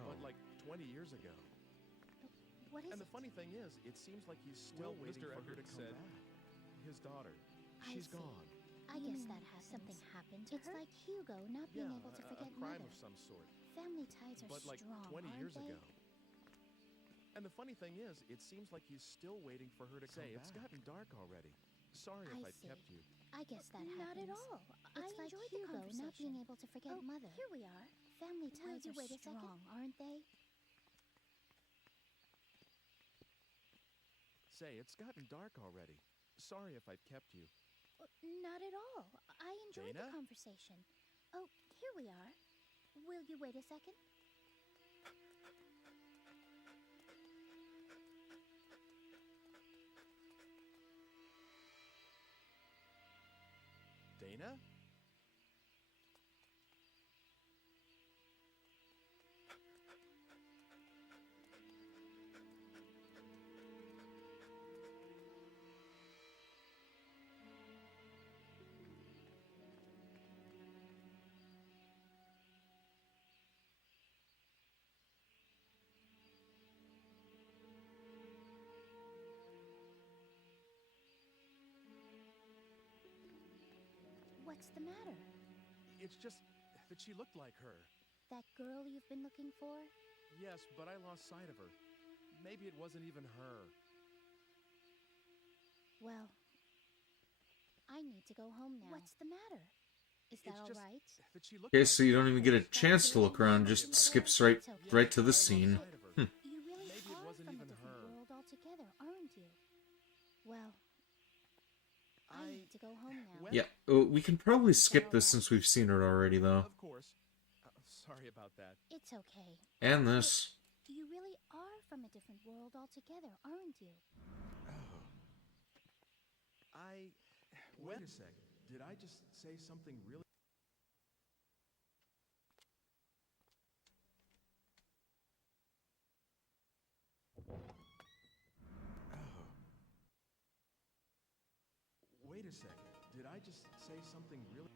But like 20 years ago. What is And it? the funny thing is, it seems like he's still waiting Mr. for her to Eckert come said back. His daughter. I She's see. gone. I guess that has something happened to her. It's like Hugo not being able to forget a crime mother. of some sort. Family ties are But like strong, 20 aren't years they? ago. And the funny thing is, it seems like he's still waiting for her to come back. It's gotten dark already. Sorry if I I've see. kept you. I guess that Not happens. at all. It's I like enjoyed the Hugo not being conversation. able to forget Oh, mother. here we are. Family Will ties you are wait a second? strong, aren't they? Say, it's gotten dark already. Sorry if I've kept you. Not at all. I enjoyed the Dana? conversation. Oh, here we are. Will you wait a second? Dana? What's the matter? It's just that she looked like her. That girl you've been looking for? Yes, but I lost sight of her. Maybe it wasn't even her. Well, I need to go home now. What's the matter? Is that all right? That she looked Okay, like so you don't even get a chance to look around, just skips right to the scene. You really are from a different world altogether, aren't you? Well, I need to go home now. Yeah, we can probably skip this since we've seen it already, though. Of course. Sorry about that. It's okay. And this. You really are from a different world altogether, aren't you? Wait a sec. Did I just say something really... Wait a second. Did I just say something really...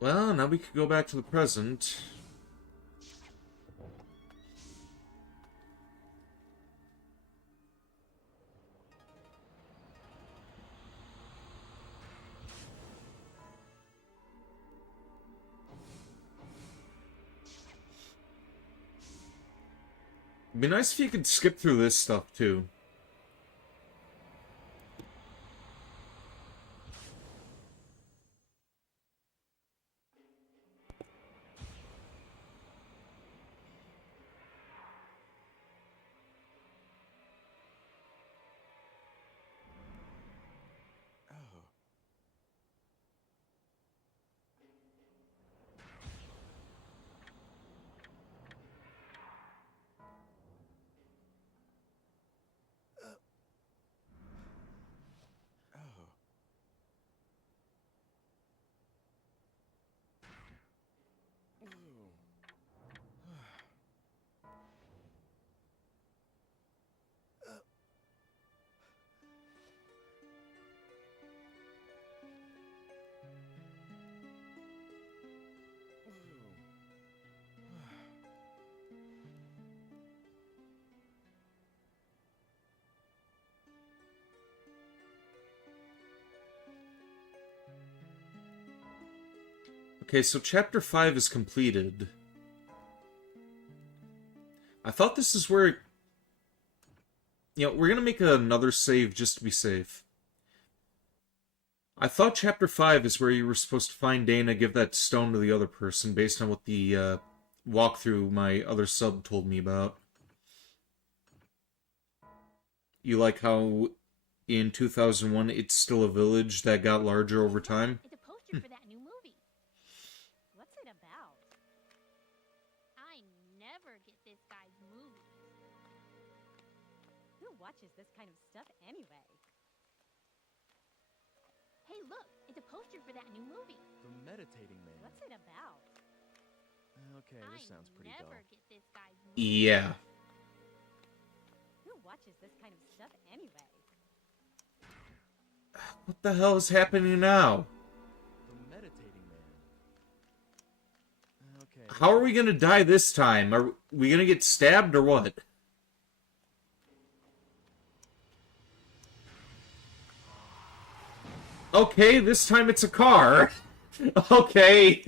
Well, now we could go back to the present. It'd be nice if you could skip through this stuff, too. Okay, so Chapter 5 is completed. I thought this is where... You know, we're gonna make another save just to be safe. I thought Chapter 5 is where you were supposed to find Dana, give that stone to the other person, based on what the walkthrough my other sub told me about. You like how in 2001 it's still a village that got larger over time? It's a poster for that new movie. What's it about? I never get this guy's movies. Who watches this kind of stuff anyway? Hey, look, it's a poster for that new movie. The Meditating Man. What's it about? Okay, this sounds pretty dull. Never get this guy's movies. Yeah. Who watches this kind of stuff anyway? What the hell is happening now? The Meditating Man. Okay. How are we gonna die this time? Are we gonna get stabbed or what? Okay, this time it's a car. Okay.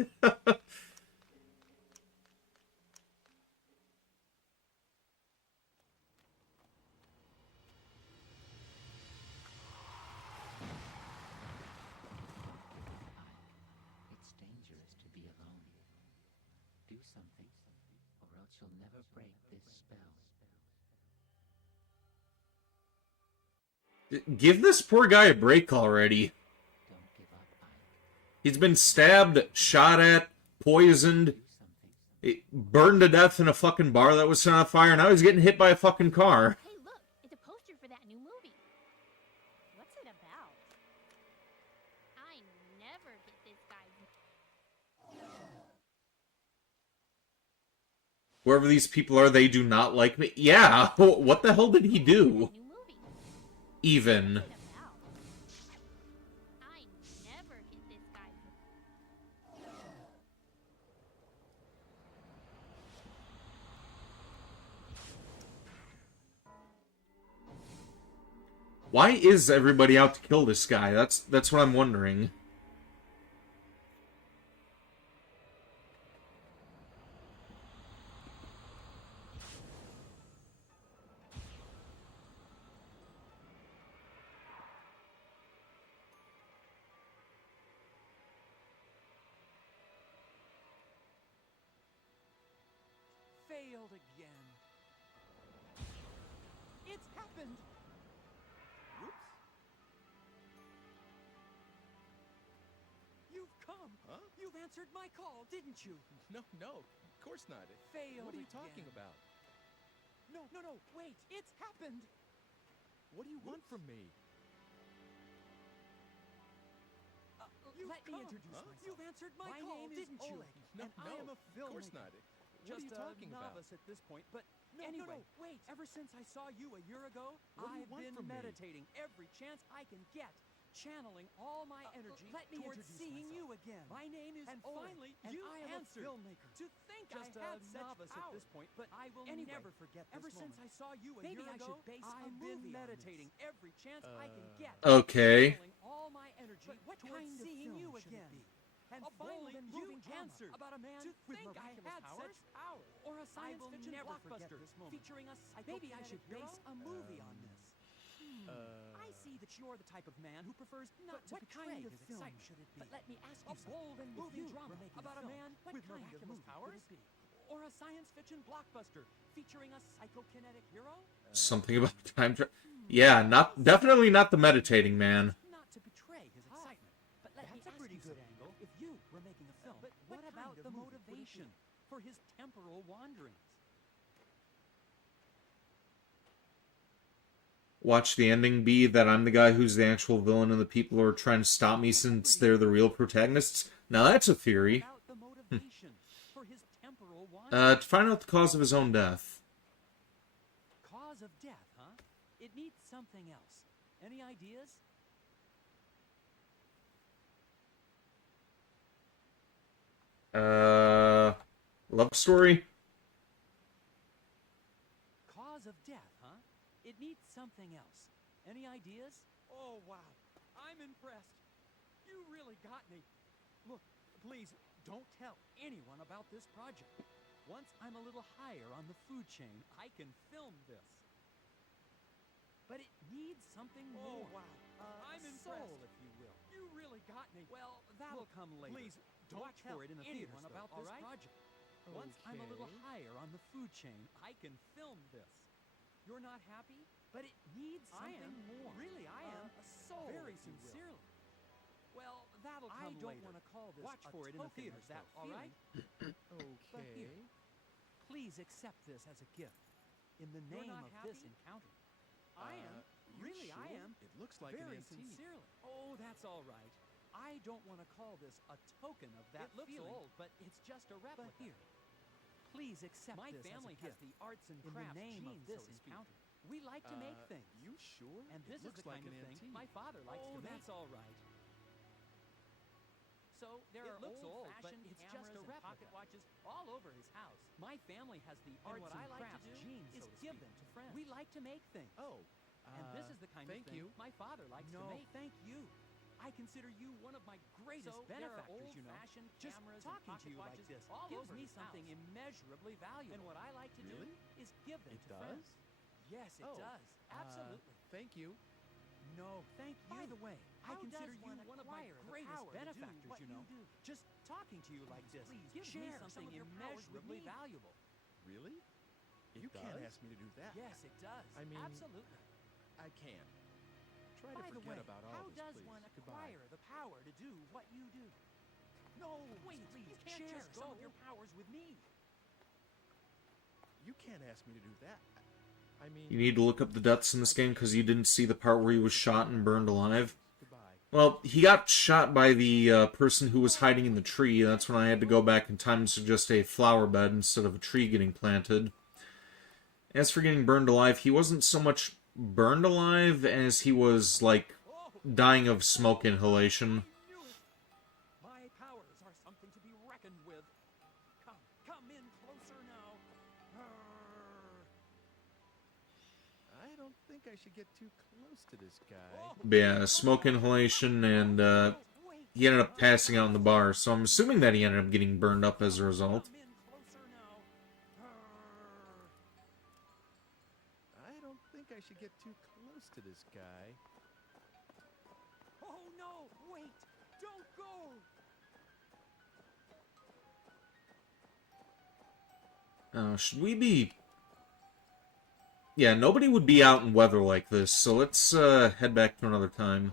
It's dangerous to be alone. Do something, or else you'll never break this spell. Give this poor guy a break already. Don't give up, Ike. He's been stabbed, shot at, poisoned, burned to death in a fucking bar that was set on fire. Now he's getting hit by a fucking car. Hey, look, it's a poster for that new movie. What's it about? I never get this guy's. Whoever these people are, they do not like me. Yeah, what the hell did he do? Even. I never get this guy's. Why is everybody out to kill this guy? That's what I'm wondering. Failed again. It's happened. Whoops. You've come. Huh? You've answered my call, didn't you? No, of course not. Failed What are you again. talking about? No, wait. It's happened. What do you want from me? Let me introduce myself. You've answered my call, name is didn't you? Oleg. And I am a filmmaker. Of course not. What are you Just talking a about? novice at this point, but anyway, wait. Ever since I saw you a year ago, What do you I've want been from me? meditating every chance I can get, channeling all my energy let me towards introduce seeing myself. you again. My name is And Oleg, finally, and you I am answered. a filmmaker. To think Just I had a such novice power. at this point, but I will anyway, never forget this ever since moment. I saw you a Maybe year I ago, should base a I've movie been on meditating every chance I can get. Okay. Channeling all my energy What towards kind of seeing film you should it again. be? And A finally, bold and you moving drama answered about a man to with think I miraculous had powers? such power. Or a science will fiction never forget blockbuster this moment. featuring a Maybe I should psychokinetic base hero? a movie on this. I see that you're the type of man who prefers not to what betray kind of his film excitement. should it be? But let me ask A you something. bold and If moving you drama were making about a a film man with with miraculous miraculous powers? powers? Or a science fiction blockbuster featuring a psychokinetic hero? Something about time travel. Yeah, definitely not the meditating man. Not to betray his excitement. But let me That's a ask pretty you good something. angle. If you were making a film, But what what about kind of the movie would it be? motivation for his temporal wanderings? Watch the ending be that I'm the guy who's the actual villain and the people are trying to stop me since they're the real protagonists. Now that's a theory. About the motivation for his temporal wanderings? To find out the cause of his own death. Cause of death, huh? It needs something else. Any ideas? Love story? Cause of death, huh? It needs something else. Any ideas? Oh, wow. I'm impressed. You really got me. Look, please, don't tell anyone about this project. Once I'm a little higher on the food chain, I can film this. But it needs something more. Oh, wow. I'm in soul, if you will. You really got me. Well, that'll come later. Please, don't watch for it in the theaters about this project. Once I'm a little higher on the food chain, I can film this. You're not happy? But it needs something more. Really, I am. A soul, very sincerely. Well, that'll come later. I don't want to call this watch for it in the theaters, that, all right? But here, please accept this as a gift in the name of this encounter. I am. Really, sure? I am. It looks like very sincerely. Oh, that's all right. I don't want to call this a token of that feeling. It looks old, but it's just a replica. But here, please accept this as a gift. The arts and crafts in the name of this encounter. We like to make things. You sure? And this is the kind of thing my father likes to make. Oh, that's all right. So there are old-fashioned cameras and pocket watches all over his house. My family has the arts and crafts genes, is give them to friends. We like to make things. Oh, and this is the kind of thing my father likes to make. Thank you. I consider you one of my greatest benefactors, you know. Just talking to you like this gives me something immeasurably valuable. And what I like to do is give them to friends. Yes, it does. Absolutely. Thank you. No, thank you. By the way, I consider you one of my greatest benefactors, you know. Just talking to you like this gives me something immeasurably valuable. Really? You can't ask me to do that. Yes, it does. I mean, absolutely. I can. Try to forget about all this, please. How does one acquire the power to do what you do? No, wait, please. You can't share some of your powers with me. You can't ask me to do that. I mean, you need to look up the deaths in this game because you didn't see the part where he was shot and burned alive. Well, he got shot by the person who was hiding in the tree. That's when I had to go back in time and suggest a flower bed instead of a tree getting planted. As for getting burned alive, he wasn't so much burned alive as he was, like, dying of smoke inhalation. My powers are something to be reckoned with. Come in closer now. I don't think I should get too close to this guy. But yeah, smoke inhalation, and he ended up passing out in the bar, so I'm assuming that he ended up getting burned up as a result. I don't think I should get too close to this guy. Oh no, wait! Don't go! Should we be... Yeah, nobody would be out in weather like this, so let's head back to another time.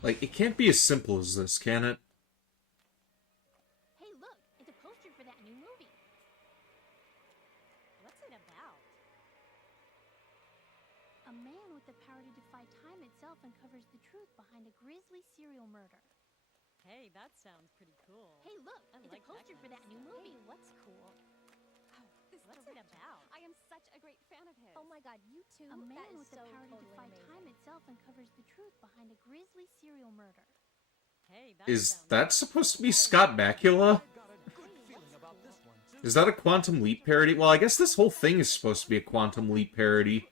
Like, it can't be as simple as this, can it? Hey, look! It's a poster for that new movie. What's it about? A man with the power to defy time itself uncovers the truth behind a grisly serial murder. Hey, that sounds pretty cool. Hey, look! It's a poster for that new movie. Hey, what's cool? What's it about? I am such a great fan of his. Oh my god, you too? A man with the power to defy time itself uncovers the truth behind a grisly serial murder. Hey, Is that supposed to be Scott Bakula? Is that a Quantum Leap parody? Well, I guess this whole thing is supposed to be a Quantum Leap parody.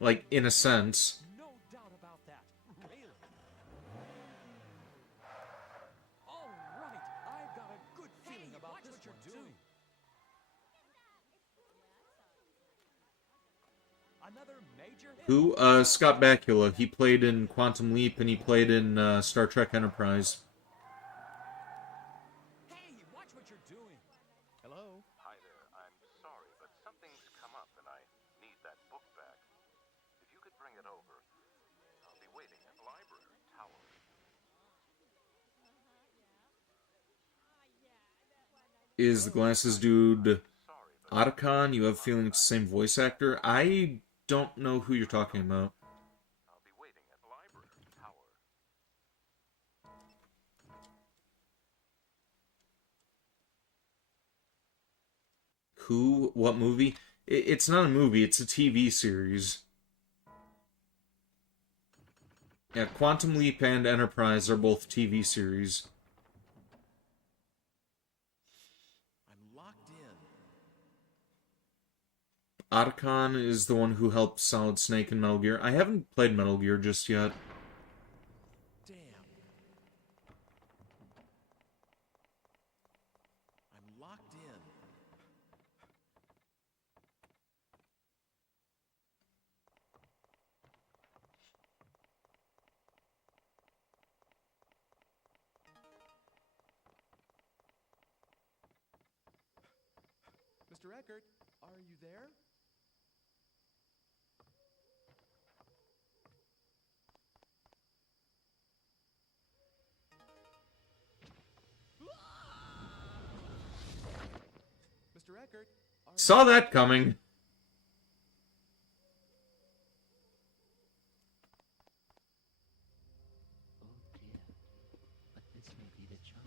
Like, in a sense. No doubt about that. Really? All right, I've got a good feeling about this one too. Another major hit. Who? Scott Bakula. He played in Quantum Leap and he played in Star Trek Enterprise. Hey, watch what you're doing. Hello? Hi there. I'm sorry, but something's come up and I need that book back. If you could bring it over, I'll be waiting at Library Tower. Is the glasses dude Otacon? You have a feeling it's the same voice actor? I don't know who you're talking about. I'll be waiting at Library Tower. Who? What movie? It's not a movie, it's a TV series. Yeah, Quantum Leap and Enterprise are both TV series. I'm locked in. Otacon is the one who helped Solid Snake in Metal Gear. I haven't played Metal Gear just yet. Damn. I'm locked in. Mr. Eckert, are you there? Mr. Eckert, Saw that coming. But this may be the chance.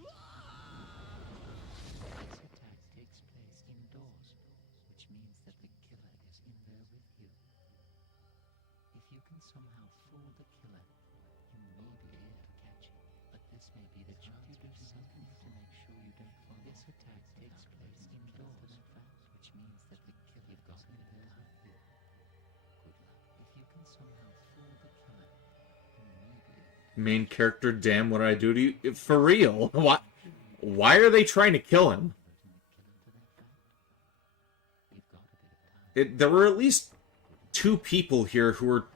This attack takes place indoors, which means that the killer is in there with you. If you can somehow fool the killer, you may be able to catch him. But this may be the chance. You do something to make sure you don't fall. This attack takes place indoors, which means that the killer is in there with you. Good luck. If you can somehow fool the killer, you may be able to. Main character, damn, what did I do to you? For real? Why are they trying to kill him? There were at least 2 people here who were,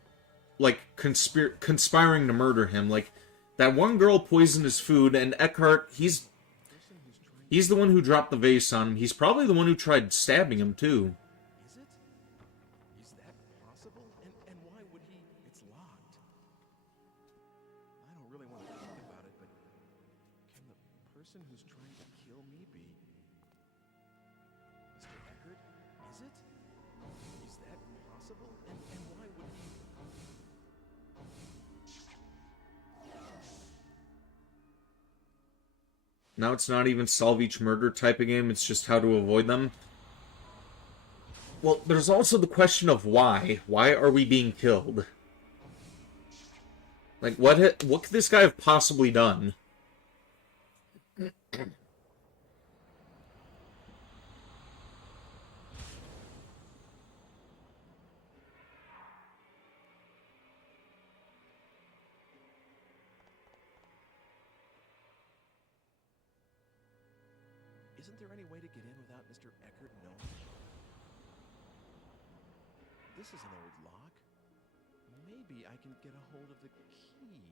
like, conspiring to murder him. Like, that one girl poisoned his food, and Eckhart, he's the one who dropped the vase on him. He's probably the one who tried stabbing him, too. Is it? Is that possible? And why would he? It's locked. I don't really want to think about it, but can the person who's trying to kill me be Mr. Eckert? Is it? Is that possible? And why would he? Now it's not even solve each murder type of game, it's just how to avoid them. Well, there's also the question of why. Why are we being killed? Like, what could this guy have possibly done? Isn't there any way to get in without Mr. Eckert knowing? This is an old lock. Maybe I can get a hold of the key.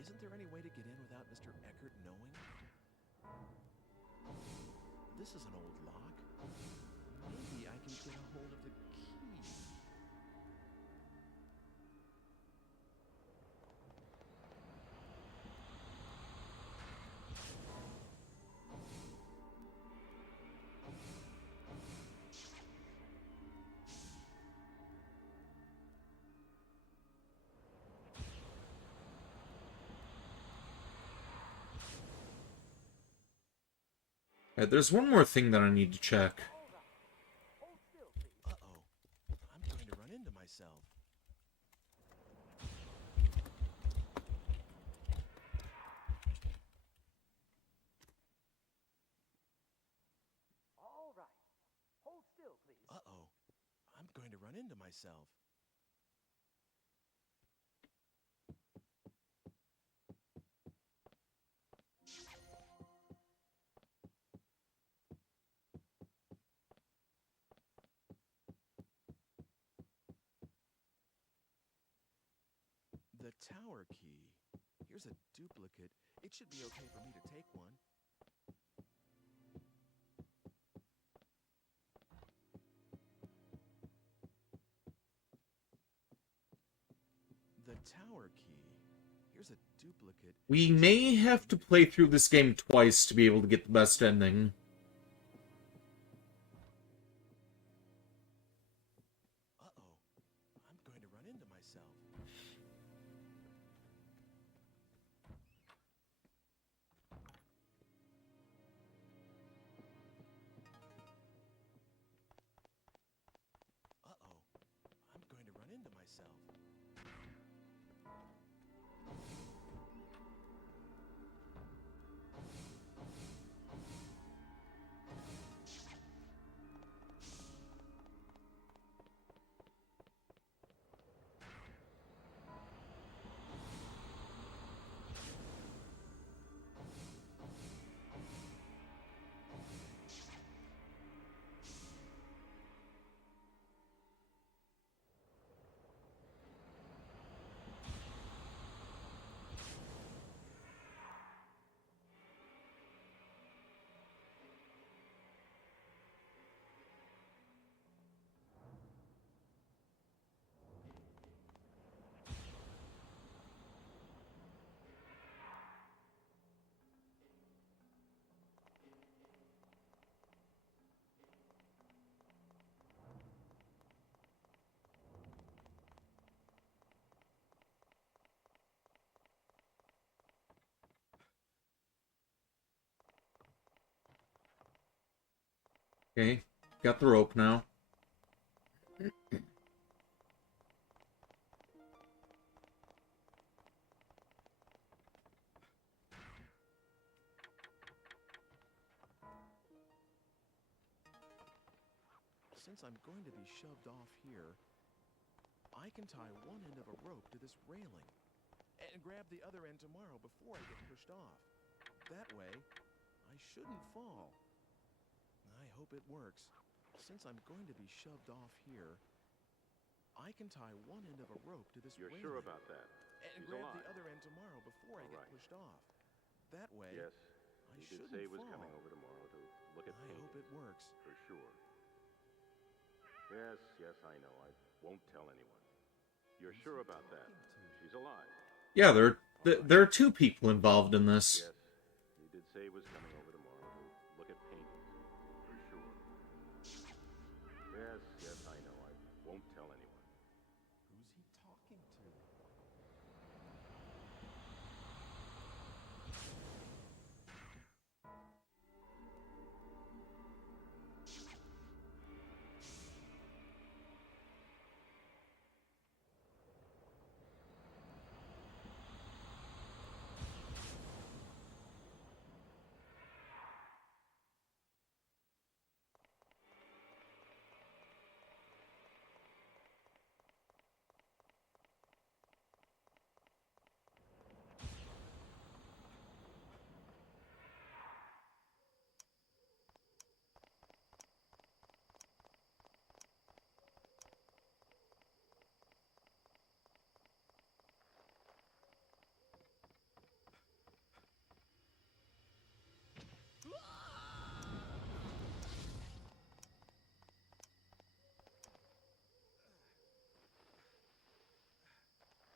Isn't there any way to get in without Mr. Eckert knowing? This is an old lock. Maybe I can get a hold of the key. There's one more thing that I need to check. Uh-oh. I'm going to run into myself. All right. Hold still, please. Uh-oh. I'm going to run into myself. The tower key. Here's a duplicate. It should be okay for me to take one. The tower key. Here's a duplicate. We may have to play through this game twice to be able to get the best ending. Uh-oh. I'm going to run into myself. Uh-oh. myself. Okay, got the rope now. Since I'm going to be shoved off here, I can tie one end of a rope to this railing and grab the other end tomorrow before I get pushed off. That way, I shouldn't fall. I hope it works. Since I'm going to be shoved off here, I can tie one end of a rope to this You're railing. sure about that? And He's grab alive. the other end tomorrow before I get pushed off. That way, Yes, I he did shouldn't say he was fall. coming over tomorrow to look at I paintings. hope it works. For sure. Yes, yes, I know. I won't tell anyone. You're sure about that? She's alive. Yeah, there are two people involved in this. Yes, he did say he was coming over tomorrow to look at paintings. For sure. Yes, yes, I know. I won't tell anyone. Who's he talking to?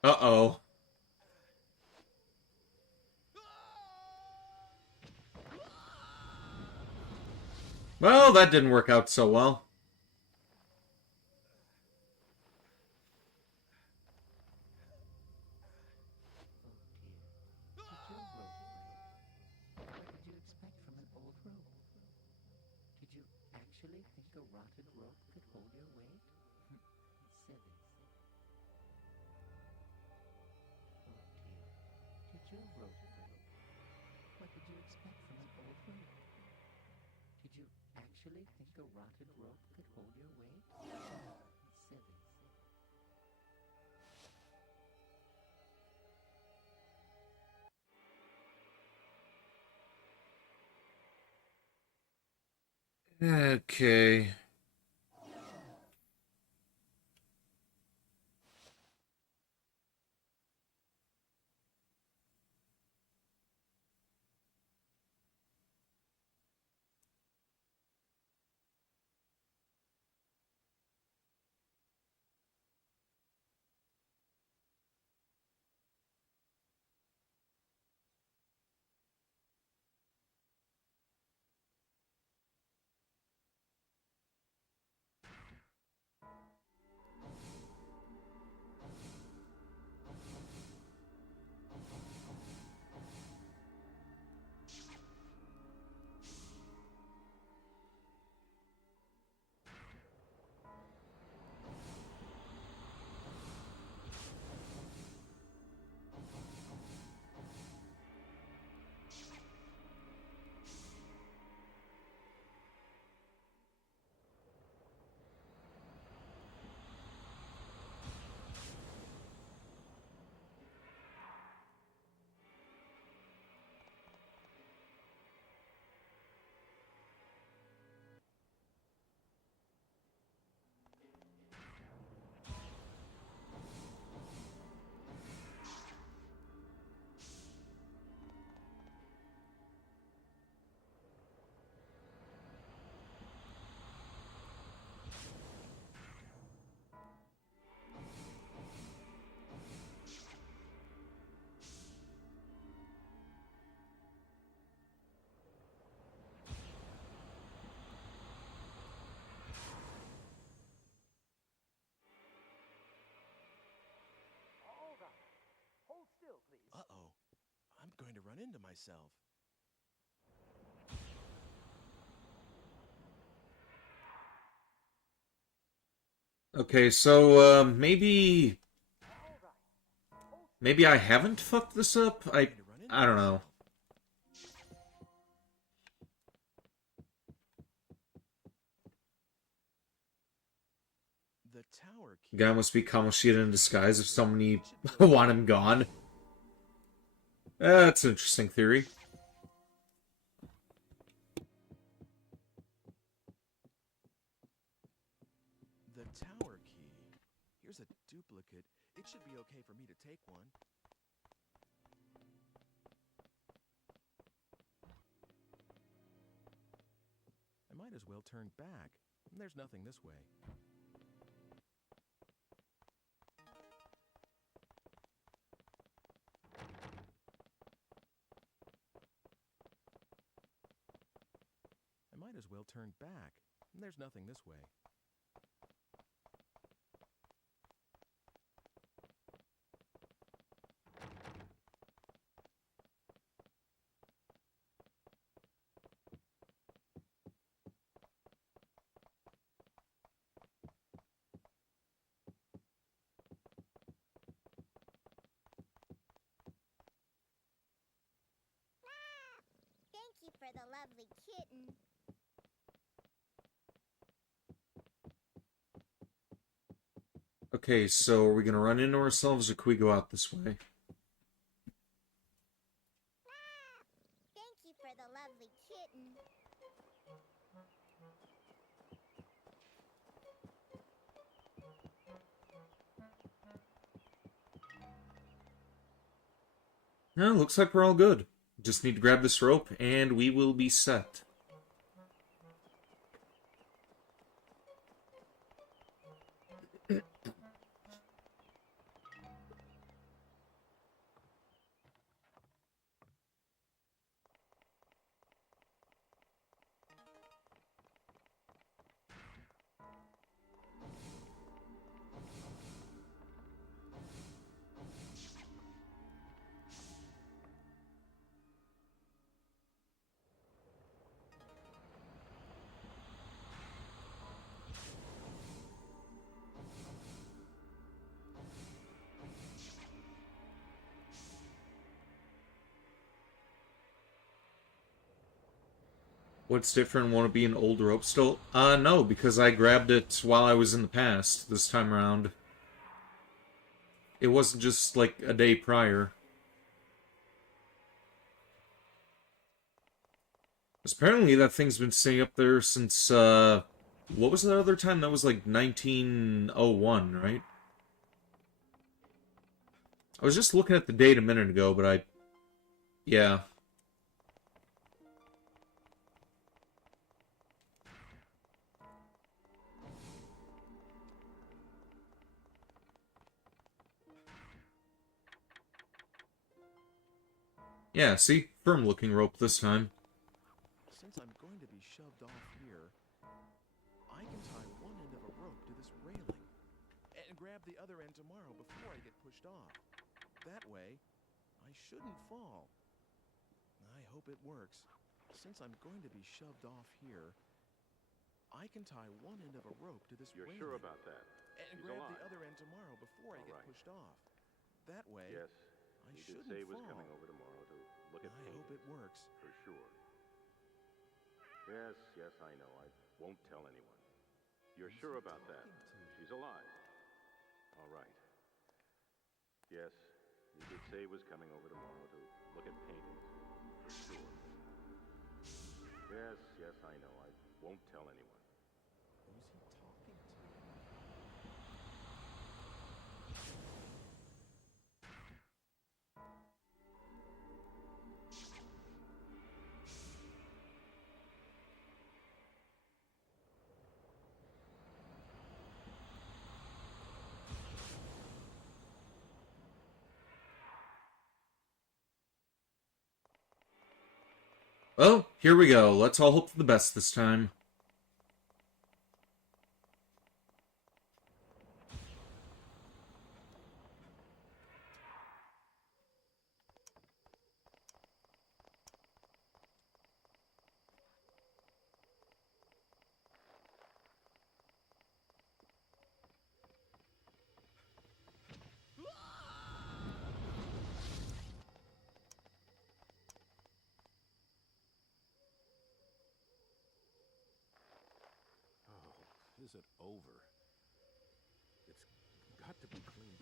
Uh-oh. Well, that didn't work out so well. What did you expect from an old rope? Did you actually think a rotted rope could hold your weight? Silly. Oh dear. Did your rope break? What did you expect from an old rope? Did you actually think a rotted rope could hold your weight? Silly. Okay. going to run into myself. Okay, so, maybe I haven't fucked this up? I don't know. The tower key. Guy must be Kamoshida in disguise if somebody want him gone. That's an interesting theory. The tower key. Here's a duplicate. It should be okay for me to take one. I might as well turn back. There's nothing this way. I might as well turn back. There's nothing this way. Thank you for the lovely kitten. Okay, so are we gonna run into ourselves or can we go out this way? Thank you for the lovely kitten. No, looks like we're all good. Just need to grab this rope and we will be set. What's different? Want to be an old rope still? No, because I grabbed it while I was in the past this time around. It wasn't just like a day prior. Apparently that thing's been staying up there since, what was the other time? That was like 1901, right? I was just looking at the date a minute ago, but yeah. Yeah, see? Firm-looking rope this time. Since I'm going to be shoved off here, I can tie one end of a rope to this railing and grab the other end tomorrow before I get pushed off. That way, I shouldn't fall. I hope it works. Since I'm going to be shoved off here, I can tie one end of a rope to this railing. You're sure about that? And grab the other end tomorrow before I get pushed off. That way, Yes. I He shouldn't did say he was fall. coming over tomorrow to look at I paintings. hope it works. For sure. Yes, yes, I know. I won't tell anyone. You're sure about that? She's alive. All right. Yes, he did say he was coming over tomorrow to look at paintings. For sure. Yes, yes, I know. I won't tell anyone. Who's he talking to? Well, here we go. Let's all hope for the best this time. is it over? It's got to be cleaned.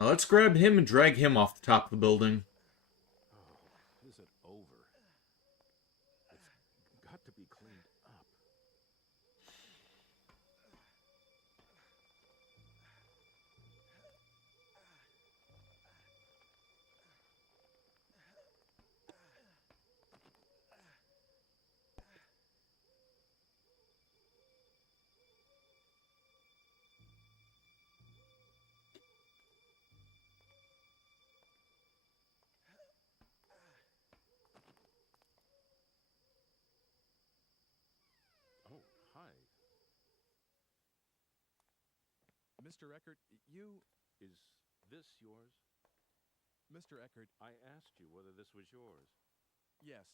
Now let's grab him and drag him off the top of the building. Oh, is it over? It's got to be cleaned up. Oh, hi. Mr. Eckert, you... Is this yours? Mr. Eckert... I asked you whether this was yours. Yes,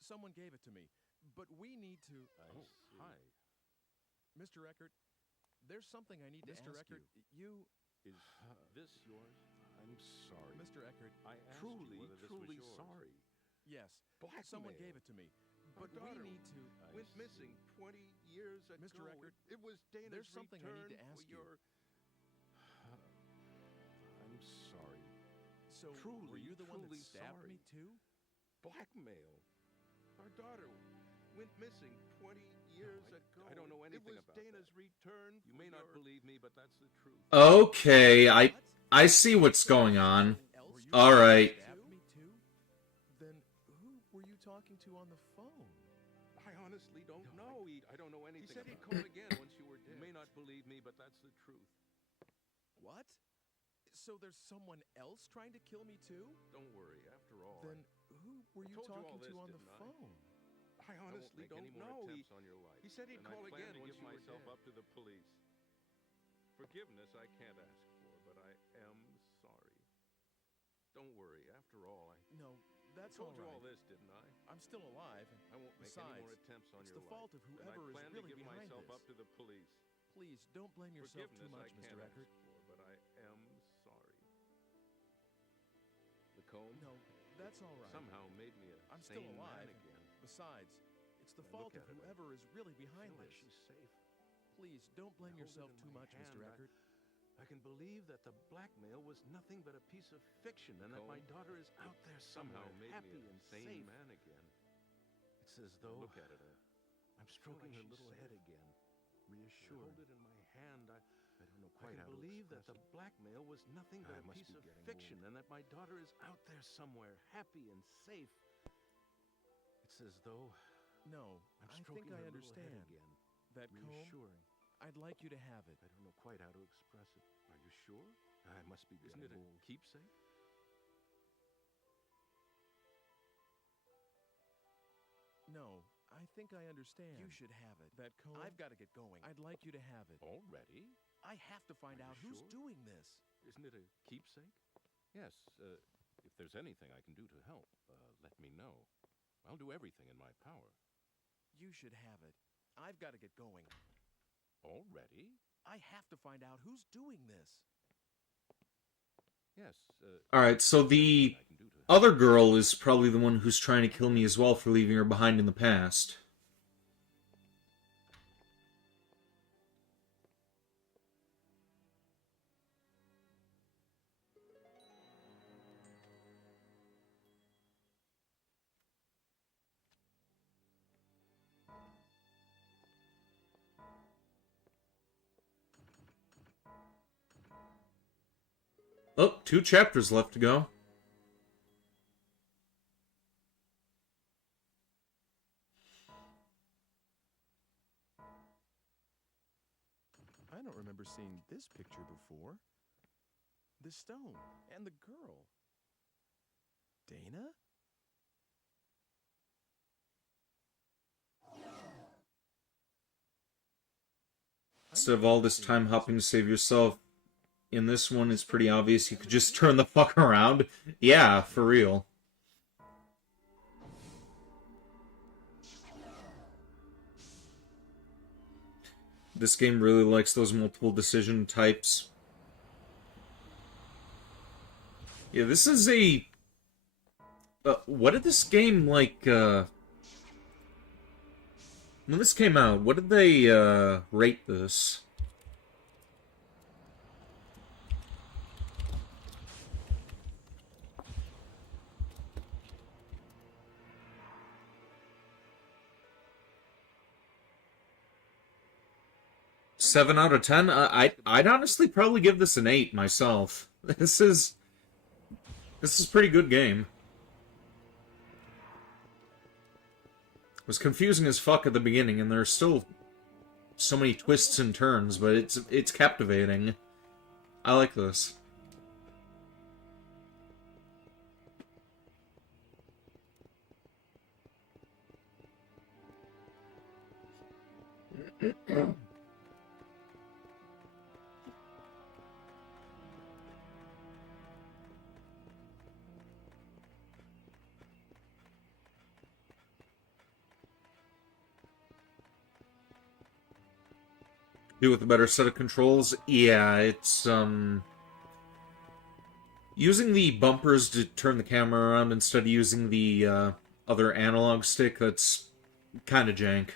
someone gave it to me, but we need to... Oh, hi. Mr. Eckert, there's something I need to ask Eckert, you. Is this yours? I'm sorry. Mr. Eckert, I asked you whether this was yours. Sorry. Yes, Blackmail. someone gave it to me, but we need to... Went missing 20 years ago. Mr. Eckert, it was Dana's there's something I need to return ask for you. your... I'm sorry. So, Truly, were you the one that truly stabbed sorry. me too? Blackmail. Our daughter went missing 20 years ago. I don't know anything about Dana's return. You may not believe me, but that's the truth. Okay, I see what's going on. All right. Me too? Then who were you talking to on the phone? I honestly don't know. I don't know anything. He said he'd call again once you were dead. You may not believe me, but that's the truth. What? So there's someone else trying to kill me too? Don't worry. After all, Then who were you talking to on the phone? I honestly don't know. On your life. He said he'd call again once you were dead. Up to the police. Forgiveness I can't ask for, but I am sorry. Don't worry. After all, No, that's told all you right. all this, didn't I? I'm still alive. I won't make Besides, any more attempts on it's your the fault life. of whoever and I is plan really to give behind myself this. up to the police. Please don't blame yourself too Forgiveness much, I Mr. can't Eckert. ask for, but I am sorry. The comb? No, that's all right. Somehow made me a I'm still sane alive. man again. Besides, it's the And fault look of at her. whoever is really behind Feel like this. she's safe. Please don't blame I hold yourself it in too my much, hand. Mr. Eckert. I can believe that the blackmail was nothing but a piece of fiction, and that my daughter is out there somehow happy and safe. Man again. It's as though look at it. I'm stroking her little head again, reassured. I hold it in my hand. I don't know quite how to believe that the blackmail was nothing but a piece of fiction, and that my daughter is out there somewhere happy and safe. It's as though No, I'm I stroking think I her little head understand. again. That comb, Reassuring. I'd like you to have it. I don't know quite how to express it. Are you sure? I must be getting old. Isn't it a keepsake? No, I think I understand. You should have it. That comb, I've got to get going. I'd like you to have it. Already? I have to find out who's doing this. Isn't it a keepsake? Yes, if there's anything I can do to help, let me know. I'll do everything in my power. You should have it. I've got to get going. Already? I have to find out who's doing this. Yes, Alright, so the other girl is probably the one who's trying to kill me as well for leaving her behind in the past. Oh, 2 chapters left to go. I don't remember seeing this picture before. The stone and the girl. Dana? Instead of all this time hopping to save yourself, in this one it's pretty obvious you could just turn the fuck around. Yeah, for real. This game really likes those multiple decision types. Yeah, this is a what did this game, like, when this came out, what did they, rate this? Seven out of 10? I'd honestly probably give this an 8 myself. This is a pretty good game. It was confusing as fuck at the beginning, and there's still so many twists and turns, but it's captivating. I like this. Do with a better set of controls? Yeah, it's, using the bumpers to turn the camera around instead of using the, other analog stick, that's kinda jank.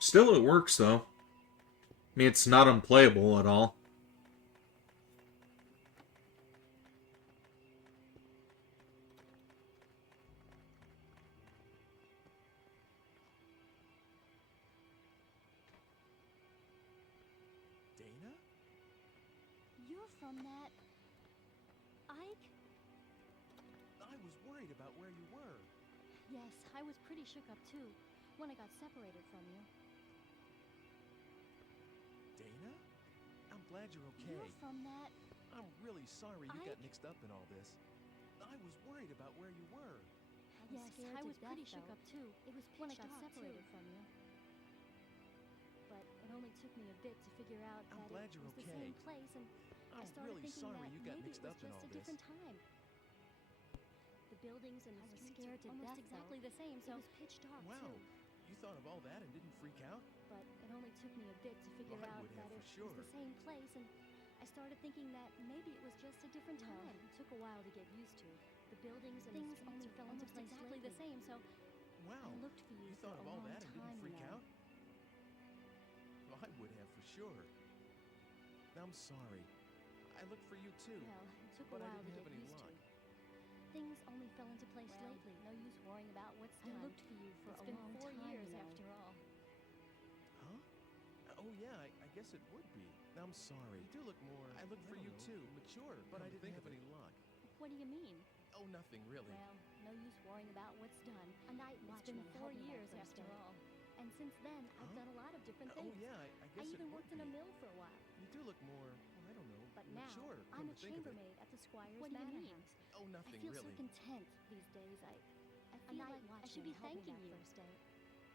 Still, it works, though. I mean, it's not unplayable at all. Dana? You're from that... Ike? I was worried about where you were. Yes, I was pretty shook up too, when I got separated from you. Dana? I'm glad you're okay. You're from that... I'm really sorry you got Ike? mixed up in all this. I was worried about where you were. Yes, I was pretty shook up too, when I got separated from you. But it only took me a bit to figure out I'm that glad it you're was the okay. same place, and I I'm started really thinking sorry that you got maybe mixed it was up in just all a this. different time. The buildings and the streets were almost exactly the same, so it was pitch dark Wow. too. You thought of all that and didn't freak out? But it only took me a bit to figure I out would that have it for was the sure. same place, and I started thinking that maybe it was just a different time. It took a while to get used to. The buildings and things only fell into place exactly the same, so Wow. I looked for you for thought a of all long that and time, didn't freak you know. out? Well, I would have for sure. I'm sorry. I looked for you too. Well, it took but a I while to didn't get have any used luck. to. Things only fell into place lately. No use worrying about what's done. I looked for you for a long time. It's been 4 years after all. Huh? Oh yeah, I guess it would be. I'm sorry. You do look more... I looked for you too. Mature, but I didn't have any luck. What do you mean? Oh, nothing really. Well, no use worrying about what's done. A night watchman. It's been 4 years after all. And since then, I've done a lot of different Oh things. yeah, I guess I it even would worked in a be. mill for a while. You do look more, well, I don't know, But now, mature. I'm come a to think of it. chambermaid at the Squire's Manor House. Oh, I nothing feel really. so content these days. I feel like I should be thanking you. First day.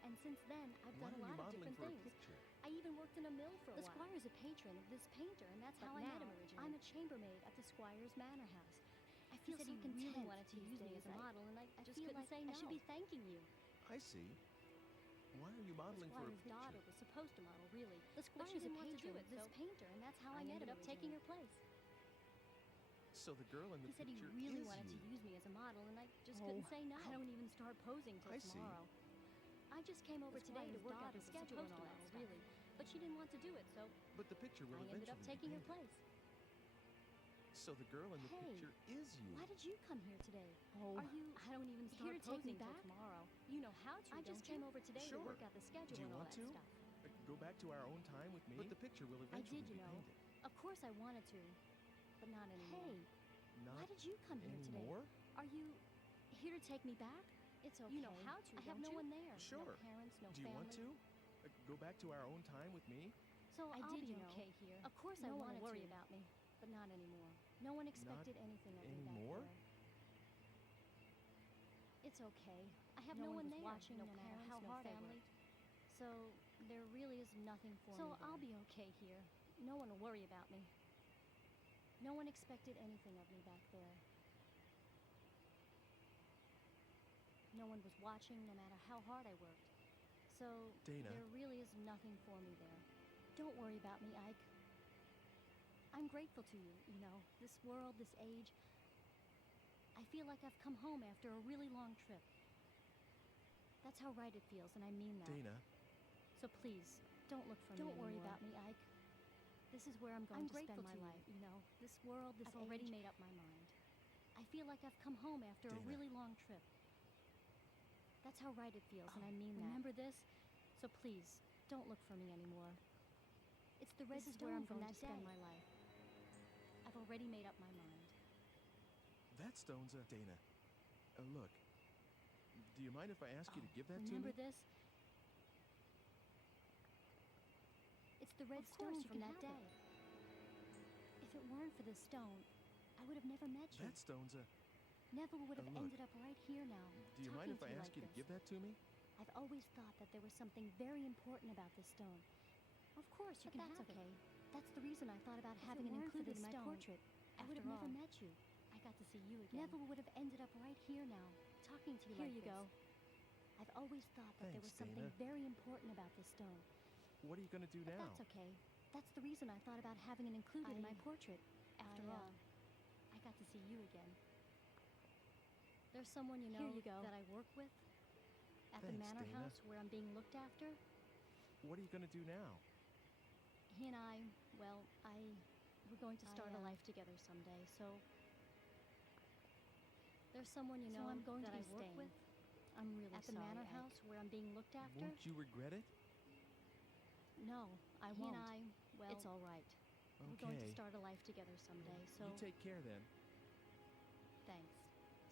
And since then, I've Why done a are you lot of modeling different for a things. picture? I even worked in a mill for a while. The Squire's a patron of this painter, and that's how I met him originally. I'm a chambermaid at the Squire's Manor House. I feel so content. Really wanted to use me as a model, and I just couldn't say no. I should be thanking you. I see. Why are you modeling The for a Squire's picture? daughter was supposed to model, really. The Squire's a patron of this painter, and that's how I ended up taking her place. So the girl in the He said he picture really is wanted you. to use me as a model, and I just couldn't say no. I don't even start posing till I see. tomorrow. I just came over today to work out the schedule and all that stuff, really. But she didn't want to do it, so But the picture will I ended up eventually taking be her painted. place. So the girl in the Hey, picture is you. Why did you come here today? Oh, are you? I don't even start posing till tomorrow. You know how to. I just came over today to Sure. work out the schedule Do you and all want that to? stuff. Go back to our own time with me? But the picture will I eventually did, you be know. painted. Of course I wanted to, but not anymore. Hey, Not why did you come here today? anymore? Are you here to take me back? It's okay. You know how to. I have no one there. Sure. No parents, no Do you family. want to? Go back to our own time with me? So I'll be okay here. Of course I wanted to worry about me, but not anymore. No one expected anything of me back anymore? there. It's okay. I have no one there. Watching, no parents, how hard family. So there really is nothing for me. So I'll be okay here. No one will worry about me. No one expected anything of me back there. No one was watching, no matter how hard I worked. So Dana. there really is nothing for me there. Don't worry about me, Ike. I'm grateful to you, you know, this world, this age. I feel like I've come home after a really long trip. That's how right it feels, and I mean that. Dana. So please, don't look for me anymore. Don't worry about me, Ike. This is where I'm going to spend my life, you know. This world, this age. I've already made up my mind. I feel like I've come home after a really long trip. That's how right it feels, and I mean that. Remember this? So please, don't look for me anymore. It's the red stone from that day. Spend my life. I've already made up my mind. That stone's a... Dana, look. Do you mind if I ask you to give that to me? Remember this? It's the red stone from that day. If it weren't for this stone, I would have never met you. That stone's a... Neville would have ended up right here now. Do you mind if I ask you to give that to me? I've always thought that there was something very important about this stone. Of course, you can have it. That's okay. That's the reason I thought about having it included in my portrait. I would have never met you. I got to see you again. Neville would have ended up right here now, talking to you like this. Here you go. I've always thought that there was something very important about this stone. What are you going to do now? That's okay. That's the reason I thought about having it included in my portrait. After all, I got to see you again. There's someone you know that I work with at the manor house where I'm being looked after. What are you going to do now? He and I, well, we're going to start a life together someday, so there's someone you know that I work with. I'm really sorry. At the manor house where I'm being looked after. Won't you regret it? No, I won't. He and I, well, it's all right. Okay. We're going to start a life together someday, so... You take care then. Thanks.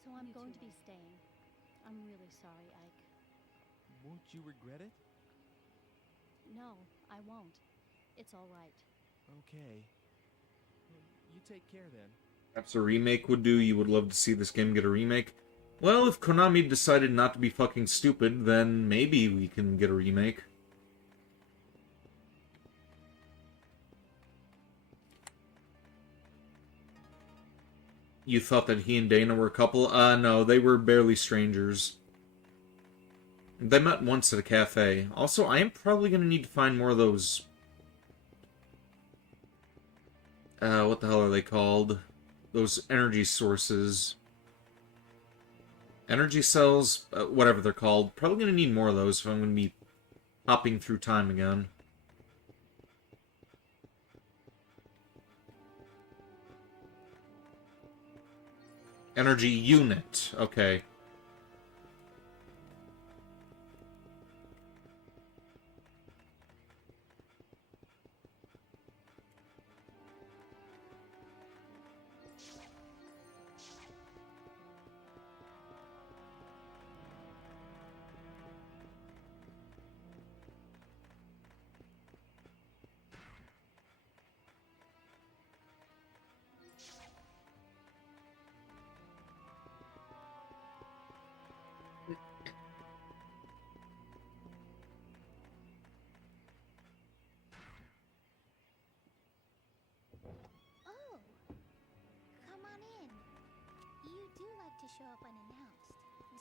So I'm going to be staying. I'm really sorry, Ike. Won't you regret it? No, I won't. It's all right. Okay. Well, you take care then. Perhaps a remake would do. You would love to see this game get a remake. Well, if Konami decided not to be fucking stupid, then maybe we can get a remake. You thought that he and Dana were a couple? No, they were barely strangers. They met once at a cafe. Also, I am probably going to need to find more of those... what the hell are they called? Those energy sources. Energy cells, whatever they're called. Probably going to need more of those if I'm going to be hopping through time again. Energy unit. Okay. Show up unannounced,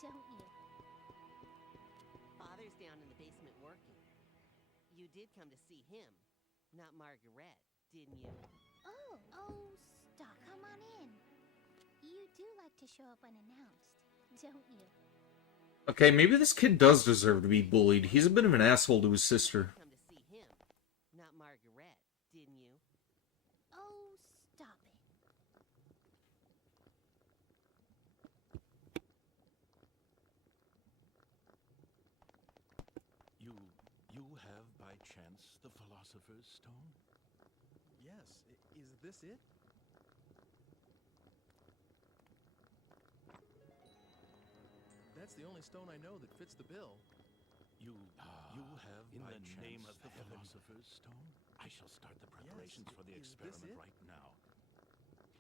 don't you? Father's down in the basement working. You did come to see him, not Margaret, didn't you? Oh, stop. Come on in. You do like to show up unannounced, don't you? Okay, maybe this kid does deserve to be bullied. He's a bit of an asshole to his sister. Come to see him, not Margaret, didn't you? Oh, stop it. You have, by chance, the Philosopher's Stone? Yes. Is this it? That's the only stone I know that fits the bill. You have, in by the chance, name of the Philosopher's Stone? I shall start the preparations for the experiment right now.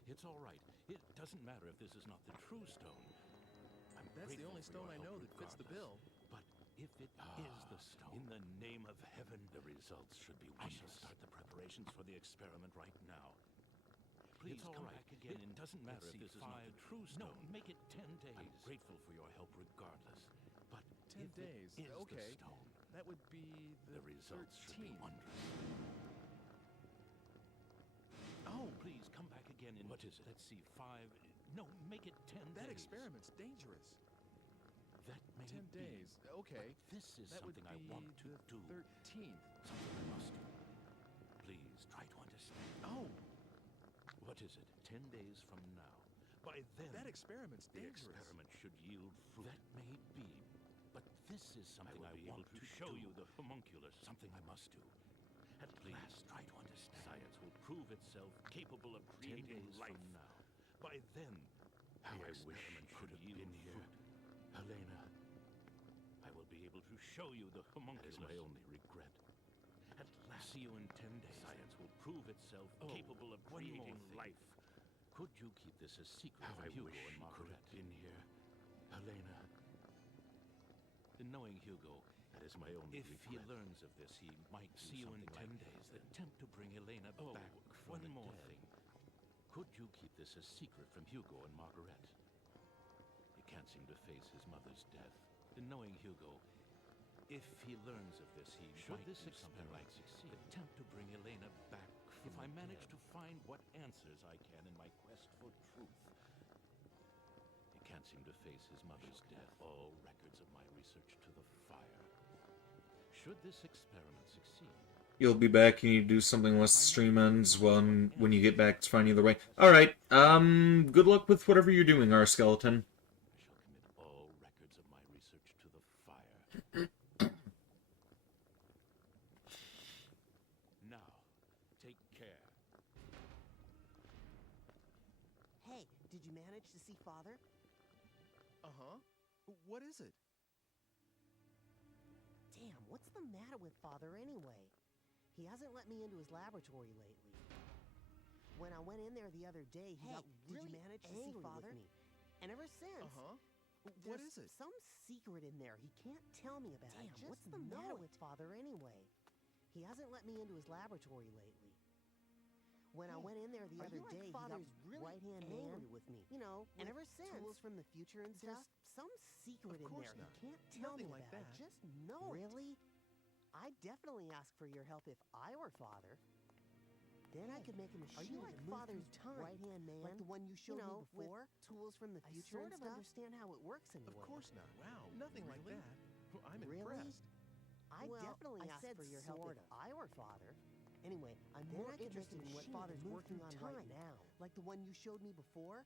It's all right. It doesn't matter if this is not the true stone. That's the only stone I know that fits the bill. But if it is the stone, in the name of heaven, the results should be wondrous. I shall start the preparations for the experiment right now. Please come back again. It doesn't matter if this is not the true stone. No, make it 10 days. I'm grateful for your help regardless. But 10 days. It is okay. the stone, that would be the results 13th. should be wondrous. Oh, again in... What is it? Let's see, 5... No, make it 10 days. That experiment's dangerous. That may 10 be. days. Okay. But this is that something I want to do. 13th. Something I must do. Please, try to understand. Oh! What is it? 10 days from now. By then... That experiment's dangerous. The experiment should yield fruit. That may be. But this is something I want to show you, the homunculus. Something I must do. At last, try to understand. Science will prove itself capable of creating life. From now. By then, how I wish I could have been here. Helena, I will be able to show you the homunculus. That is my only regret. At last, see you in 10 days. Science will prove itself capable of creating life. Could you keep this a secret from Hugo and Margaret? Could have been here. Helena. In knowing Hugo, that is my only regret. If he learns of this, he might see you in 10 days. Attempt to bring Helena back from one more thing. Could you keep this a secret from Hugo and Margaret? He can't seem to face his mother's death. In knowing Hugo, if he learns of this, he might this experiment succeed. Attempt to bring Helena back from if I manage to find what answers I can in my quest for truth. He can't seem to face his mother's death. All records of my research to the fire. Should this experiment succeed, You'll be back and you do something once the stream ends when you get back to finding the way. Alright, good luck with whatever you're doing, our skeleton. I shall commit all records of my research to the fire. Now, take care. Hey, did you manage to see Father? Uh-huh. What is it? Damn, what's the matter with Father anyway? He hasn't let me into his laboratory lately. When I went in there the other day, he got really manage to see Father? With me. And ever since, what is it? Some secret in there he can't tell me about. Damn, what's the matter with Father anyway? He hasn't let me into his laboratory lately. When I went in there the other day, he got really right-hand man with me. You know, and ever since, tools from the future and stuff, some secret in there he can't tell me about. I just know it. Really? I'd definitely ask for your help if I were Father. Then I could make a machine. Are you like Father's right-hand man? Like the one you showed me before? With tools from the future and stuff? I sort of understand how it works anyway. Of course not. Wow, nothing like that. Well, I'm impressed. I'd definitely ask for your help if I were Father. Anyway, I'm more interested in what Father's working on right now. Like the one you showed me before?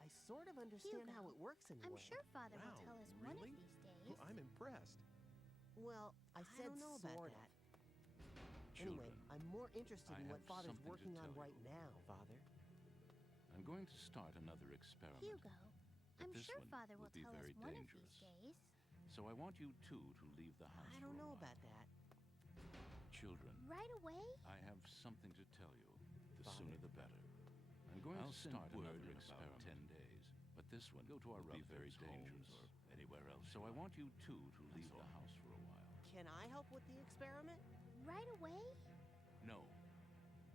I sort of understand how it works anyway. I'm sure Father will tell us one of these days. Well, I'm impressed. Well, I said don't know about that. Anyway, I'm more interested in what Father's working on right now, Father. I'm going to start another experiment. Hugo, I'm sure Father will tell us one of these days. So I want you two to leave the house. I don't know about that. Children. Right away? I have something to tell you. The sooner the better. I'm going to start another experiment in about 10 days. But this one will be very dangerous or anywhere else. So I want you two to leave the house for a while. Can I help with the experiment? Right away? No.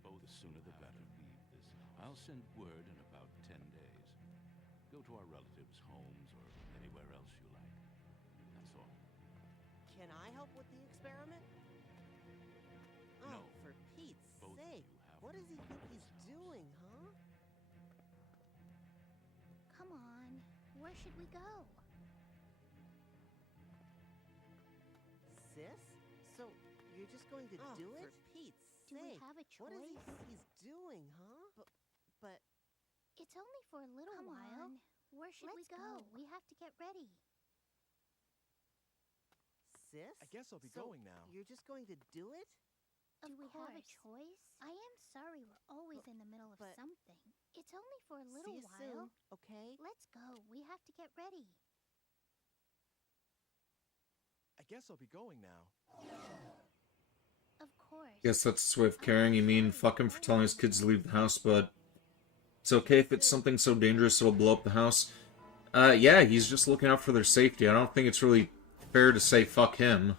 Both the sooner the better. Leave this house. I'll send word in about 10 days. Go to our relatives' homes or anywhere else you like. That's all. Can I help with the experiment? No. Oh, for Pete's Both sake. What does he think he's doing, huh? Come on. Where should we go? Sis? So, you're just going to do it? For Pete's sake. Do we have a choice? What does he think he's doing, huh? But... It's only for a little while. On. Where should we go? We have to get ready. Sis? I guess I'll be going now. You're just going to do it? Do we have a choice? I am sorry we're always in the middle of something. It's only for a little while. Soon, okay? Let's go. We have to get ready. I guess I'll be going now. Of course. Guess that's the way of caring. You mean fuck him for telling his kids to leave the house, but it's okay if it's something so dangerous it'll blow up the house. Yeah, he's just looking out for their safety. I don't think it's really fair to say fuck him.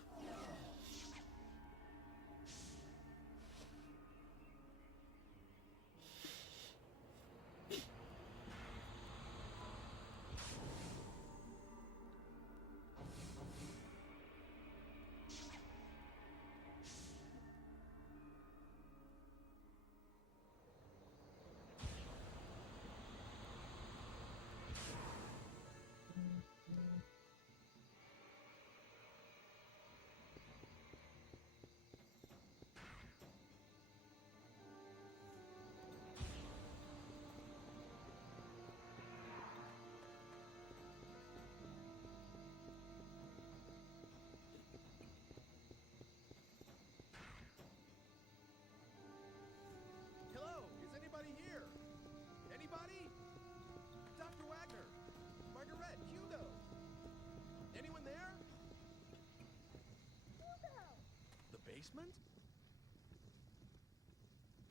basement?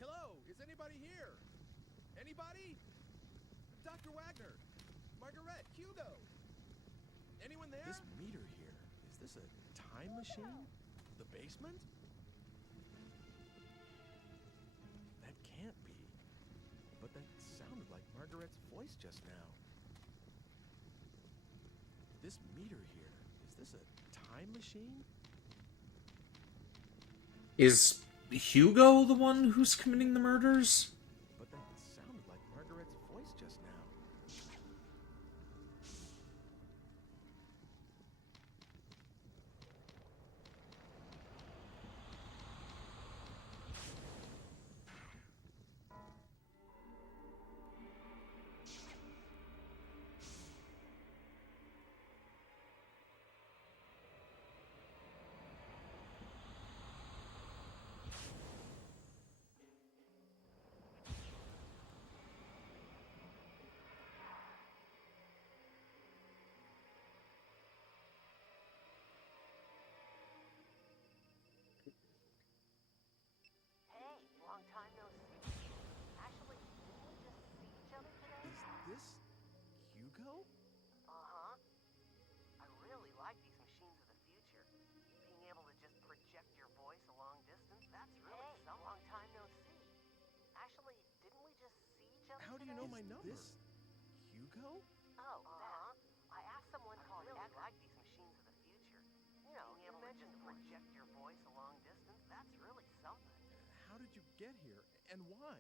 Hello, is anybody here? Anybody? Dr. Wagner, Margaret, Hugo. Anyone there? This meter here, is this a time machine? The basement? That can't be. But that sounded like Margaret's voice just now. This meter here, is this a time machine? Is Hugo the one who's committing the murders? But that sounded like Margaret's voice just now. Hey, long time no see. Actually, didn't we just see each other today? Is this Hugo? Uh-huh. I really like these machines of the future. Being able to just project your voice a long distance, that's really some long time no see. Actually, didn't we just see each other How do you know my number? This Hugo? Oh, that. I asked someone called really like these machines of the future. You know, being able to just project your voice a long distance, that's really something. How did you get here, and why?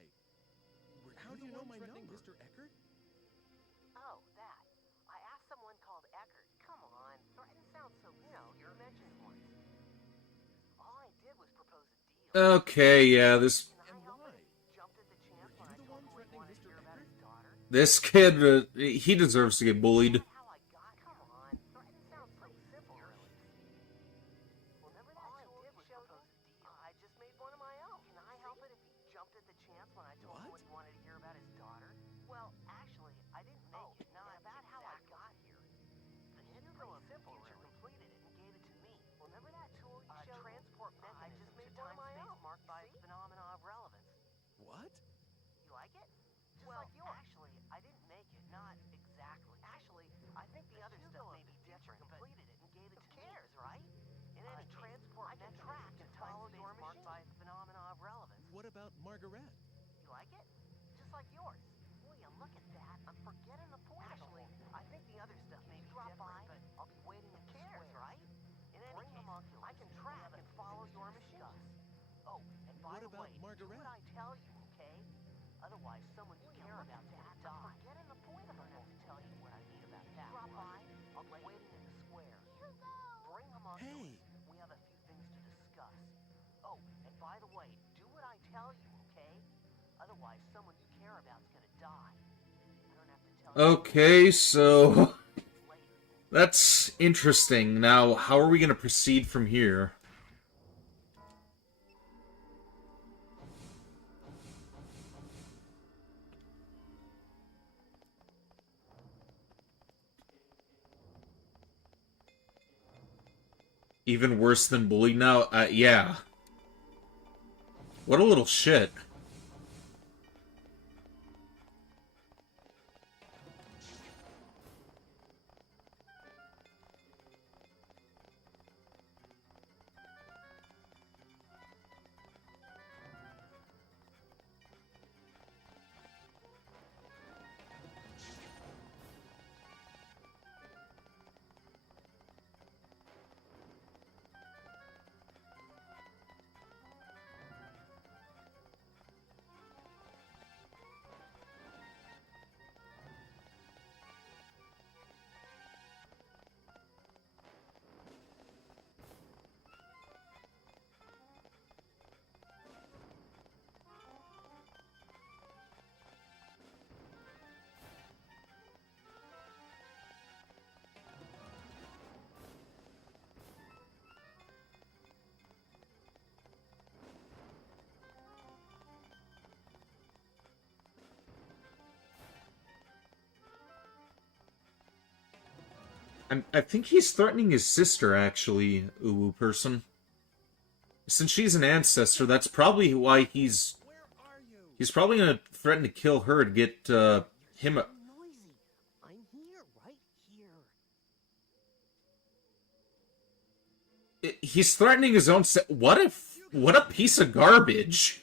How do you know my number? Mr. Eckert? Oh, that. I asked someone called Eckert. Come on, threaten sounds so, you know, you mentioned once. All I did was propose a deal. Okay, yeah, this And why? Jumped at the chance when I told him we wanted to hear about his daughter. this kid, he deserves to get bullied. How I got? Come on, threaten sounds so simple, really. Remember that all I did was propose a deal. I just made one of my own. Can I help it if he jumped at the chance when I told him what he wanted to hear about his daughter? Well, actually, I didn't make it. Not about how I got here. The Hugo of Future completed it and gave it to me. Remember that tool you showed? Transport mechanism. I just made one of my own. Marked by phenomena of relevance. What? You like it? Just like yours. Actually, I didn't make it. Not exactly. Actually, I think the other stuff may be different. Completed it and gave it to me. Who cares, right? In any transport I can track and follow your machine. Marked by phenomena of relevance. What about Margaret? You like it? Just like yours. Will you look at that? I'm forgetting the point. Actually, I think the other stuff may be different, but I'll be waiting in cares, right? In any case, I can track and follow your machine. Oh, and by the way, do what I tell you, okay? Otherwise, someone you care about's gonna die. I'm forgetting the point of it. I don't have to tell you what I mean about that. Drop by. I'll be waiting in the square. Bring homunculus. We have a few things to discuss. Oh, and by the way, do what I tell you, okay? Otherwise, someone you care about's gonna die. I don't have to tell you. Okay, so that's interesting. Now, how are we going to proceed from here? Even worse than bullied now? Yeah. What a little shit. I think he's threatening his sister, actually, Uwu person. since she's an ancestor, that's probably why he's probably gonna threaten to kill her to get him. Noisy. I'm here, right here. He's threatening his own. What a piece of garbage!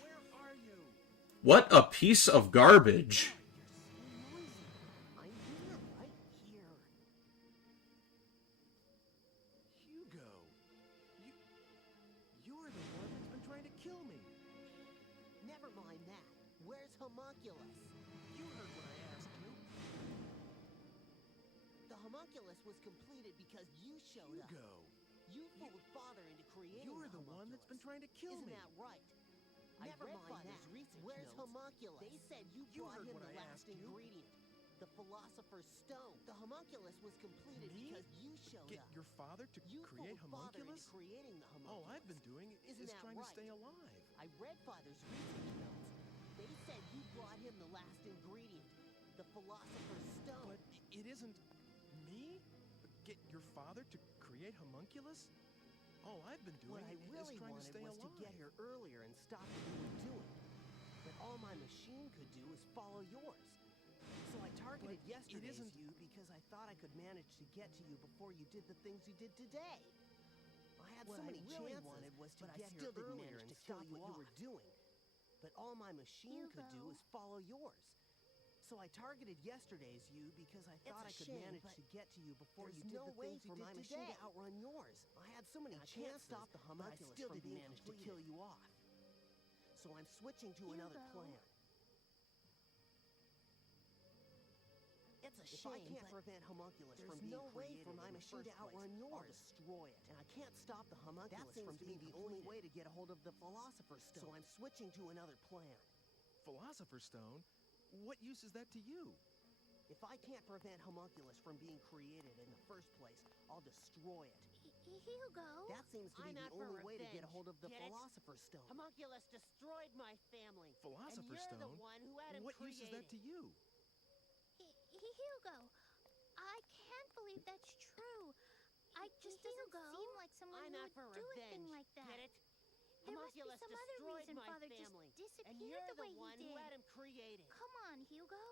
What a piece of garbage! You're the one that's been trying to kill me. Never mind that. Where's Homunculus? You heard what I asked you. The Homunculus was completed because you showed up. You fooled Father into creating You're the one that's been trying to kill me. Isn't that right? Never mind that. Where's Homunculus? They said you brought him the last ingredient. The Philosopher's Stone. The Homunculus was completed because you showed Get up. your father to You create fooled Father into Homunculus? creating the Homunculus. All I've been doing Isn't is that trying to right? stay alive. I read Father's research notes. They said you brought him the last ingredient, the Philosopher's Stone. But it isn't me? Get your father to create Homunculus? All I've been doing What I really is trying to wanted stay was alive. to get here earlier and stop what you were doing. But all my machine could do was follow yours. So I targeted yesterday's you because I thought I could manage to get to you before you did the things you did today. I had so many chances, wanted was to get here earlier and stop what you were doing. But all my machine could do was follow yours. So I targeted yesterday's you because I thought I could manage to get to you before you did the things you did today. There's no way for my machine to outrun yours. I had so many chances, stop the Homunculus from being managed to kill you off. So I'm switching to another plan. It's a shame, if I can't prevent Homunculus from being created, for my machine to outrun yours. I'll destroy it, and I can't stop the Homunculus from being the only way to get a hold of the Philosopher's Stone. So I'm switching to another plan. Philosopher's Stone? What use is that to you? If I can't prevent Homunculus from being created in the first place, I'll destroy it. Hugo? That seems to be the only way to get a hold of the Philosopher's Stone. Homunculus destroyed my family. Philosopher's and you're Stone? the one who had him What use is that to you? Hugo, I can't believe that's true. I just doesn't seem like someone I'm who out would for do a revenge. thing like that. Get it? There must be Homunculus some other destroyed reason my Father family, just and disappeared you're the the way one he who did. had him created. Come on, Hugo.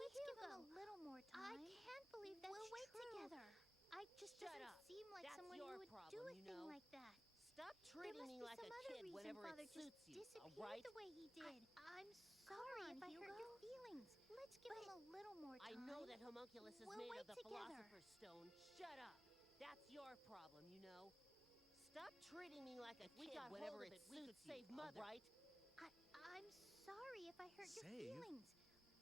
Let's give him a little more time. I can't believe that's true. We'll wait together. I just Shut doesn't up. seem like That's someone your who would problem, do a you thing know. like that. Stop treating me like a kid whenever Father it suits just you, disappeared all right? the way he did. I'm sorry if I hurt your feelings. Let's give him a little more time. I know that Homunculus is We'll made wait of the together. Philosopher's Stone. Shut up. That's your problem, you know. Stop treating me like a kid whenever it suits you, all right? I'm sorry if I hurt your Save? feelings.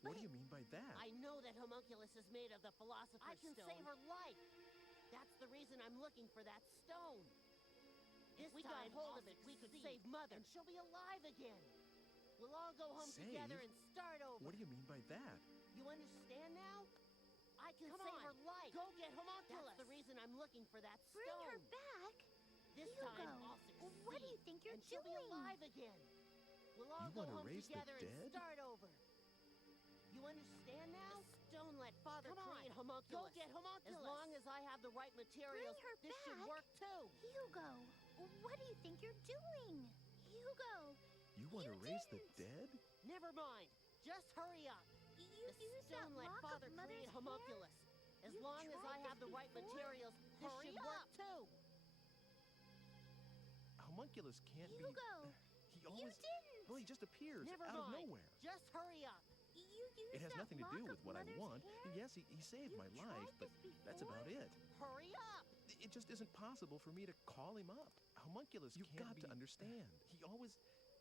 What do you mean by that? I know that Homunculus is made of the Philosopher's Stone. I can save her life. That's the reason I'm looking for that stone. If we got hold of it, we could save Mother, and she'll be alive again. We'll all go home together and start over. What do you mean by that? You understand now? I can save her life. Go get Homunculus. That's the reason I'm looking for that stone. Bring her back? This Hugo, time I'll succeed. what do you think you're and she'll be doing? alive again. We'll all You go wanna home raise the together and dead? start over. You understand now? The stone let Father create Homunculus. Go get Homunculus. As long as I have the right materials, Bring her this should back. work too. Hugo, what do you think you're doing? Hugo, You want to raise the dead? Never mind. Just hurry up. you The used that stone let lock Father of Mother's create Homunculus. As You've long as I tried have this the right before? materials, this Hurry should work up. too. Homunculus can't be... Hugo, He always... didn't. Well, he just appears Never out of mind. nowhere. Just hurry up. You used It has that nothing to lock do of with what I Mother's want. hair? Yes, he saved my life, but that's about it. Hurry up. It just isn't possible for me to call him up. Homunculus You've got to understand. He always...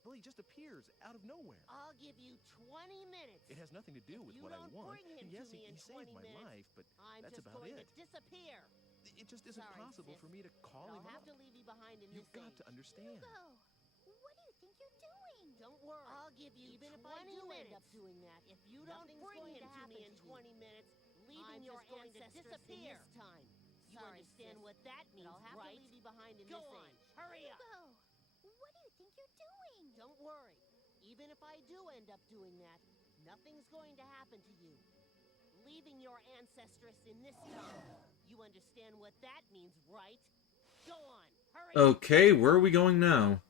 Well, he just appears out of nowhere. I'll give you 20 minutes. It has nothing to do with what I don't want. bring him Yes, to me he in saved 20 my minutes, life, but I'm that's just about going it. to disappear. It just isn't Sorry, possible sis, for me to call but him I'll have up. to leave you behind in You've this got age. to understand. Hugo, what do you think you're doing? Don't worry. I'll give you Even 20 if I do minutes. end up doing that, if you don't bring him to me in 20 minutes, leaving your ancestors disappear. In this time. You understand what that means, I'll have right? to leave you behind in this age. Hurry up. Hugo, what do you think you're doing? Don't worry. Even if I do end up doing that, nothing's going to happen to you. Leaving your ancestress in this time. You understand what that means, right? Go on, Okay, where are we going now?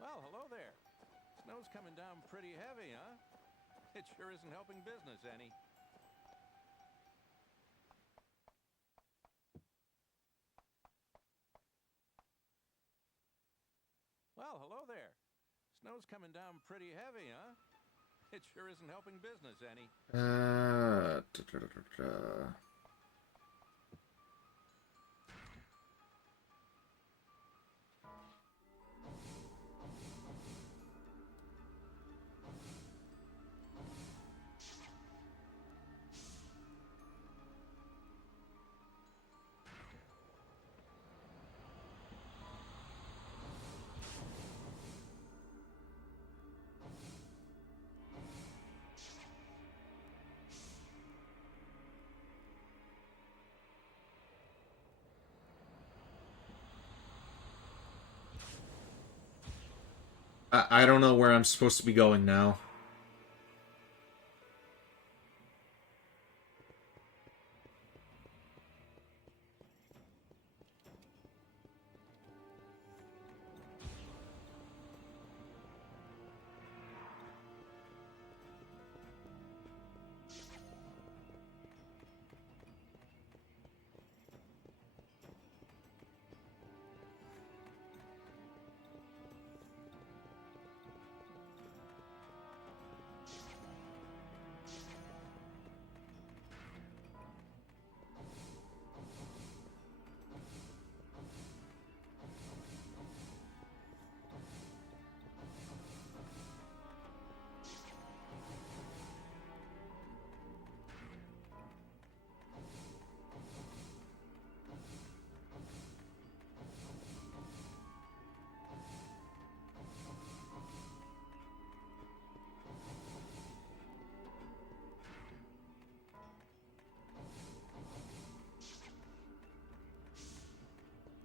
Well, hello there. Snow's coming down pretty heavy, huh? It sure isn't helping business any. Well, hello there. Snow's coming down pretty heavy, huh? It sure isn't helping business any. I don't know where I'm supposed to be going now.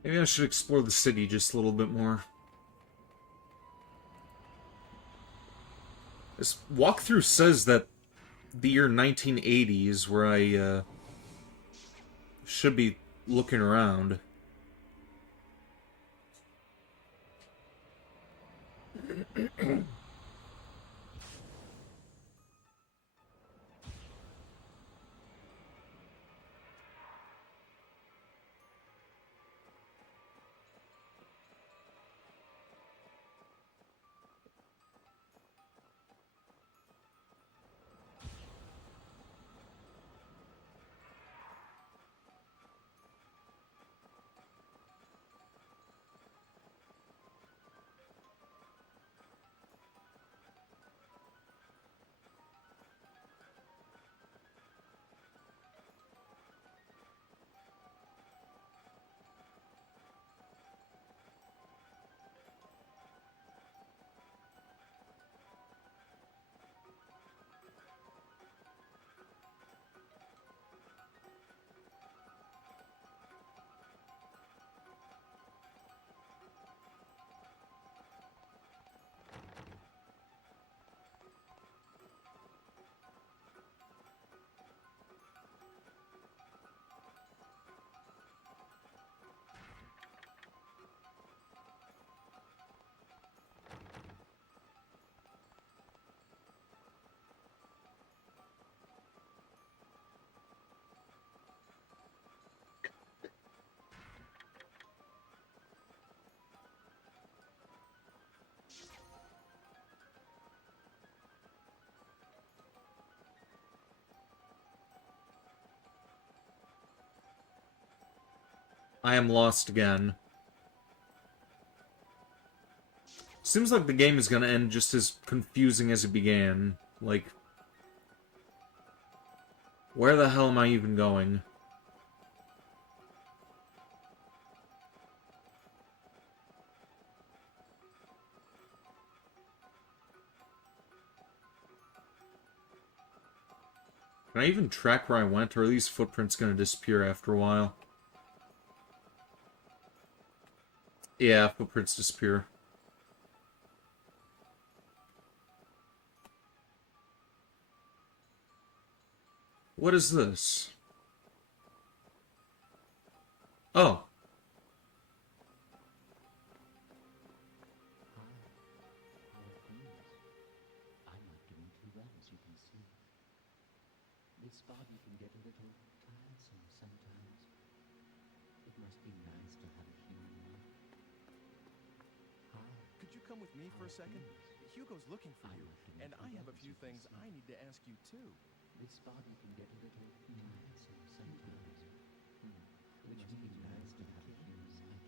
Maybe I should explore the city just a little bit more. This walkthrough says that the year 1980 is where I should be looking around. I am lost again. Seems like the game is gonna end just as confusing as it began. Like, where the hell am I even going? Can I even track where I went, or are these footprints gonna disappear after a while? Yeah, footprints disappear. What is this? Oh. I'm not doing too well, as you can see. This body can get a little tiresome sometimes. It must be nice to have a human love. Hi. Could you come with me for a second? Hugo's looking for you, and I have a few things I need to ask you too. This body can get a little tiresome sometimes. Which must be nice to have a human, I guess.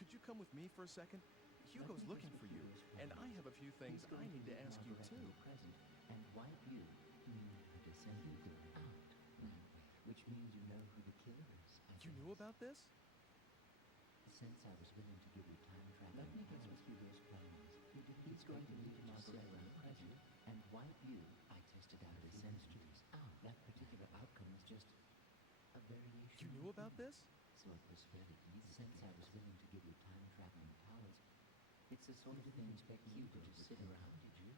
Could you come with me for a second? Hugo's looking for you, and I have a few things I need to ask you too. Present and wipe you, the descendant, out that way, which means you know who the killer is. You knew about this? Since I was willing to give you time travel, let me guess what Hugo's plan is. He's going to leave Margaret in the present and wipe you. I tested out the centuries. That particular outcome was just a variation. You knew about this? So it was fairly easy. Since I was willing to give you time traveling powers, it's the sort of thing expect Hugo to sit around, did you?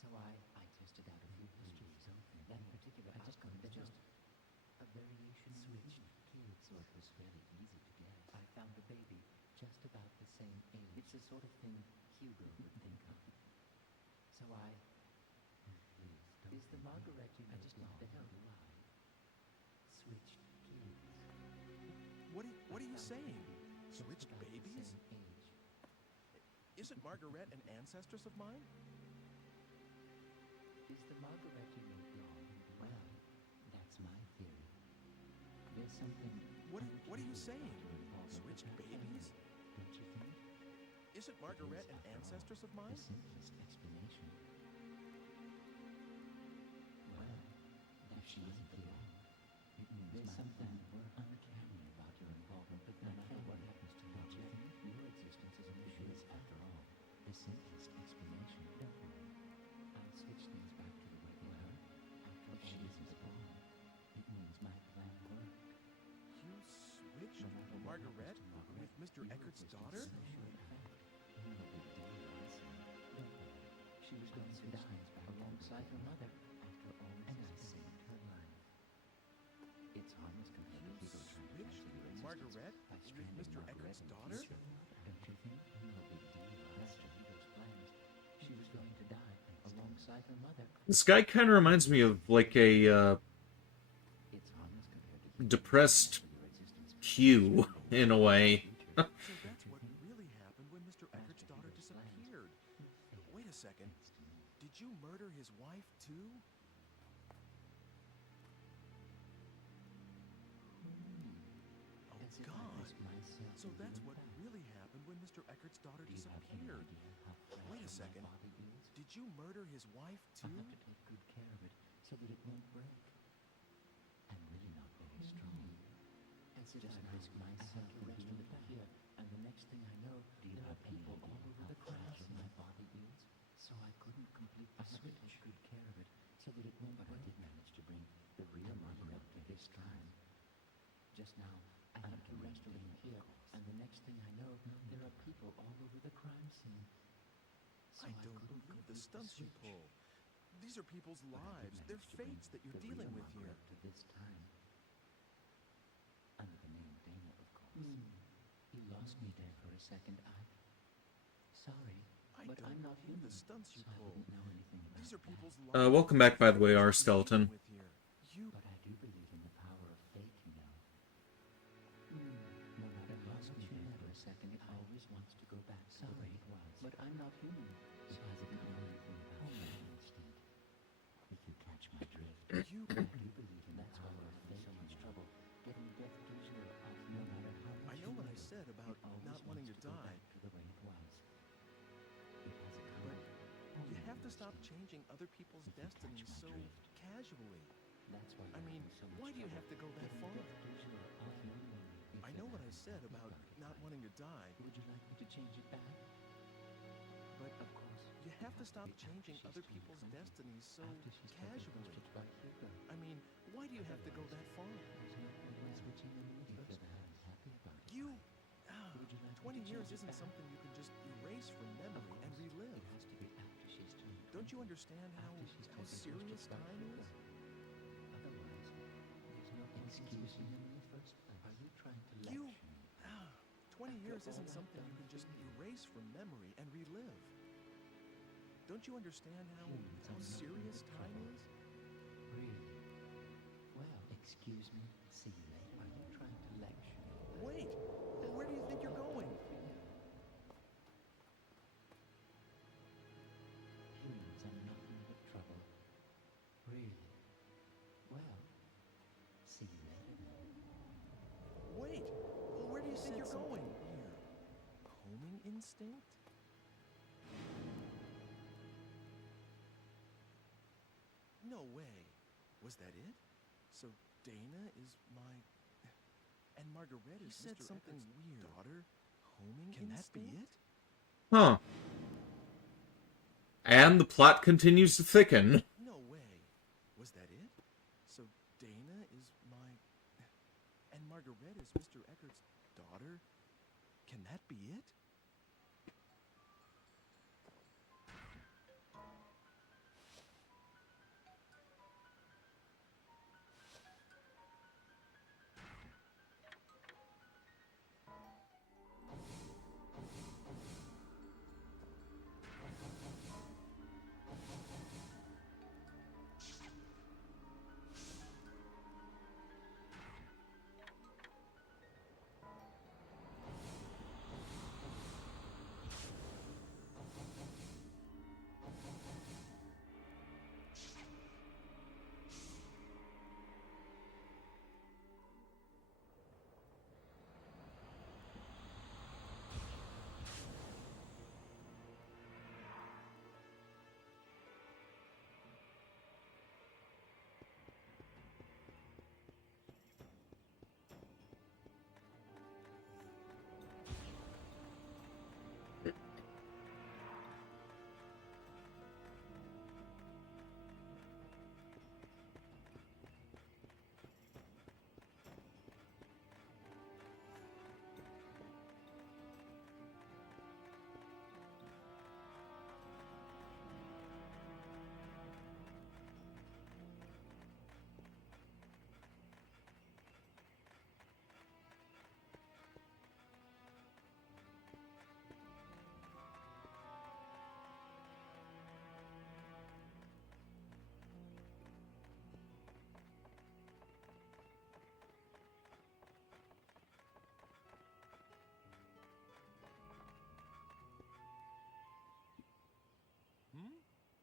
So I tested out a few histories. That particular outcome was just a variation switched kids, so it was fairly easy to guess. I found a baby just about the same age. It's the sort of thing Hugo would think of. So I... Please, don't... Is the Margaret you know the hell do I? Switched kids. What are you saying? Switched babies? Isn't Margaret an ancestress of mine? Is the Margaret you know blonde? Well, that's my theory. There's something... What are you saying? Switched babies? Don't you think? Isn't Margaret an ancestress of mine? The simplest explanation. Well, that she isn't blonde. It means there's something uncanny about your involvement, but no matter what happens to your existence is ambiguous after all. The simplest explanation. Don't worry. I'll switch things back to the way they were. After all, she isn't blonde. It means my plan worked. You switched Margaret with Mr. Eckert's daughter? She was going to die alongside her mother after all, and I saved her life. It's harmless compared to people trying to cancel your existence Margaret by with stranding Mr. Margaret Eckert's in daughter? Easter. Don't you think? No big deal. That's Hugo's plans. She was going to die alongside her mother. This guy kind of reminds me of, like, a, It's harmless compared to depressed Q, in a way. So that's what really happened when Mr. Eckert's daughter disappeared. Wait a second. Did you murder his wife too? Oh God. So that's what really happened when Mr. Eckert's daughter disappeared. Wait a second. Did you murder his wife I'll too? have to take good care of it so that it won't break. I'm really not very strong. As if I risk myself for doing it here, and the next thing I know, there are people all over the crowd of my body builds, so I couldn't complete the switch. Take good care of it so that it won't break. But I did manage to bring the real Margaret to this time. Just now, I had to rescue him here, and the next thing I know, there are people all over the crime scene. So I don't believe the stunts you pull. These are people's lives. They're fates that you're dealing with here. To this time. Under the name Dana, of course. You lost me there for a second, Ike. Sorry, but I'm not human. The stunts you so pull. I wouldn't know anything about These are people's lives. Welcome back, by the way, our skeleton. But I do believe in the power of fate, you know. No matter how much you there for a second, it always wants to go back to the way it was. But I'm not human, so I wouldn't know anything about that instinct. If you catch my drift, I do believe in the power of fate. So much trouble getting death to stop changing other people's destinies so casually. I mean, why do you have to go that far? I know what I said about not wanting to die. Would you like me to change it back? But of course, you have to stop changing other people's destinies so casually. I mean, why do you have to go that far? You... 20 years isn't something you can just erase from memory and relive. Don't you understand how serious time is? Otherwise, there's no excusing them in the first place. Are you trying to lecture me? 20 years isn't something you can just erase from memory and relive. Don't you understand how serious time is? Really? Well, excuse me. See you later. Are you trying to lecture me? Wait! Where do you think you're going? Humans are nothing but trouble. Really? Well, see you later. Wait! Where do you think you're going? Here. Homing instinct? No way. Was that it? So Dana is my... And Margaret is said Mr. something weird. Daughter? Homing Can instinct? That be it? Huh. And the plot continues to thicken. No way. Was that it? So Dana is my... And Margaret is Mr. Eckert's daughter? Can that be it?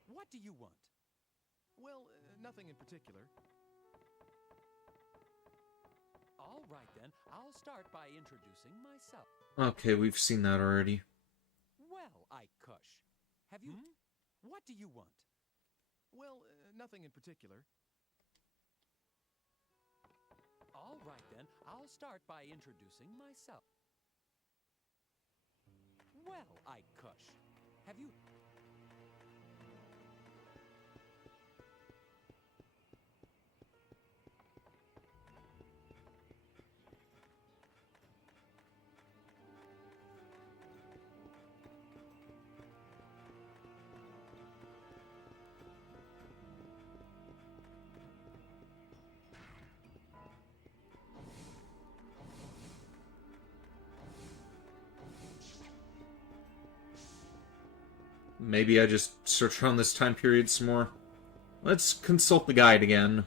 What do you want? Well, nothing in particular. All right, then. I'll start by introducing myself. Okay, we've seen that already. Well, Kush, have you... What do you want? Well, nothing in particular. All right, then. I'll start by introducing myself. Well, Kush, have you... Maybe I just search around this time period some more. Let's consult the guide again.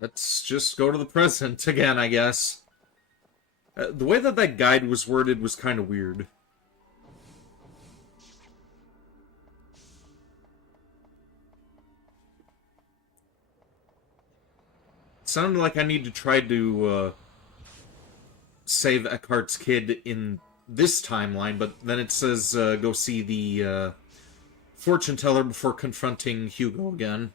Let's just go to the present again, I guess. The way that that guide was worded was kind of weird. It sounded like I need to try to save Eckhart's kid in this timeline, but then it says go see the fortune teller before confronting Hugo again.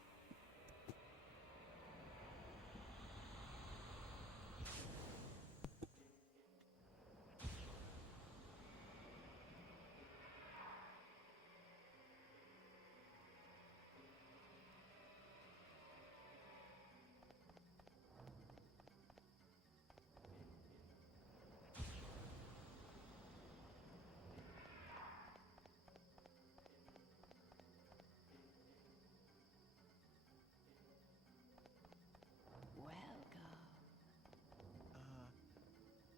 Welcome.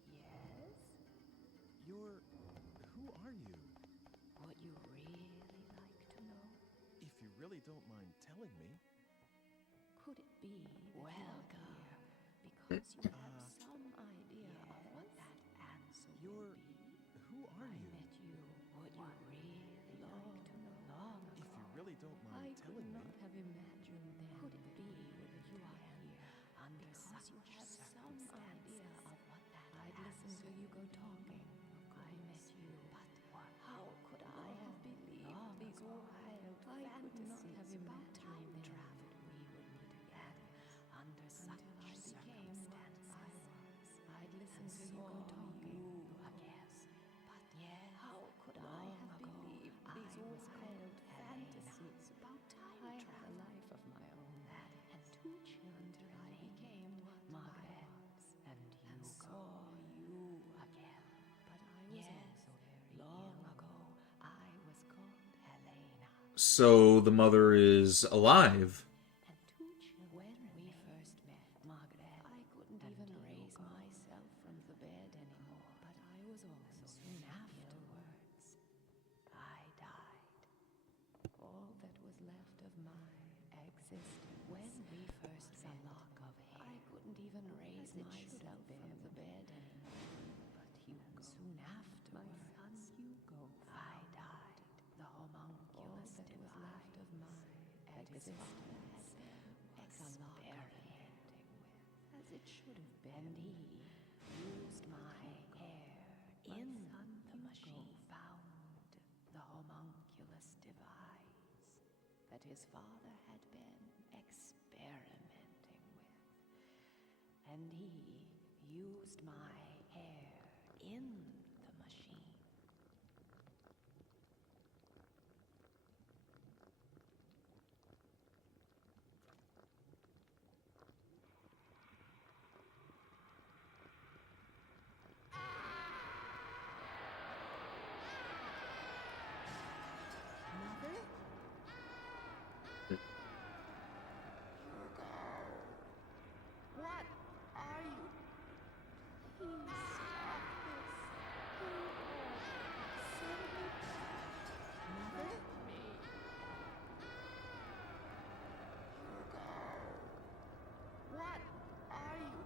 Yes? You're... who are you? Would you really like to know? If you really don't mind telling me. Could it be welcome because you have some idea of what that answer will be? Who are you? I met you. Would you really like to know? Long ago. If you really don't mind telling me. I could not have imagined then. Could it be that you are here under such you have some idea of what that I'd listen to you go talking. I met you, but how could I have believed these wild fantasies about time travel? We would meet again under such circumstances. I'd listen to you go talking again, but how could I have believed these wild fantasies about time travel? I had a life of my own and two children until I became Margaret and you saw you again. But I was also very long ago. I was called Helena. So the mother is alive. And two children. When we first met, Margaret, I couldn't even raise myself from the bed anymore. But I was also soon afterwards. I died. All that was left of my existence. When we first met, a lock of hair. I couldn't even raise myself from the bed anymore. But Hugo, soon afterwards, my son Hugo, I died. The homunculus that was left of my existence was experimenting with, as it should have been. And he used my hair in the machine. Found the homunculus device that his father had been experimenting with. And he used my hair in the machine. Mother? Hugo. What are you? Please stop this. Hugo. Send me back. Mother? Me. Hugo. What are you?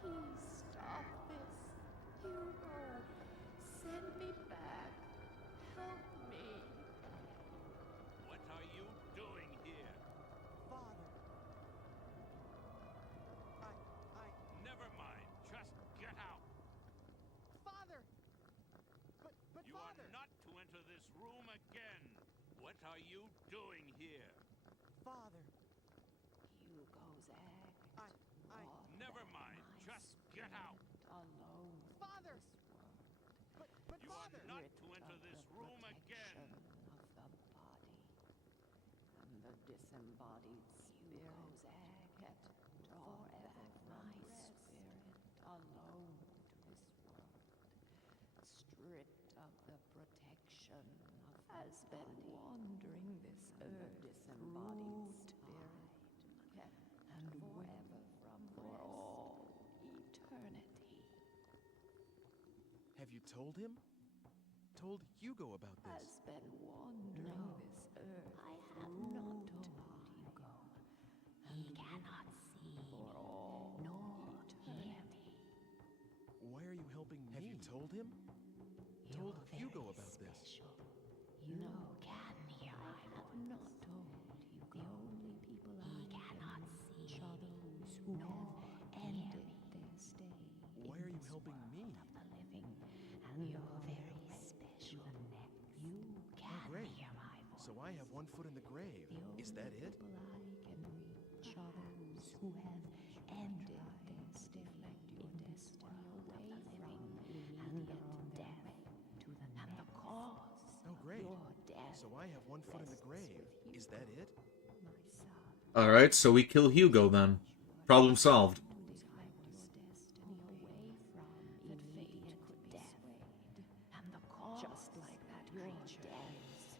Please stop this. Hugo. Send me back. Help me. What are you doing here? Father. Never mind. Just get out. Father! But You are not to enter this room again. What are you doing here? Father. Hugo's egg. Never mind. Just get out. Alone. Father! But You are not to enter this room again. Of the body. And the disembodied Hugo's egg kept forever my spirit alone to this world. Stripped of the protection of has been wandering this earth. The disembodied spirit kept and forever for all eternity. Have you told him? Told Hugo about this? Has been wandering this earth. I have not told Hugo. He cannot see told him? Told Hugo about this. You can hear my voice. Not told Hugo. The only people he cannot see are those who have ended their stay. Why are you helping me? Of the living, and you're very special. You can hear my voice. So I have one foot in the grave. Is that it? The only people I can reach are those who have ended their stay in this world away from immediate death and the cause Oh, great. of your death. So I have one foot in the grave. Is that it? Alright, so we kill Hugo then. Problem solved. Just like that creature rests.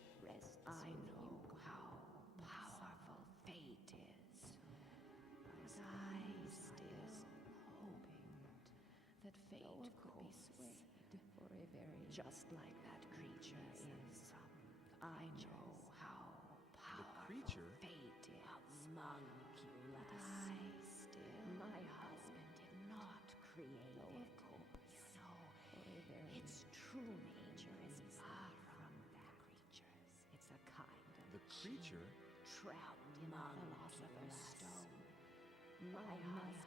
I know how powerful fate is, but I still hoping that fate could be swayed for a very just like that creature is. I know how powerful fate is. Homunculus. I still. My husband did not create it. Of course. You know, its true nature is far from that creature's. It's a kind of The creature? trapped in the philosopher's stone. My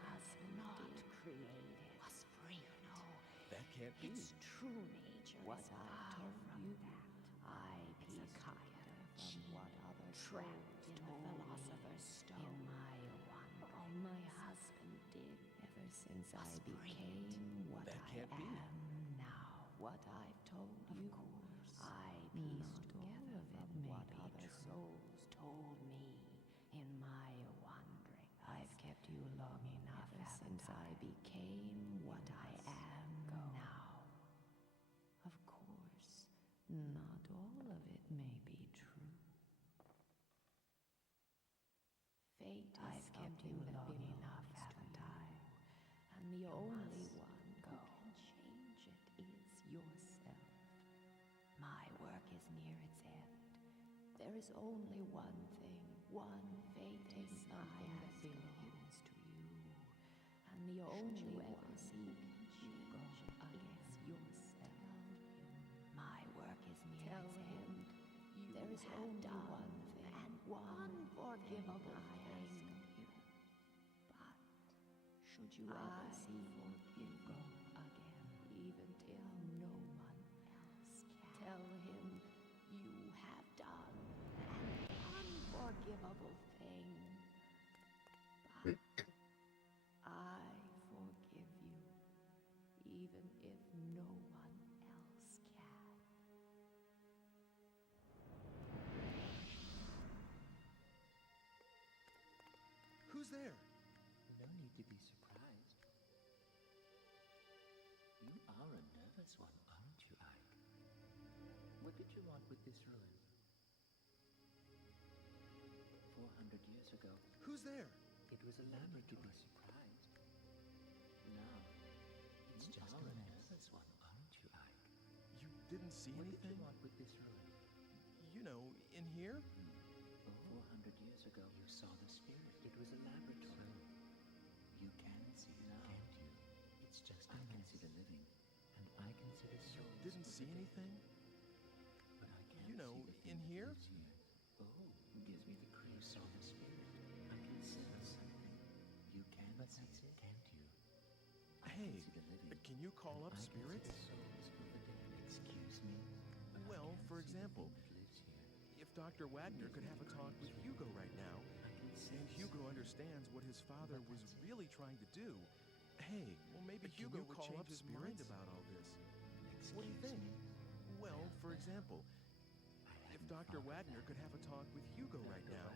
husband not created. Was free, you know. That can't be. Its true nature what is far from that. I piece kinder from what others trapped in the philosopher's stone. In my wandering, my husband did ever since I became what That I can't be. am now. What I've told you, I pieced together from what other souls told me in my wandering. I've kept you long enough ever since I became what I am now. Of course, not all of it may be true. Fate I've kept you long enough, haven't I? And the only one who can change it is yourself. My work is near its end. There is only one thing, one fate is something that belongs to you. And the only one who can change it is yourself. My work is near its end. There is only one thing, and one unforgivable thing. But should you ever see Hugo again, even if no one else can, tell him you have done an unforgivable thing. But I forgive you, even if no one else can. Who's there? No need to be surprised. You are a nervous one, aren't you, Ike? What did you want with this ruin? 400 years ago, Who's there? it was a laboratory. To be surprised. Now, it's just a nervous one, aren't you, Ike? You didn't see What did anything? you want with this ruin? You know, in here? 400 years ago, you saw the spirit. It was a laboratory. You can see it now, can't you? It's just I can see the living, and I can see the souls. Didn't see anything? But I can't You know, see the in thing here? that lives here. Oh, gives me the creep. You saw the spirit. I can sense something. You can see it, can't you? I Hey, can see the living. can you call up I spirits? can see the souls of the dead. Excuse me. But I Well, can't for see the example, thing that lives here. if Dr. Wagner could have a talk with Hugo right now, and Hugo understands what his father was really trying to do, hey, well maybe Hugo would change his mind about all this. What do you think? Well, for example, if Dr. Wagner could have a talk with Hugo right now,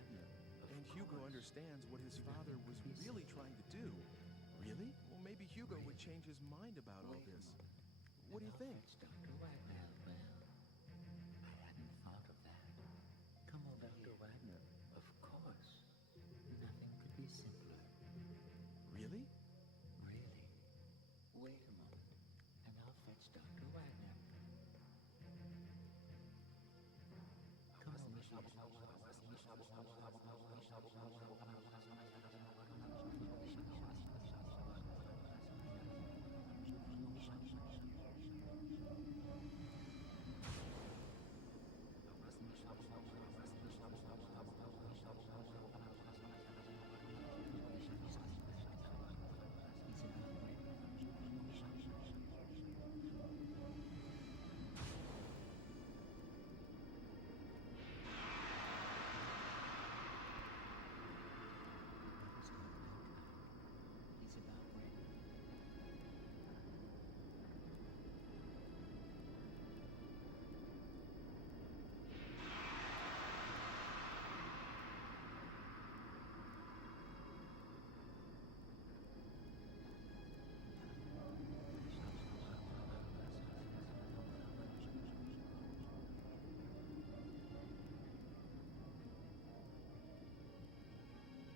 and Hugo understands what his father was really trying to do, really? Well, maybe Hugo would change his mind about all this. What do you think? Dr. Wagner. Well, I hadn't thought of that. Come on, Dr. Wagner. Of course. Nothing could be simpler. Really? Really. Wait a moment, and I'll fetch Dr. Wagner. Come on,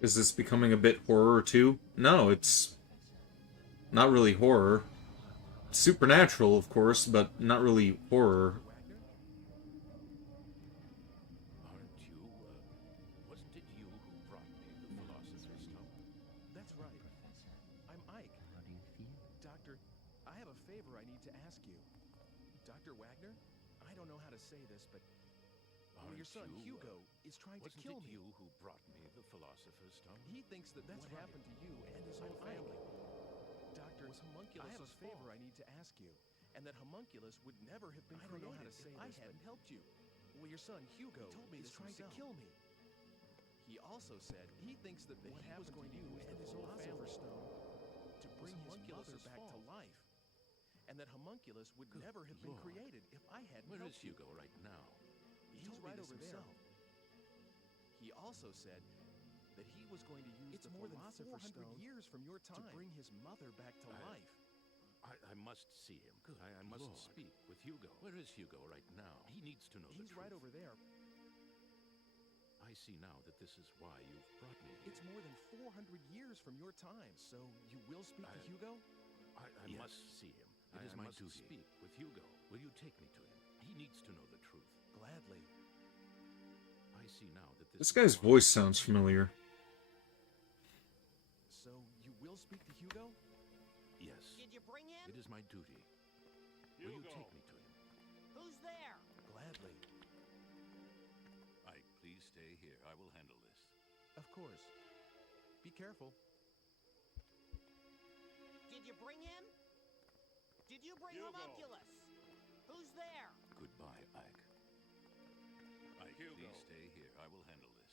Is this becoming a bit horror too? No, it's not really horror. Supernatural, of course, but not really horror. Wasn't it you who brought me the Philosopher's Stone? That's right. I'm Ike. How do you feel? Doctor, I have a favor I need to ask you. Dr. Wagner, I don't know how to say this, but your son Hugo is trying to kill me. Wasn't it you who brought me the Philosopher's Stone? He thinks that what happened to you and his whole family. Doctor, I have a favor I need to ask you, and that homunculus would never have been created if I hadn't helped you. Well, your son Hugo is trying to kill me. He also said he thinks that what happened to you and his whole Philosopher's Stone to bring his mother back to life, and that homunculus would never have been created if I hadn't Where helped is Hugo right now? He's right over there. He also said that he was going to use the Philosopher's Stone years from your time to bring his mother back to life. I must see him. I must speak with Hugo. Where is Hugo right now? He needs to know the truth. He's right over there. I see now that this is why you've brought me here. It's more than 400 years from your time, so you will speak to Hugo? I must see him. It is my duty. Speak with Hugo. Will you take me to him? He needs to know the truth. Gladly. I see now that This guy's voice sounds familiar. So you will speak to Hugo? Yes. Did you bring him? It is my duty. Will you take me to him? Who's there? Gladly. Ike, please stay here. I will handle this. Of course. Be careful. Did you bring him? Did you bring homunculus? Who's there? Goodbye, Ike. Ike, please stay here. I will handle this.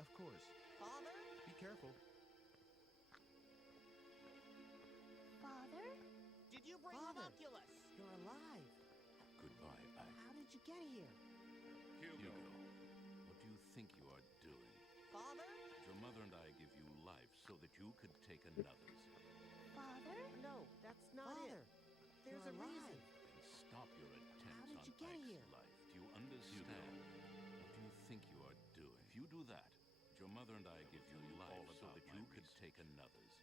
Of course. Father? Be careful. Father? Did you bring homunculus? You're alive. Goodbye, Ike. How did you get here? Hugo, what do you think you are doing? Father? Your mother and I give you life so that you could take another's. Father? No, that's not it. There's a reason. Then stop your attempts How did you on get Ike's here? life. Do you understand? What do you think you are doing? If you do that, your mother and I give you life so that you could take another's.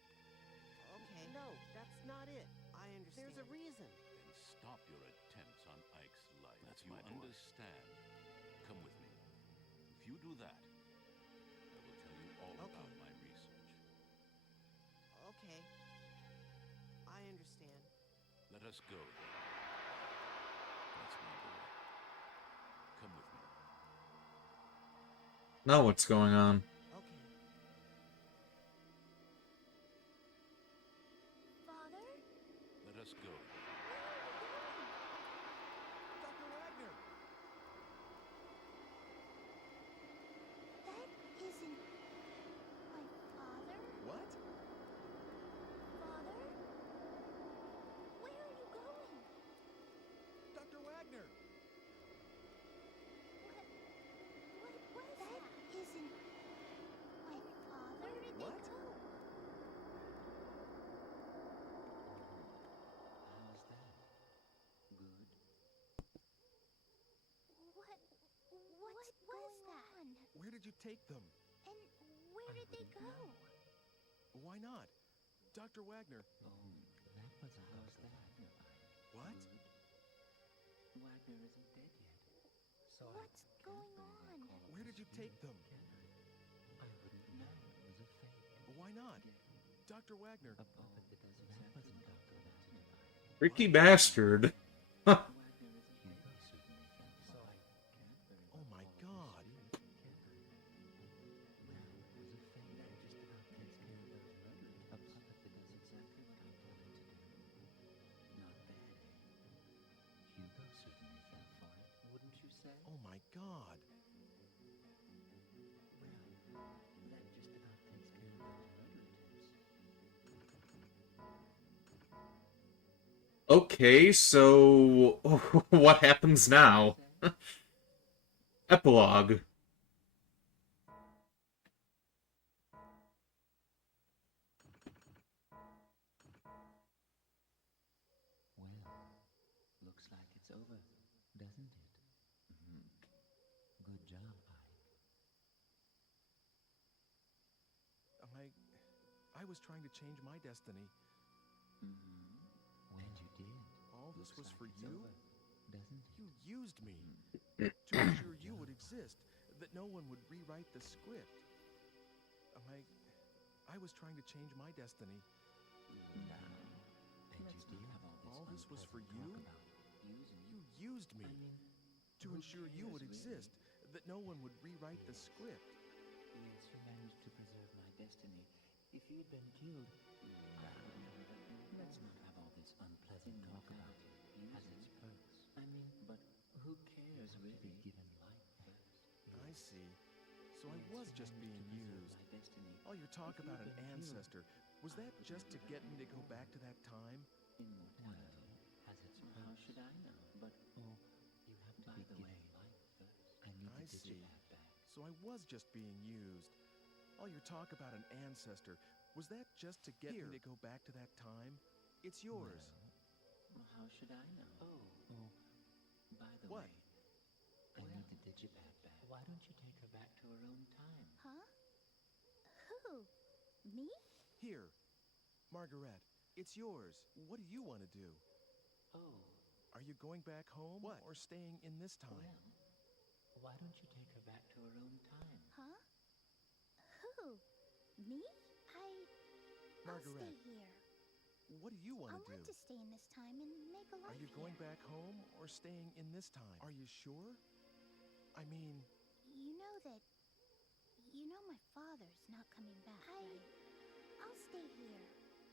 Okay. No, that's not it. I understand. There's a reason. Then stop your attempts on Ike's life. That's you my boy. understand? Come with me. If you do that, I will tell you all about my research. Okay. I understand. Let us go. That's my boy. Come with me. Now what's going on? Okay. Father? Let us go. Dr. Wagner! That isn't my father. What? Father? Where are you going? Dr. Wagner! What was that? That isn't my father. Where did What? they go? How's that? Good? What's going on? Where did you take them? And where did they go? Why not? Dr. Wagner. Oh, that was a how's that? What? Wagner isn't dead yet. So What's going on? Where did you take them? I wouldn't know. It was a fake. Why not? Dr. Wagner. A puppet that does exactly what Dr. Wagner did. Freaky bastard. Hugo certainly felt so. Oh my God. Well, it was a fake that just about takes care of those murders. A puppet that does exactly what I tell it to do. Not bad, eh? Hugo certainly fell for it, wouldn't you say? Oh my God. Well, that just about takes care of those murder attempts. Okay, so what happens now? Epilogue. Well, looks like it's over, doesn't it? Good job, Ike. I was trying to change my destiny. When you did. All this was for it's you? over, doesn't it? You used me to ensure you would exist, that no one would rewrite the script. I was trying to change my destiny. And you did. All this was for you? You used me to ensure you would exist, that no one would rewrite the script. Yes, you managed to preserve my destiny. If you had been killed, let's not have all this unpleasant talk about it. Has its perks. But who cares really? To be given life first. I see. So I was just being used. All your talk about an ancestor, was that just to get me to go back to that time? Immortality has its perks. How should I know? But, you have to be given life first. I need I the see. digipad back. So I was just being used. All your talk about an ancestor, was that just to get me to go back to that time? It's yours. Well, how should I know? By the What? way, I need the digipad back. Why don't you take her back to her own time? Huh? Who? Me? Here. Margaret, it's yours. What do you want to do? Are you going back home? What? Or staying in this time? Well, why don't you take her back to her own time? Huh? Who? Me? I'll stay Margaret, here. what do you want I to do? want to stay in this time and make a life Are you going back home or staying in this time? Are you sure? I mean, You know my father's not coming back, right? I'll stay here.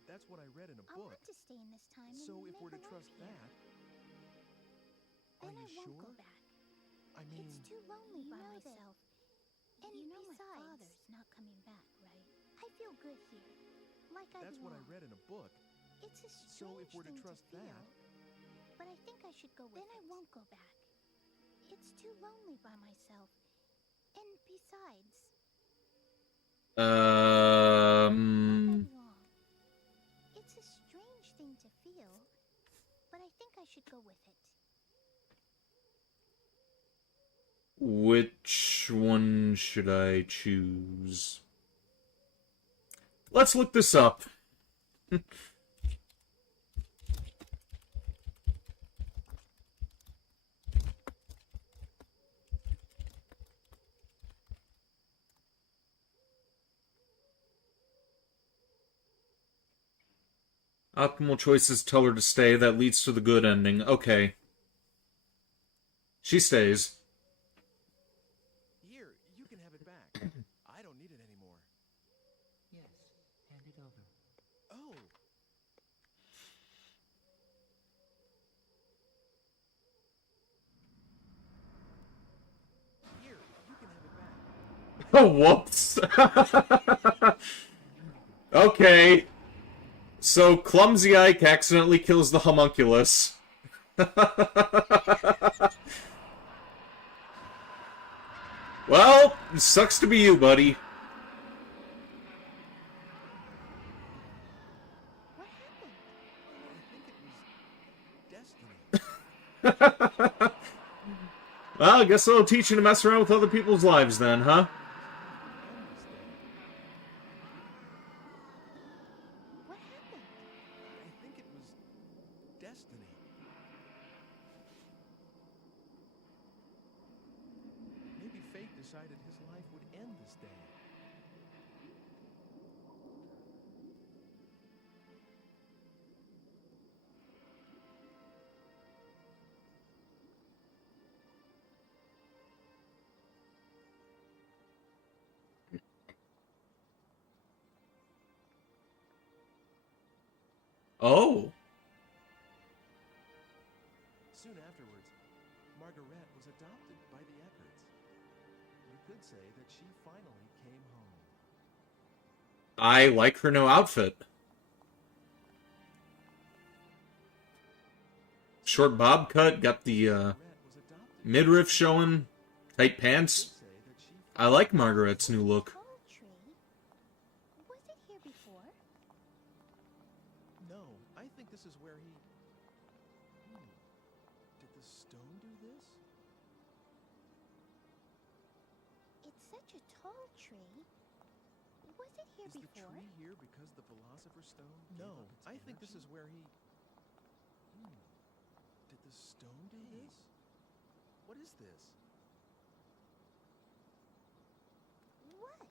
that's what I read in a I book. want to stay in this time and So if make we're to a life trust here. that, Then are you I won't sure? go back. I mean, It's too lonely by myself. And besides, my father's not coming back, right? I feel good here. Like I that's what I belong. read in a book. It's a strange So if we're to thing trust feel, that, but I think I should go with it. Then I won't go back. It's too lonely by myself. And besides, like I belong. It's a strange thing to feel, but I think I should go with it. Which one should I choose? Let's look this up. Optimal choices tell her to stay. That leads to the good ending. Okay. She stays. here, you can have it back. I don't need it anymore. Yes, hand it over. Oh, here, you can have it back. Oh, whoops. Okay. So, Clumsy Ike accidentally kills the homunculus. Well, sucks to be you, buddy. Well, I guess I'll teach you to mess around with other people's lives then, huh? What happened? I think it was destiny. Maybe fate decided his life would end this day. Oh. Soon afterwards, Margaret was adopted by the Eckarts. You could say that she finally came home. I like her new outfit. Short bob cut, got the midriff showing, tight pants. I like Margaret's new look. Was it here before? No, I think this is where he... Did the stone do this? It's such a tall tree. Was it here Is the before? tree here because the Philosopher's Stone? No, I think this is where he... Did the stone do this? What is this? What?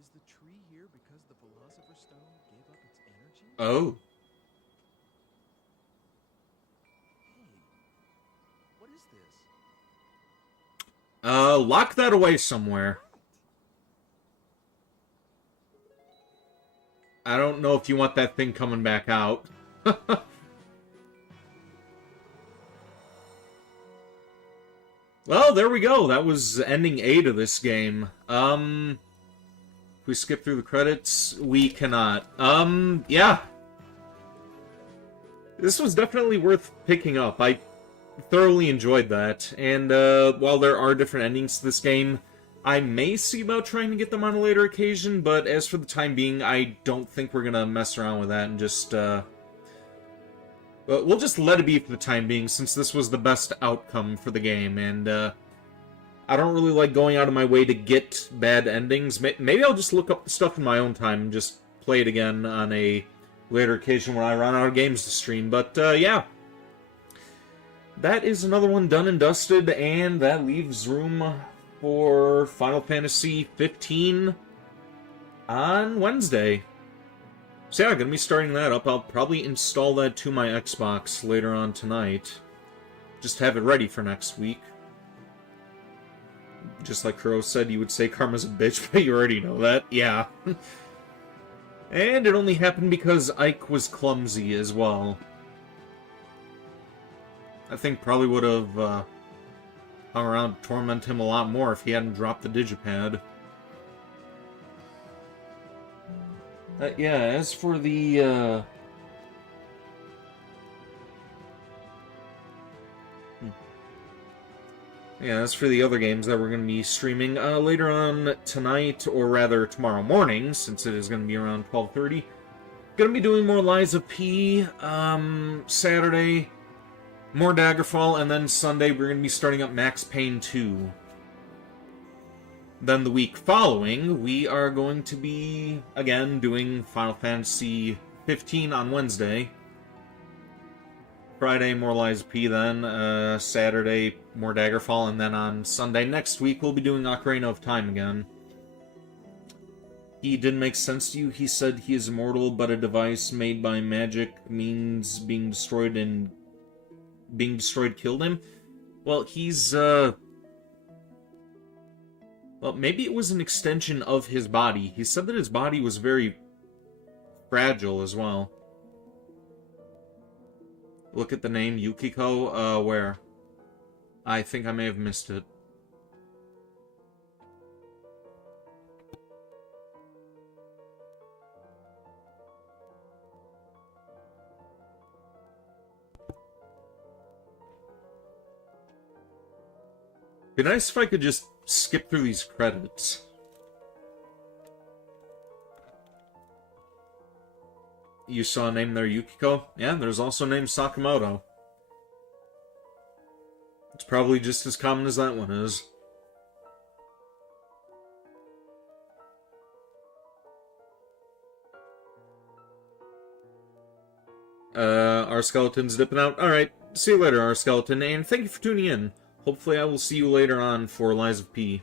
Is the tree here because the Philosopher's Stone gave up its energy? Oh. Hey, what is this? Lock that away somewhere. I don't know if you want that thing coming back out. Well, there we go. That was ending 8 of this game. If we skip through the credits, we cannot. Yeah. This was definitely worth picking up. I thoroughly enjoyed that. And, while there are different endings to this game, I may see about trying to get them on a later occasion, but as for the time being, I don't think we're gonna mess around with that and just, we'll just let it be for the time being, since this was the best outcome for the game, and, I don't really like going out of my way to get bad endings. Maybe I'll just look up the stuff in my own time and just play it again on a later occasion when I run out of games to stream, but, yeah. That is another one done and dusted, and that leaves room for Final Fantasy 15 on Wednesday. So yeah, gonna be starting that up. I'll probably install that to my Xbox later on tonight. Just have it ready for next week. Just like Kuro said, you would say karma's a bitch, but you already know that. Yeah. And it only happened because Ike was clumsy as well. I think probably would have hung around to torment him a lot more if he hadn't dropped the digipad. Yeah, as for the, yeah, as for the other games that we're going to be streaming later on tonight, or rather tomorrow morning, since it is going to be around 12:30, going to be doing more Lies of P, Saturday, more Daggerfall, and then Sunday we're going to be starting up Max Payne 2. Then the week following, we are going to be, again, doing Final Fantasy 15 on Wednesday. Friday, more Lies of P then. Saturday, more Daggerfall, and then on Sunday next week, we'll be doing Ocarina of Time again. He didn't make sense to you? He said he is immortal, but a device made by magic means being destroyed killed him? Well, he's, well, maybe it was an extension of his body. He said that his body was very fragile as well. Look at the name, Yukiko, where? I think I may have missed it. Be nice if I could just skip through these credits. You saw a name there, Yukiko? Yeah, there's also a name Sakamoto. It's probably just as common as that one is. Our skeleton's dipping out. Alright, see you later, our skeleton, and thank you for tuning in. Hopefully I will see you later on for Lies of P.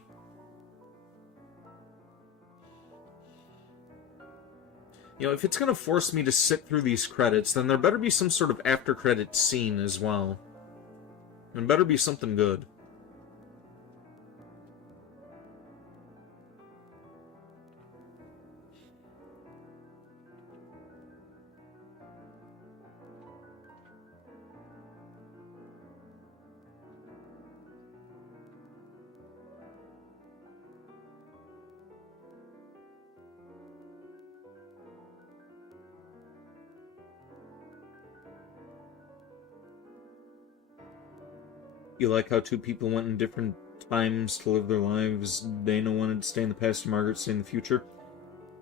You know, if it's gonna force me to sit through these credits, then there better be some sort of after-credit scene as well. And better be something good. You like how two people went in different times to live their lives? Dana wanted to stay in the past and Margaret stay in the future.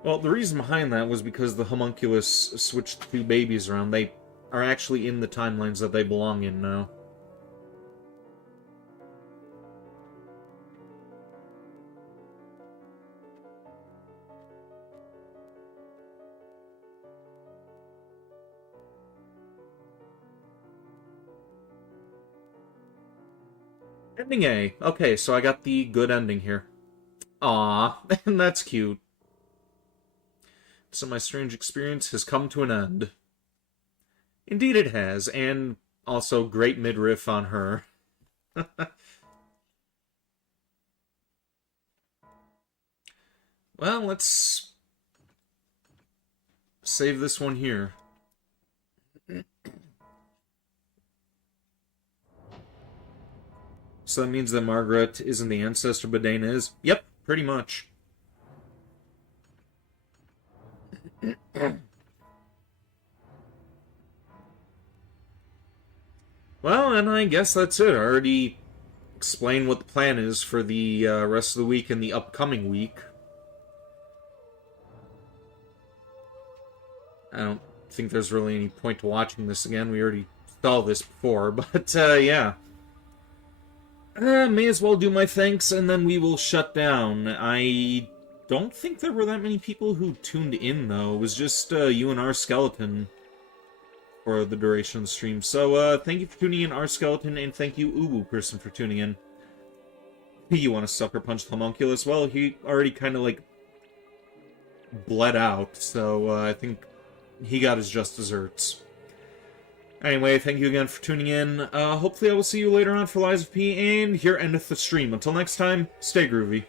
Well, the reason behind that was because the homunculus switched the two babies around. They are actually in the timelines that they belong in now. Ending A. Okay, so I got the good ending here. Aw, and that's cute. So my strange experience has come to an end. Indeed it has, and also great midriff on her. Well, let's save this one here. So that means that Margaret isn't the ancestor, but Dana is? Yep, pretty much. Well, and I guess that's it. I already explained what the plan is for the rest of the week and the upcoming week. I don't think there's really any point to watching this again. We already saw this before, but yeah. May as well do my thanks, and then we will shut down. I don't think there were that many people who tuned in, though. It was just you and our skeleton for the duration of the stream. So, thank you for tuning in, our skeleton, and thank you, Ubu person, for tuning in. You want to sucker punch the homunculus? Well, he already kind of, like, bled out, so I think he got his just desserts. Anyway, thank you again for tuning in. Hopefully I will see you later on for Lies of P, and here endeth the stream. Until next time, stay groovy.